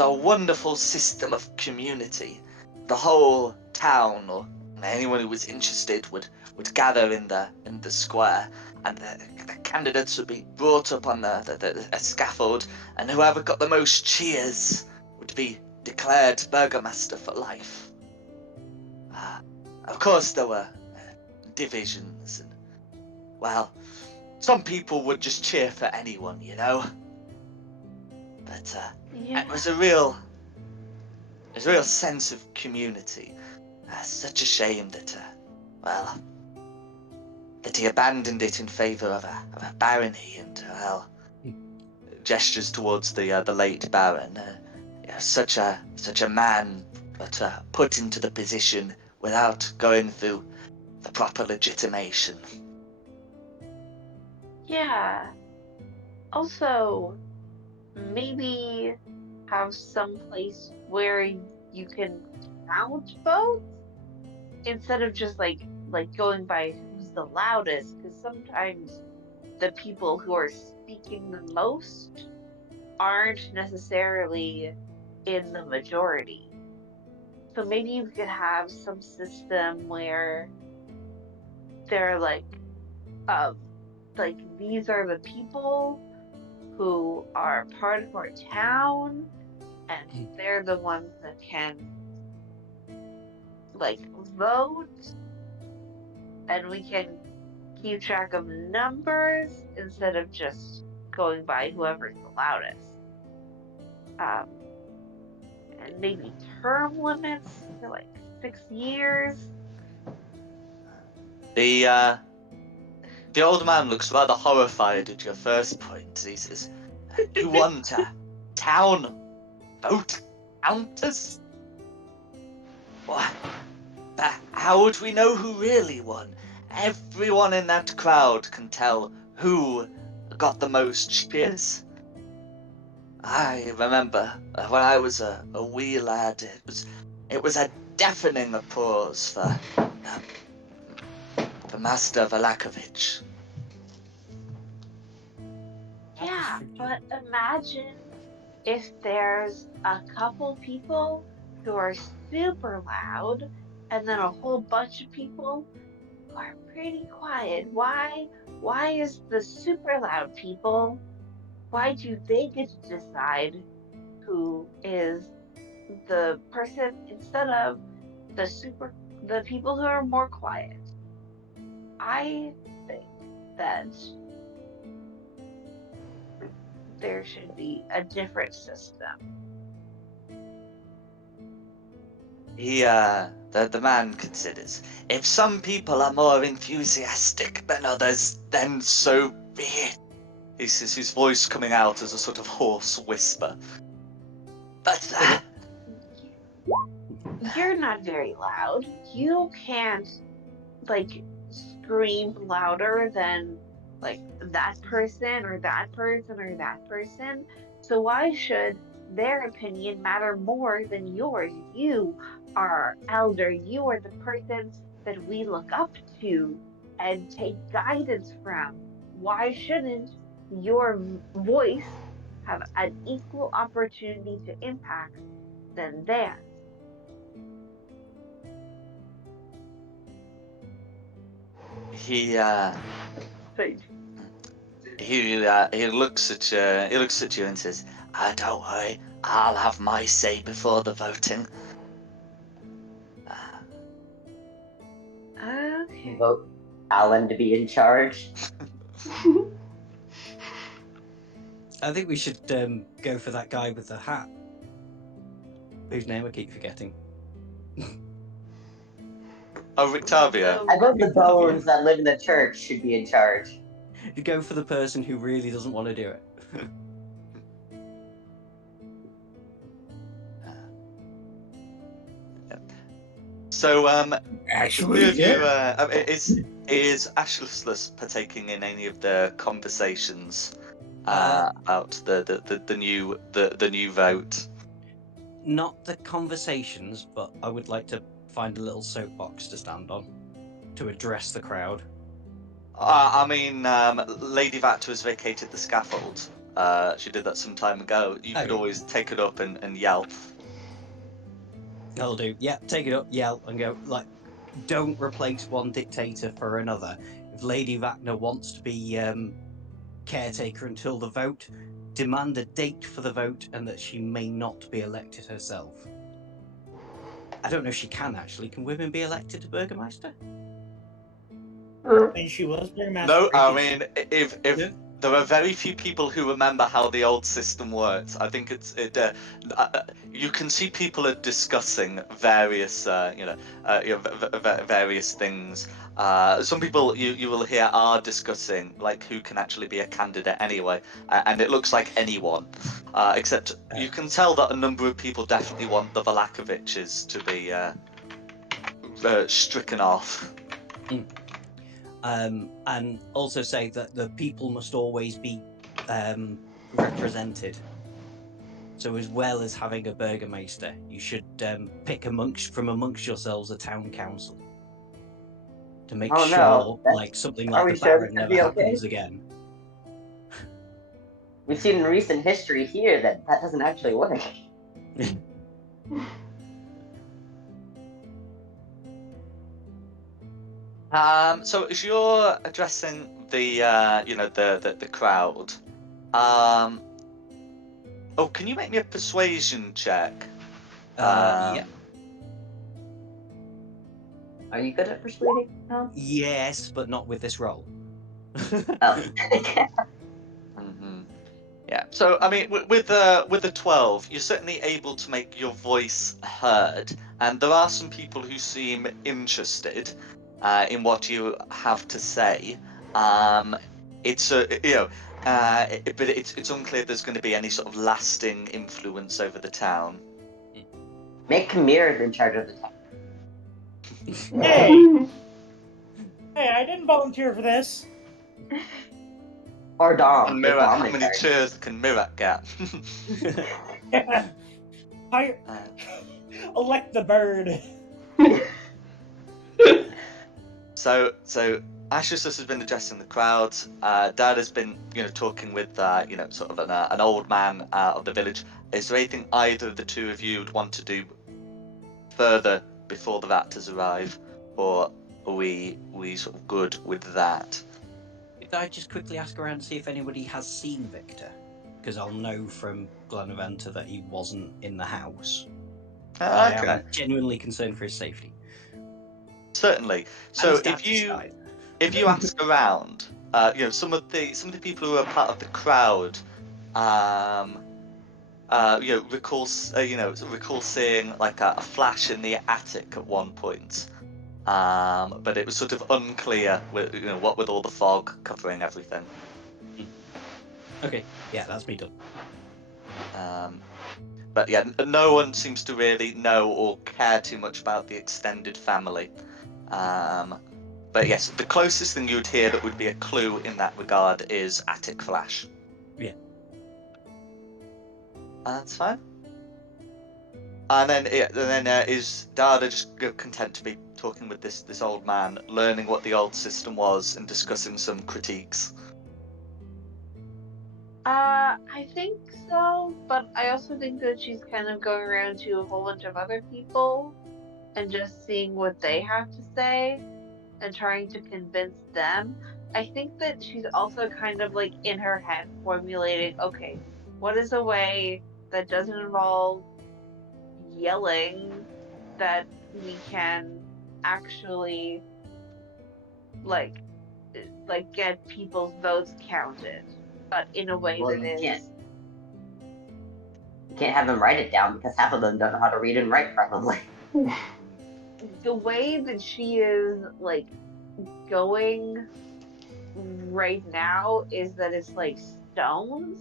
a wonderful system of community. The whole town, or anyone who was interested, would gather in the square, and the candidates would be brought up on the scaffold, and whoever got the most cheers would be declared Burgomaster for life. Of course, there were divisions, and well, some people would just cheer for anyone, But Yeah. it was a real sense of community. Such a shame that, that he abandoned it in favour of a barony, and gestures towards the late Baron. Such a man, but put into the position without going through the proper legitimation. Yeah. Also, maybe have some place where you can count votes instead of just like going by who's the loudest, because sometimes the people who are speaking the most aren't necessarily in the majority. So maybe you could have some system where they're um like these are the people who are part of our town, and they're the ones that can like vote, and we can keep track of numbers instead of just going by whoever's the loudest. Um, and maybe term limits for like 6 years. The old man looks rather horrified at your first point. He says, "You want a town vote counters? What? How would we know who really won? Everyone in that crowd can tell who got the most cheers. I remember when I was a wee lad, it was a deafening applause for Master Valakovich." Yeah, but imagine if there's a couple people who are super loud and then a whole bunch of people who are pretty quiet. Why is the super loud people, why do they get to decide who is the person instead of the people who are more quiet? I think that there should be a different system. The man considers, if some people are more enthusiastic than others, then so be it. His voice coming out as a sort of hoarse whisper. But You're not very loud. You can't, like, scream louder than, like, that person or that person or that person. So why should their opinion matter more than yours? You are elder. You are the person that we look up to and take guidance from. Why shouldn't your voice have an equal opportunity to impact than theirs? he Like, he looks at you. He looks at you and says, "Don't worry, I'll have my say before the voting." okay. Vote Alan to be in charge. I think we should go for that guy with the hat, whose name I keep forgetting. Oh, Rictavia. I vote the bones that live in the church should be in charge. You go for the person who really doesn't want to do it. So, Actually, have you, yeah. is Ashless partaking in any of the conversations Uh, about the new vote? Not the conversations, but I would like to find a little soapbox to stand on to address the crowd. I mean, Lady Vacta has vacated the scaffold. She did that some time ago. You could Okay. always take it up and yell. I'll do. Yeah, take it up, yell, and go, like, don't replace one dictator for another. If Lady Vacna wants to be caretaker until the vote, demand a date for the vote and that she may not be elected herself. I don't know if she can, actually. Can women be elected to Burgomaster? And she was their master. No, I mean, if Yeah. there are very few people who remember how the old system works. I think you can see people are discussing various various things. Some people you will hear are discussing like who can actually be a candidate anyway, and it looks like anyone, except you can tell that a number of people definitely want the Valakoviches to be stricken off. And also say that the people must always be represented. So as well as having a Burgomaster, you should pick from amongst yourselves a town council to make Oh, sure, no, like something are like we the sure Baron that's never gonna be okay? happens again. We've seen in recent history here that doesn't actually work. So as you're addressing the the crowd, can you make me a persuasion check? Yeah. Are you good at persuading? No? Yes, but not with this roll. Oh. Mm-hmm. Yeah. So I mean, with the 12, you're certainly able to make your voice heard, and there are some people who seem interested in what you have to say. It's but it's unclear if there's going to be any sort of lasting influence over the town. Make Kamir in charge of the town. Hey! Hey, I didn't volunteer for this. Or Dom. And Make Mirak, Dom how in many charge. cheers can Mirak get? I elect the bird. So Ashley has been addressing the crowd. Dad has been, talking with, sort of an old man of the village. Is there anything either of the two of you would want to do further before the Raptors arrive, or are we sort of good with that? Could I just quickly ask around to see if anybody has seen Victor? Because I'll know from Glenaventa that he wasn't in the house. I am genuinely concerned for his safety. Certainly. So if you ask around, some of the people who are part of the crowd, recall seeing like a flash in the attic at one point, but it was sort of unclear with what with all the fog covering everything. Okay, yeah, that's me done. But yeah, no one seems to really know or care too much about the extended family. But yes, the closest thing you would hear that would be a clue in that regard is attic flash. Yeah. That's fine. And then, is Dada just content to be talking with this old man, learning what the old system was and discussing some critiques? I think so, but I also think that she's kind of going around to a whole bunch of other people and just seeing what they have to say and trying to convince them. I think that she's also kind of like in her head formulating, okay, what is a way that doesn't involve yelling that we can actually like get people's votes counted, but in a way Well, that is you can't have them write it down because half of them don't know how to read and write probably. the way that she is like going right now is that it's like stones.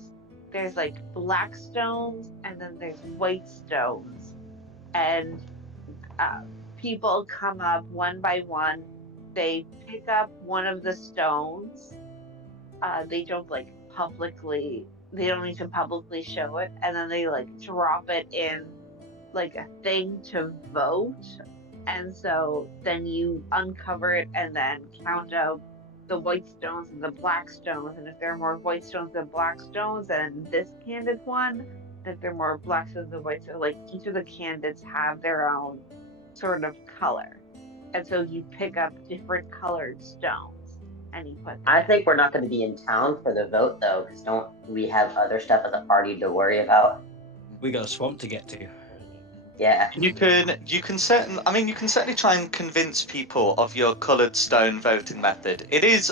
There's like black stones and then there's white stones. And uh, people come up one by one. They pick up one of the stones. They don't like publicly, they don't need to publicly show it. And then they like drop it in like a thing to vote. And so then you uncover it and then count out the white stones and the black stones. And if there are more white stones than black stones, then this candidate won. If there are more black stones than white stones, like each of the candidates have their own sort of color. And so you pick up different colored stones and you put them I in. think we're not going to be in town for the vote though, because don't we have other stuff as a party to worry about? We got a swamp to get to. Yeah. You can certainly try and convince people of your coloured stone voting method. It is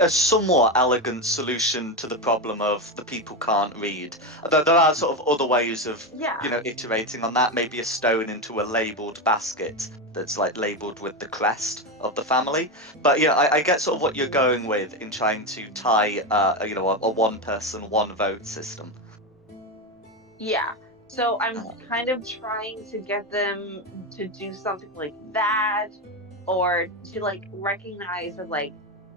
a somewhat elegant solution to the problem of the people can't read. Although there are sort of other ways of Yeah. iterating on that. Maybe a stone into a labelled basket that's like labelled with the crest of the family. But I get sort of what you're going with in trying to tie a one person one vote system. Yeah. So I'm Um, kind of trying to get them to do something like that or to like recognize that like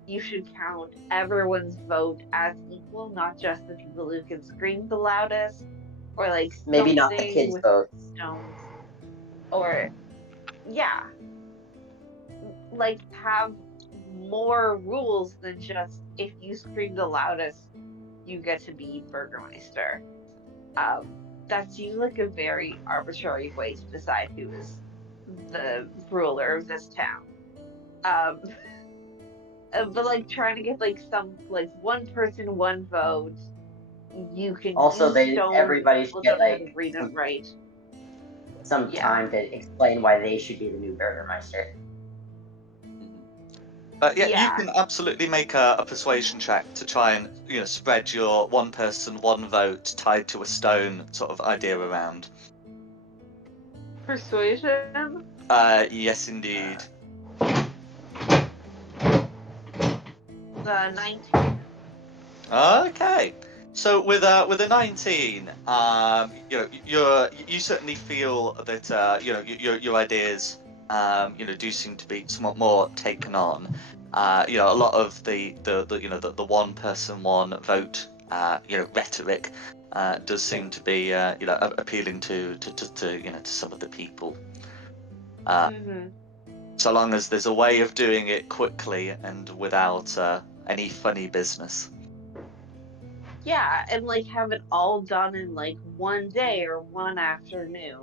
you should count everyone's vote as equal, not just the people who can scream the loudest or like Maybe not the something kids' with vote. stones or yeah, like have more rules than just if you scream the loudest, you get to be Burgermeister. Um, that seems like a very arbitrary way to decide who is the ruler of this town. Um, but like trying to get like some like one person, one vote. You can Also, use stones, but everybody should people get don't know how to like read and write. some Yeah, time to explain why they should be the new Burgermeister. But yeah, you yeah. can absolutely make a persuasion check to try and spread your one person one vote tied to a stone sort of idea around. Persuasion. Yes, indeed. The 19. Okay. So with a 19, you certainly feel that your ideas do seem to be somewhat more taken on. A lot of the one person one vote rhetoric does seem to be appealing to some of the people. Mm-hmm. So long as there's a way of doing it quickly and without any funny business. Yeah, and like have it all done in like one day or one afternoon.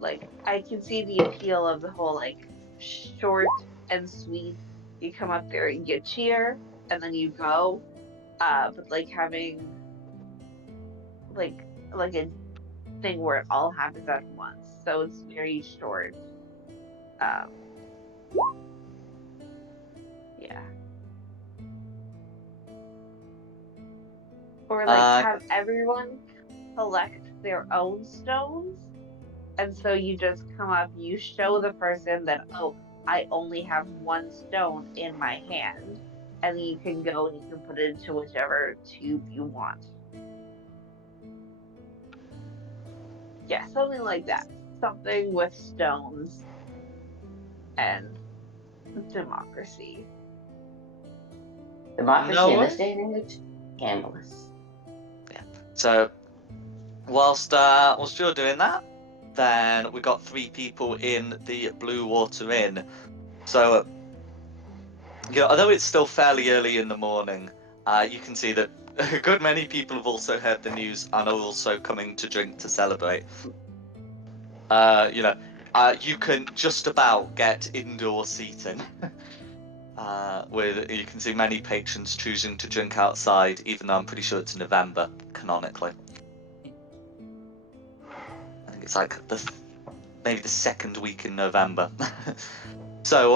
Like I can see the appeal of the whole like short and sweet. You come up there and you cheer and then you go. But like having like a thing where it all happens at once. So it's very short. Um yeah. Or like Uh, have everyone collect their own stones. And so you just come up, you show the person that, oh, I only have one stone in my hand. And then you can go and you can put it into whichever tube you want. Yeah, something like that. Something with stones and democracy. Democracy in this day and age? Scandalous. Yeah. So, whilst you're doing that, then we got 3 people in the Blue Water Inn. So, although it's still fairly early in the morning, you can see that a good many people have also heard the news and are also coming to drink to celebrate. You can just about get indoor seating. You can see many patrons choosing to drink outside, even though I'm pretty sure it's November, canonically. I think it's like maybe the second week in November. So,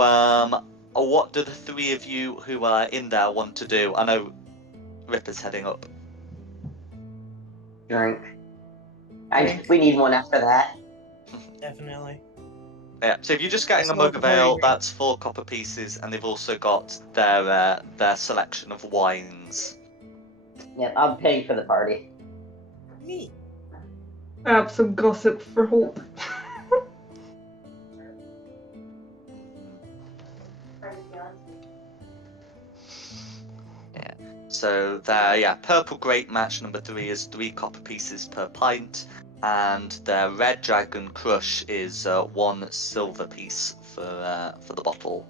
what do the 3 of you who are in there want to do? I know Ripper's heading up. Drink. We need one after that. Definitely. Yeah, so if you're just getting a So, mug of very ale, good. that's 4 copper pieces, and they've also got their selection of wines. Yeah, I'm paying for the party. Neat. I have some gossip for Hope. So Purple Grape match number 3 is 3 copper pieces per pint, and their Red Dragon Crush is 1 silver piece for the bottle.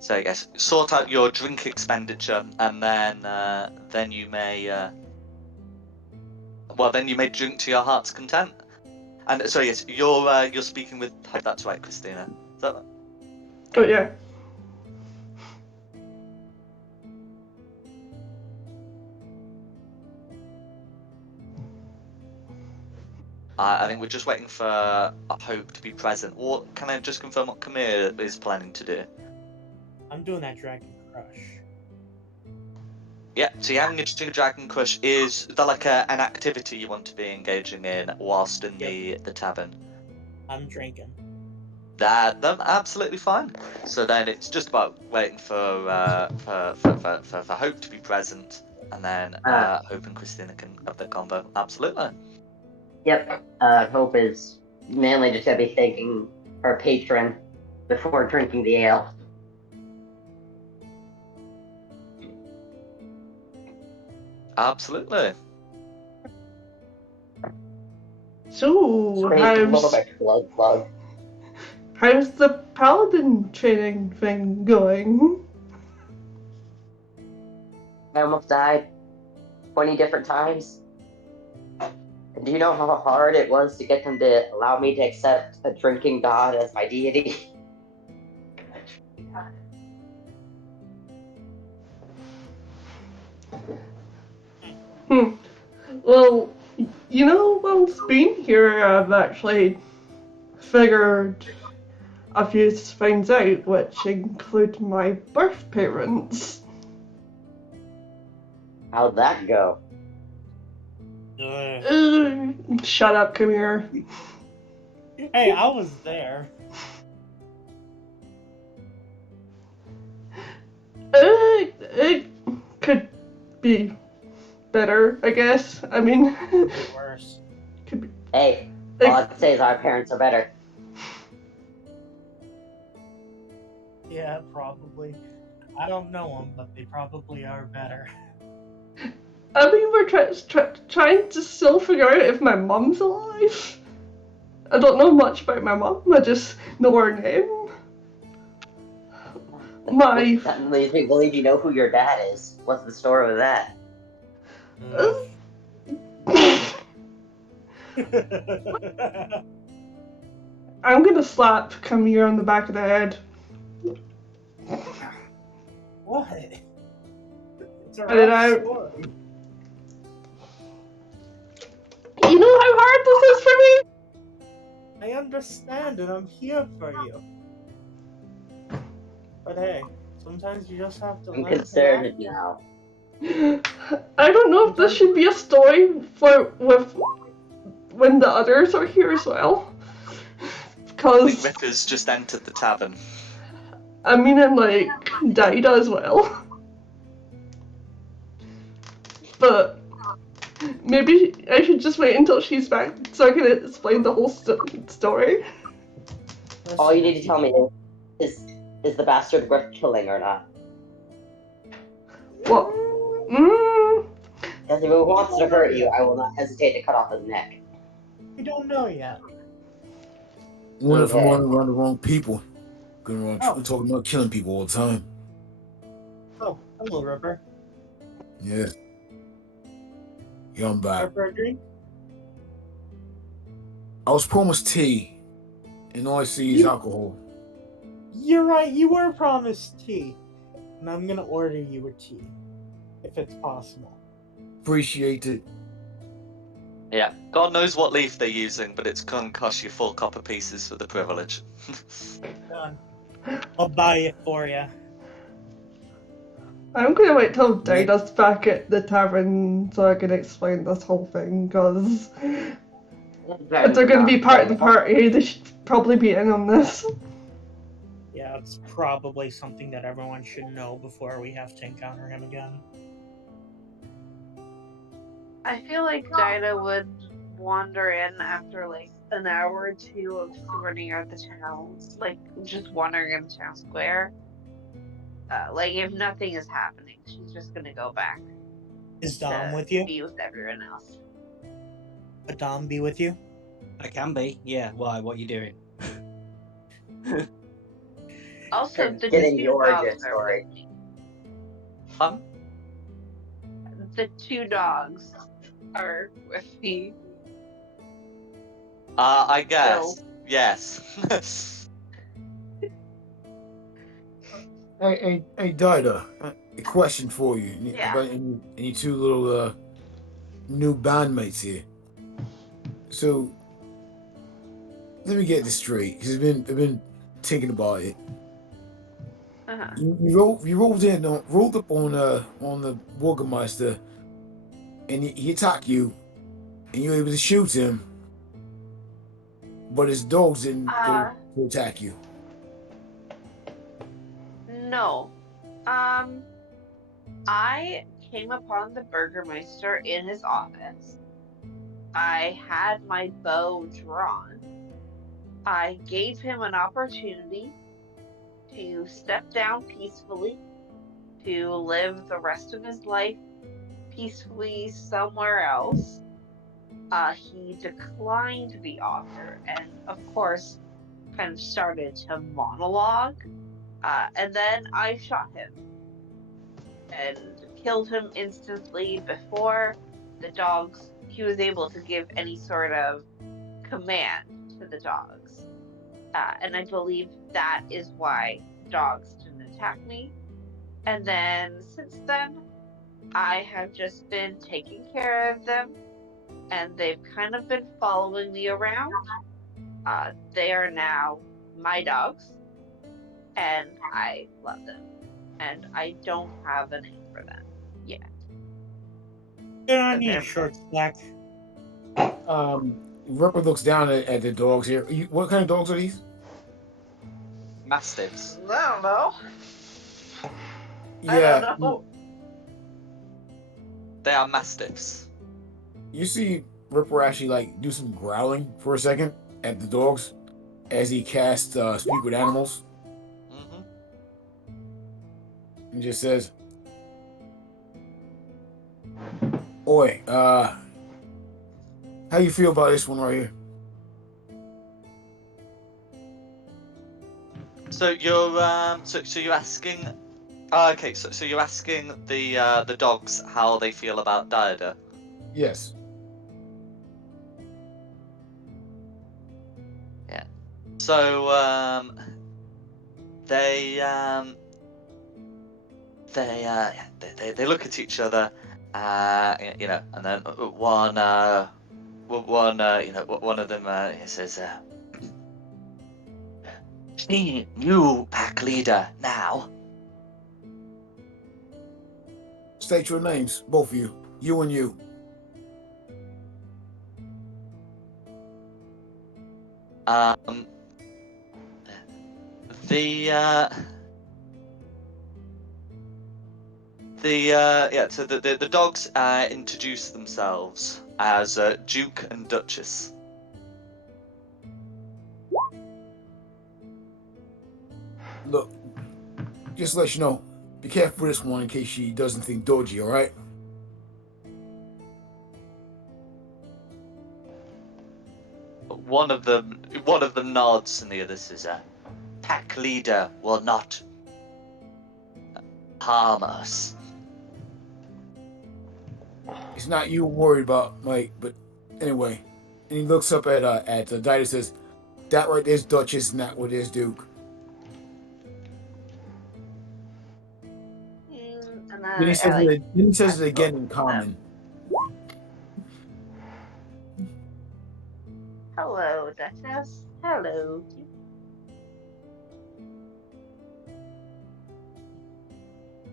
So yes, sort out your drink expenditure, and then you may drink to your heart's content. And so yes, you're speaking with. That's right, Christina. Is that right? Oh yeah. I think we're just waiting for Hope to be present. Or can I just confirm what Camille is planning to do? I'm doing that Dragon Crush. Yeah, so you're having a Dragon Crush. Is that like an activity you want to be engaging in whilst in the tavern? I'm drinking. That's absolutely fine. So then it's just about waiting for Hope to be present, and then Hope and Christina can have their combo. Absolutely. Yep. Hope is mainly just gonna be thanking her patron before drinking the ale. Absolutely. So, how's the paladin training thing going? I almost died 20 different times. And do you know how hard it was to get them to allow me to accept a drinking god as my deity? Well, whilst being here, I've actually figured a few things out, which include my birth parents. How'd that go? Shut up, come here. Hey, I was there. It could be better, I guess. I mean, Worse. Could be. Hey, all I can say is our parents are better. Yeah, probably. I don't know them, but they probably are better. I mean, we're trying to still figure out if my mum's alive. I don't know much about my mum, I just know her name. That leads me to believe you know who your dad is. What's the story with that? I'm gonna slap Camille on the back of the head. What? It's a Cut it rough out. story. You know how hard this is for me? I understand and I'm here for you. But hey, Sometimes you just have to I'm learn to laugh. concerned now. I don't know if this should be a story for with when the others are here as well. I think Because Ripper's just entered the tavern. I mean, and like Dida as well. But maybe I should just wait until she's back so I can explain the whole story. All you need to tell me is the bastard worth killing or not? Well, Because if it wants to hurt you, I will not hesitate to cut off his neck. We don't know yet. Wonder if I'm Okay. running around the wrong people. Going around Oh. talking about killing people all the time. Oh, hello, Ripper. Yeah. Yeah, I'm back. Ripper, a drink? I was promised tea, and all I see is alcohol. You're right, you were promised tea. And I'm gonna order you a tea. If it's possible. Appreciate it. Yeah, God knows what leaf they're using, but it's gonna cost you 4 copper pieces for the privilege. Done. I'll buy it for you. I'm gonna wait till Dida's back at the tavern so I can explain this whole thing, because if they're gonna be part of the party, they should probably be in on this. Yeah, it's probably something that everyone should know before we have to encounter him again. I feel like Dinah would wander in after like an hour or two of running out the town, like just wandering in the town square. Like if nothing is happening, she's just gonna go back Is Dom to with you? be with everyone else. Would Dom be with you? I can be. Yeah. Why? What are you doing? Also, the Getting two the origin dogs are story. with me. Um, The 2 dogs are with me. I guess. So, Yes. Hey, Dida, a question for you. Yeah. About any 2 little new bandmates here. So, let me get this straight, because I've been thinking about it. uh-huh. You rolled up on the Burgermeister, and he attacked you, and you were able to shoot him, but his dogs didn't go to attack you. No. I came upon the Burgermeister in his office. I had my bow drawn. I gave him an opportunity to step down peacefully, to live the rest of his life peacefully somewhere else. He declined the offer and, of course, kind of started to monologue. And then I shot him and killed him instantly before he was able to give any sort of command to the dogs. And I believe that is why dogs didn't attack me. And then since then, I have just been taking care of them, and they've kind of been following me around. They are now my dogs, and I love them. And I don't have a name for them yet. Good on you, short slack. Ripper looks down at the dogs here. What kind of dogs are these? Mastiffs. I don't know. Yeah. I don't know. They are mastiffs. You see Ripper actually like do some growling for a second at the dogs as he casts Speak with Animals. Mm-hmm. And just says, "Oi, how you feel about this one right here?" So you're so you're asking. Okay, so you're asking the dogs how they feel about Dida. Yes. Yeah. So they look at each other, you know, and then one of them says, "See, new pack leader now." State your names, both of you. You and you. So the dogs introduce themselves as Duke and Duchess. Look, just to let you know, be careful with this one in case she doesn't think dodgy, alright? One of them nods, and the other says, "Pack leader will not harm us." It's not you worried about, Mike, but anyway. And he looks up at Dita and says, "That right there's Duchess, and that right there's Duke." And Then he says it again in common. Hello, Duchess. Hello.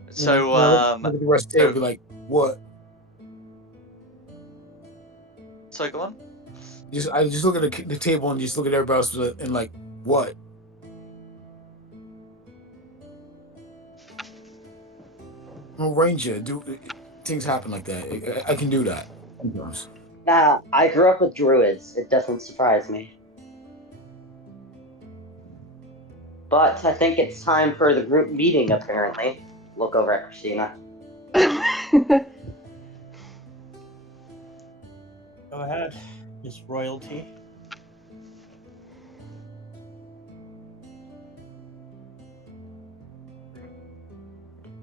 So, look at the rest of the table, be like, "What?" So go on. I just look at the table and just look at everybody else and like, "What?" I'm a ranger. Things happen like that. I can do that sometimes. I grew up with druids. It doesn't surprise me. But I think it's time for the group meeting, apparently. Look over at Christina. Go ahead, Miss Royalty.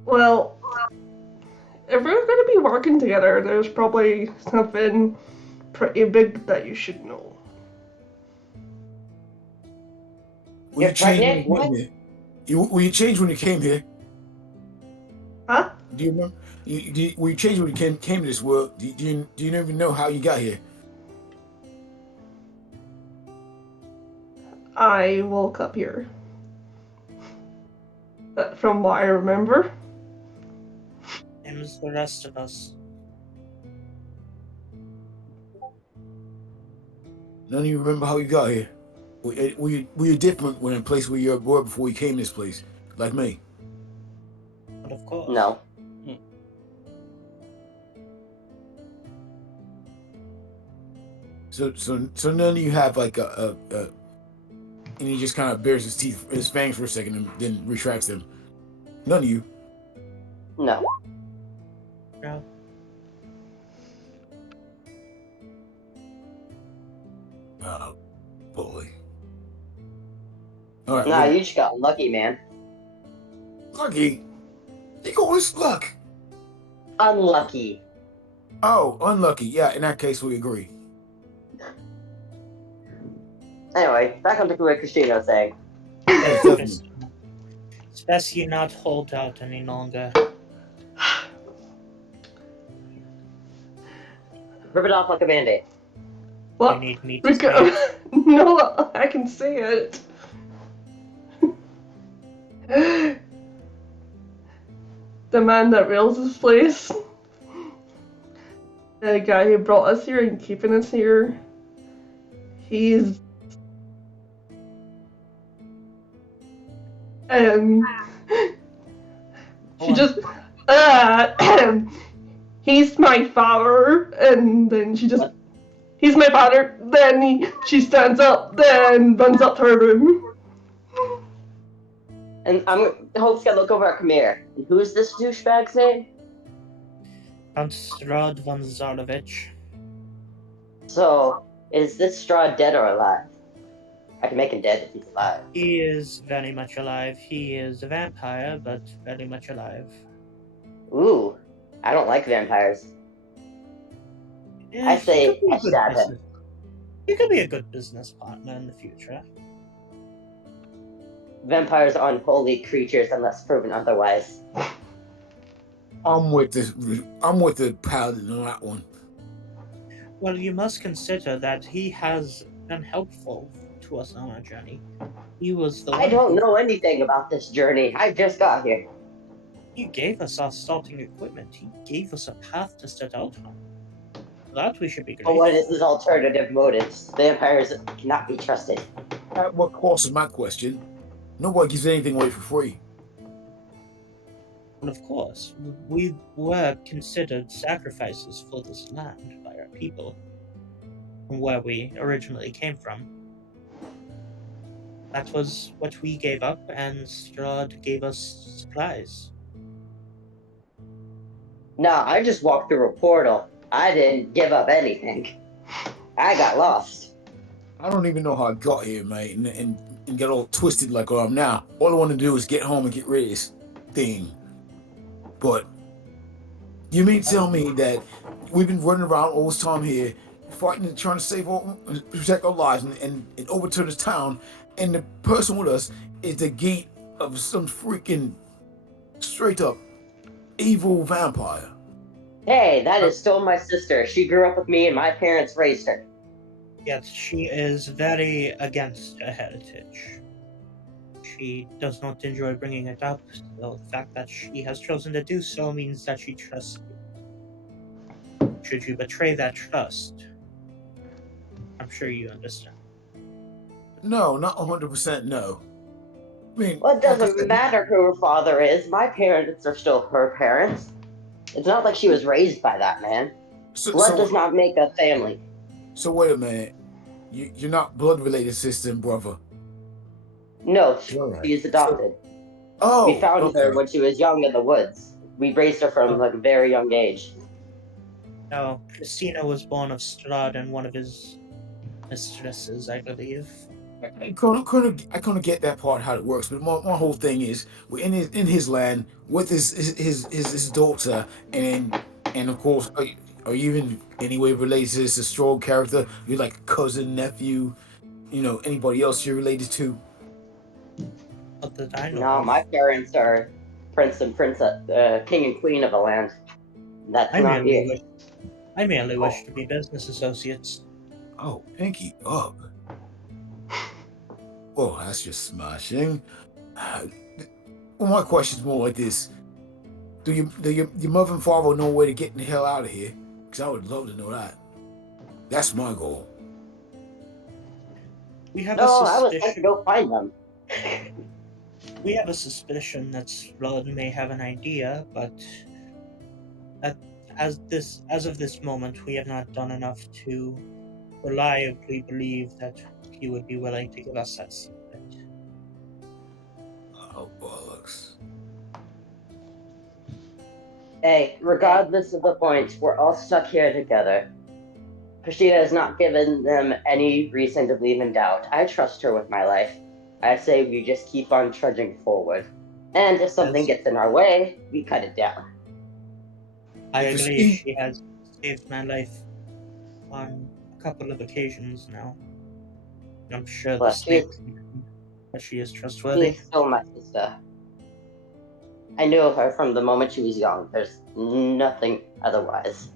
Well, if we're going to be working together, there's probably something pretty big that you should know. Will you change when you came here? Will you change when you came here? Huh? Do you remember? Will you change when you came to this world? Do you even know how you got here? I woke up here. From what I remember. Same as the rest of us. None of you remember how you got here? Were you different when in a place where you were before you came to this place? Like me? But of course. No. So none of you have like and he just kind of bares his fangs for a second and then retracts them. None of you. No. No. Oh, boy. All right. Nah, you just got lucky, man. Lucky? You got this luck. Unlucky. Oh, unlucky. Yeah, in that case, we agree. Anyway, back on to what Christina was saying. Yes, definitely. It's best you not hold out any longer. Rip it off like a band-aid. What? You need me to say it? No, I can say it. The man that rails this place. The guy who brought us here and keeping us here. He's she just he's my father, and then she just he's my father. Then she stands up, then runs up to her room. And Hope's gonna look over at Khmer. And who's this douchebag's name? Count Straud von Zarovich. So, is this Straud dead or alive? I can make him dead if he's alive. He is very much alive. He is a vampire, but very much alive. Ooh, I don't like vampires. Yeah, I say I stab him. He could be a good business partner in the future. Vampires are unholy creatures unless proven otherwise. I'm with the paladin on that one. Well, you must consider that he has been helpful to us on our journey. He was the I don't know anything about this journey. I just got here. He gave us our starting equipment. He gave us a path to set out on. For that we should be But what is grateful. his alternative motives? Vampires cannot be trusted. That what course is my question. Nobody gives anything away for free. Well, of course, we were considered sacrifices for this land by our people, from where we originally came from. That was what we gave up, and Straud gave us supplies. No, I just walked through a portal. I didn't give up anything. I got lost. I don't even know how I got here, mate, and get all twisted like I am now. All I want to do is get home and get rid of this thing. But you mean to tell me that we've been running around all this time here, fighting and trying to save all, protect our lives and overturn this town, and the person with us is the gate of some freaking straight up evil vampire? Hey, that is still my sister. She grew up with me and my parents raised her. Yet she is very against her heritage. She does not enjoy bringing it up, so the fact that she has chosen to do so means that she trusts you. Should you betray that trust, I'm sure you understand. No, not 100% no. I mean, Well, it like I doesn't said, matter who her father is. My parents are still her parents. It's not like she was raised by that man. Blood does not make a family. So wait a minute. You're not blood related, sister and brother. No, Right. she is adopted. Oh, We found okay. her when she was young in the woods. We raised her from like a very young age. No, Christina was born of Strahd and one of his mistresses, I believe. I kind of get that part how it works, but my whole thing is we're in his land with his daughter, and of course, are you even any way related to this Straud character? You're like cousin, nephew, anybody else you're related to? Not that I know No, of. my parents are prince and princess, king and queen of a land. That's I not merely you. wish I merely wish to be business associates. Oh, pinky up. Oh, that's just smashing. Well, my question's more like this: Do your mother and father know where to get the hell out of here? Because I would love to know that. That's my goal. We have No, a I was sent to suspicion. go find them. We have a suspicion that Strahd may have an idea, but as of this moment, we have not done enough to reliably believe that he would be willing to give us that secret. Oh, bollocks. Hey, regardless of the point, we're all stuck here together. Christina has not given them any reason to believe in doubt. I trust her with my life. I say we just keep on trudging forward. And if something gets in our way, we cut it down. I agree, she has saved my life on a couple of occasions now. I'm sure the snake that she is trustworthy. She's still my sister. I knew her from the moment she was young. There's nothing otherwise.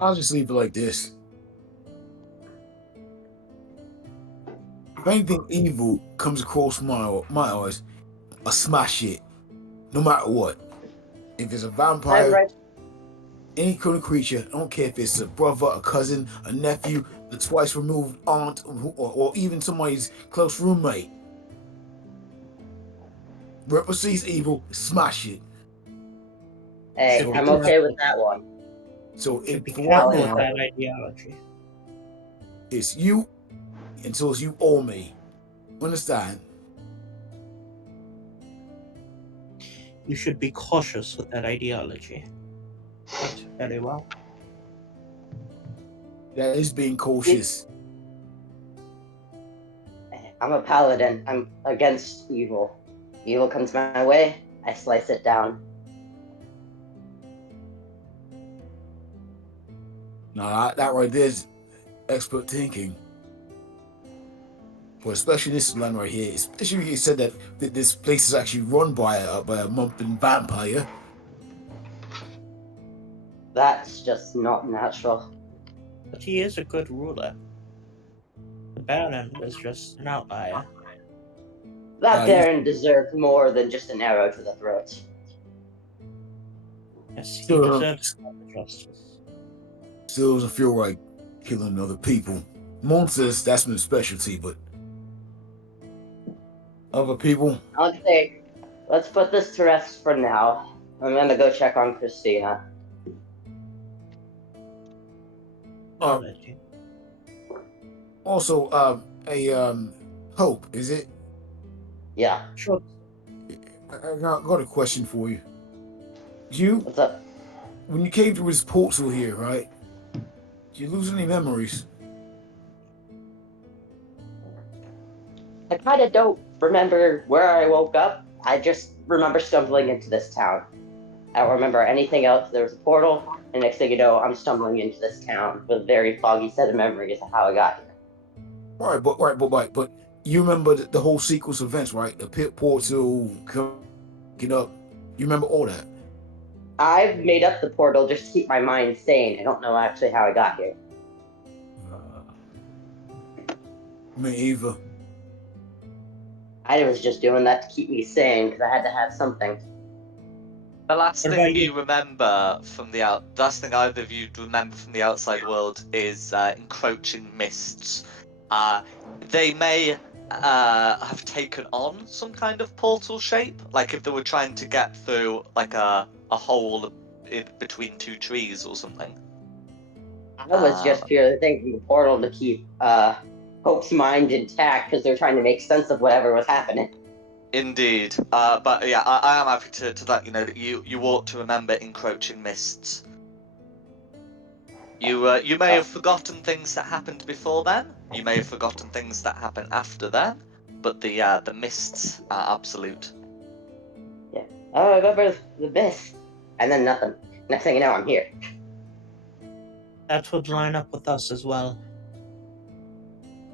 I'll just leave it like this. If anything evil comes across my eyes, I smash it. No matter what. If it's a vampire, Right. any kind of creature, I don't care if it's a brother, a cousin, a nephew, a twice removed aunt, or even somebody's close roommate. Represents evil, smash it. Hey, So I'm okay with that one. So Be for careful right with now, that ideology. it's you until it's you or me. Understand? You should be cautious with that ideology. But very well. That is being cautious. I'm a paladin. I'm against evil. Evil comes my way, I slice it down. Nah, that right there is expert thinking. But especially this land right here, especially you said that this place is actually run by a mumping vampire. That's just not natural. But he is a good ruler. The Baron was just an outlier. That Baron deserved more than just an arrow to the throat. Yes, he deserves justice. Still doesn't feel right killing other people. Monsters, that's my specialty, but other people. I'd say, let's put this to rest for now. I'm gonna go check on Christina. Also, Hope, is it? Yeah. Sure. I got a question for you. What's up? When you came through this portal here, right? Did you lose any memories? I kind of don't remember where I woke up. I just remember stumbling into this town. I don't remember anything else. There was a portal, and next thing you know, I'm stumbling into this town with a very foggy set of memories of how I got here. But you remember the whole sequence of events, right? The pit portal, get up. You remember all that? I've made up the portal just to keep my mind sane. I don't know actually how I got here. Me either. I was just doing that to keep me sane because I had to have something. The last thing you remember from the last thing either of you remember from the outside world is encroaching mists. They may have taken on some kind of portal shape, like if they were trying to get through like a hole in between two trees or something. I was just purely thinking the portal to keep Hope's mind intact because they're trying to make sense of whatever was happening. Indeed, but yeah, I am happy to let you know that you ought to remember encroaching mists. You may have forgotten things that happened before then. You may have forgotten things that happened after then, but the mists are absolute. Yeah, I remember the mist, and then nothing. Next thing you know, I'm here. That would line up with us as well.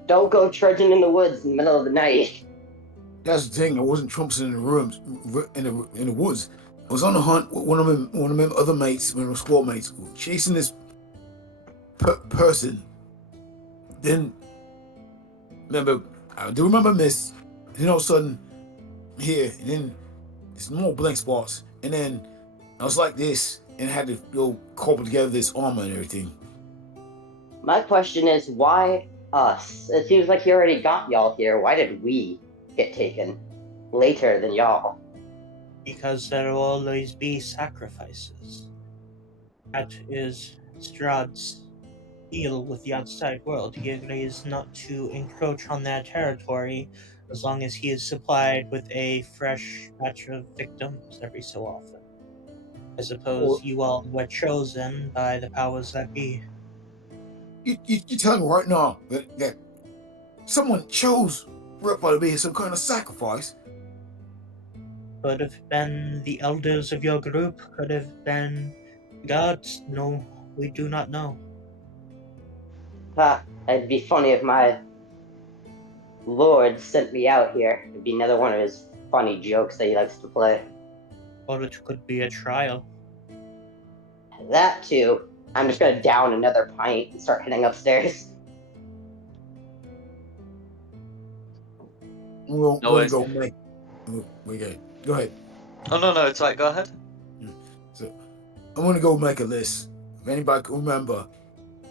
Don't go trudging in the woods in the middle of the night. That's the thing. I wasn't trumping in the rooms in the woods. I was on a hunt with one of my other mates, one of my squad mates, chasing this person. Then I do remember mist. Then all of a sudden, here, and then there's more blank spots, and then I was like this, and I had to go cobble together this armor and everything. My question is, why us? It seems like he already got y'all here. Why did we get taken later than y'all? Because there will always be sacrifices. That is Straud's deal with the outside world. He agrees not to encroach on their territory as long as he is supplied with a fresh batch of victims every so often. I suppose you all were chosen by the powers that be. You tell me right now that someone chose Ripper to be some kind of sacrifice? Could have been the elders of your group, could have been gods. No, we do not know. It'd be funny if my lord sent me out here. It'd be another one of his funny jokes that he likes to play. Or it could be a trial. That too. I'm just gonna down another pint and start heading upstairs. We're gonna go make. Go ahead. Oh no, it's right. Go ahead. So I'm gonna go make a list. If anybody can remember,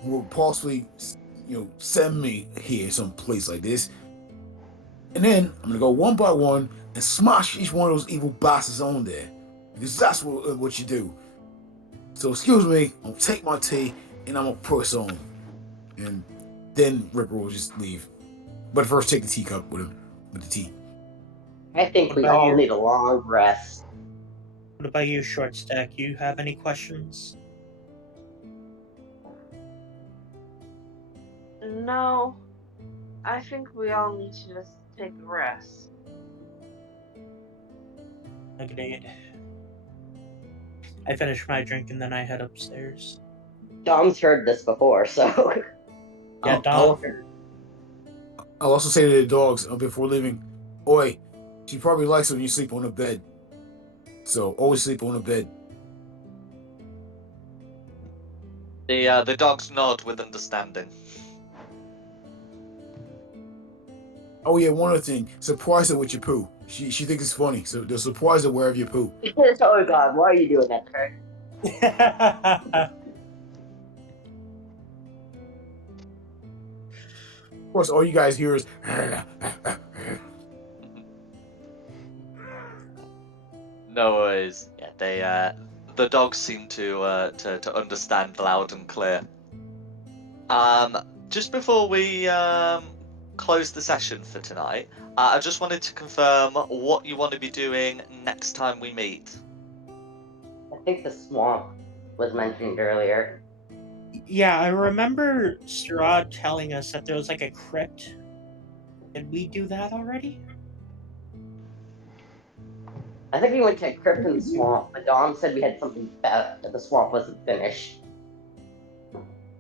who will possibly, send me here someplace like this, and then I'm gonna go one by one and smash each one of those evil bastards on there, because that's what you do. So excuse me, I'll take my tea and I'm gonna press on, and then Ripper will just leave. But first, take the teacup with him, with the tea. I think we all need a long rest. What about you, Short Stack? You have any questions? No. I think we all need to just take a rest. Agreed. I finish my drink and then I head upstairs. Dom's heard this before, so. Yeah, Dom. I'll also say to the dogs before leaving, Oi, she probably likes when you sleep on the bed. So always sleep on the bed. The dogs nod with understanding. Oh yeah, one other thing. Surprise her with your poo. She thinks it's funny, so they'll surprise her wherever you poo. Oh God, why are you doing that to her? Of course, all you guys hear is. No worries. Yeah, they the dogs seem to understand loud and clear. Just before we close the session for tonight, I just wanted to confirm what you want to be doing next time we meet. I think the swamp was mentioned earlier. Yeah, I remember Straud telling us that there was like a crypt. Did we do that already? I think we went to a crypt in the swamp, but Dom said we had something about that the swamp wasn't finished.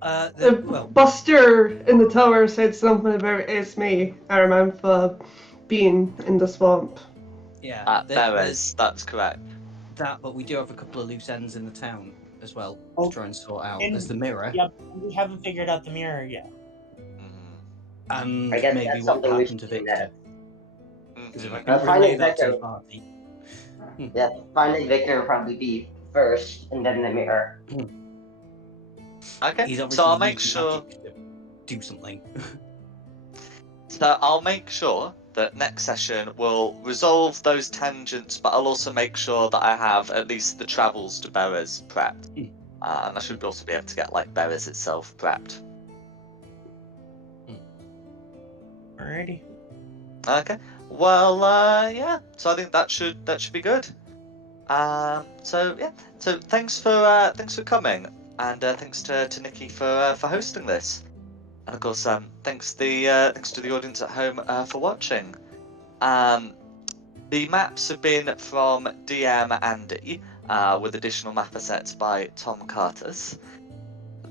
Well, Buster in the tower said something about it's me. I remember being in the swamp. yeah, there's That's correct. that, but we do have a couple of loose ends in the town as well Oh, to try and sort out. and- There's the mirror, Yep, we haven't figured out the mirror yet. and I guess maybe that's what something we happened should to do Victor. next. Because if I can Finding relay that to Victor. the party. Yeah, finding Victor will probably be first, and then the mirror. Okay, He's obviously so I'll make using sure. magic to do something. So I'll make sure that next session will resolve those tangents, but I'll also make sure that I have at least the travels to Berez prepped, and I should also be able to get like Berez itself prepped. Alrighty. Okay. Well, yeah. So I think that should be good. So yeah. So thanks for coming, and thanks to Nikki for hosting this, and of course thanks to the audience at home for watching. The maps have been from DM Andy, with additional map assets by Tom Cartus.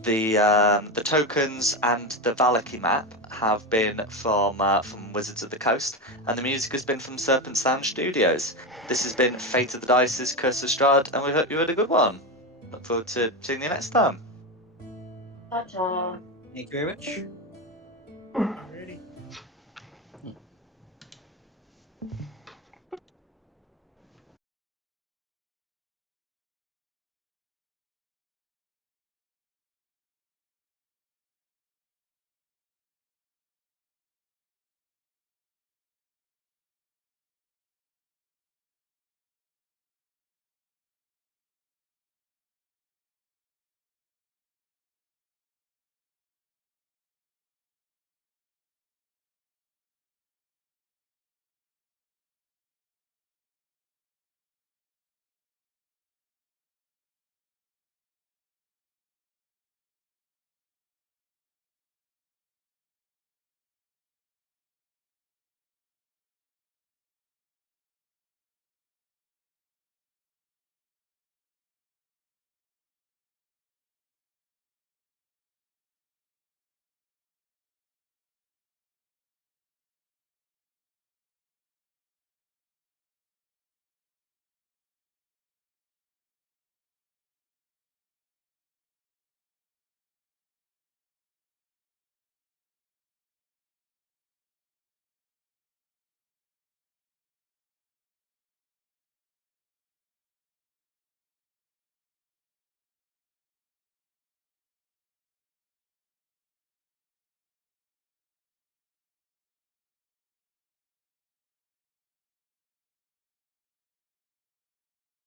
The tokens and the Valaki map have been from Wizards of the Coast, and the music has been from Serpent Sound Studios. This has been Fate of the Dice's Curse of Strahd, and we hope you had a good one. Look forward to seeing you next time. Ta-ta. Thank you very much.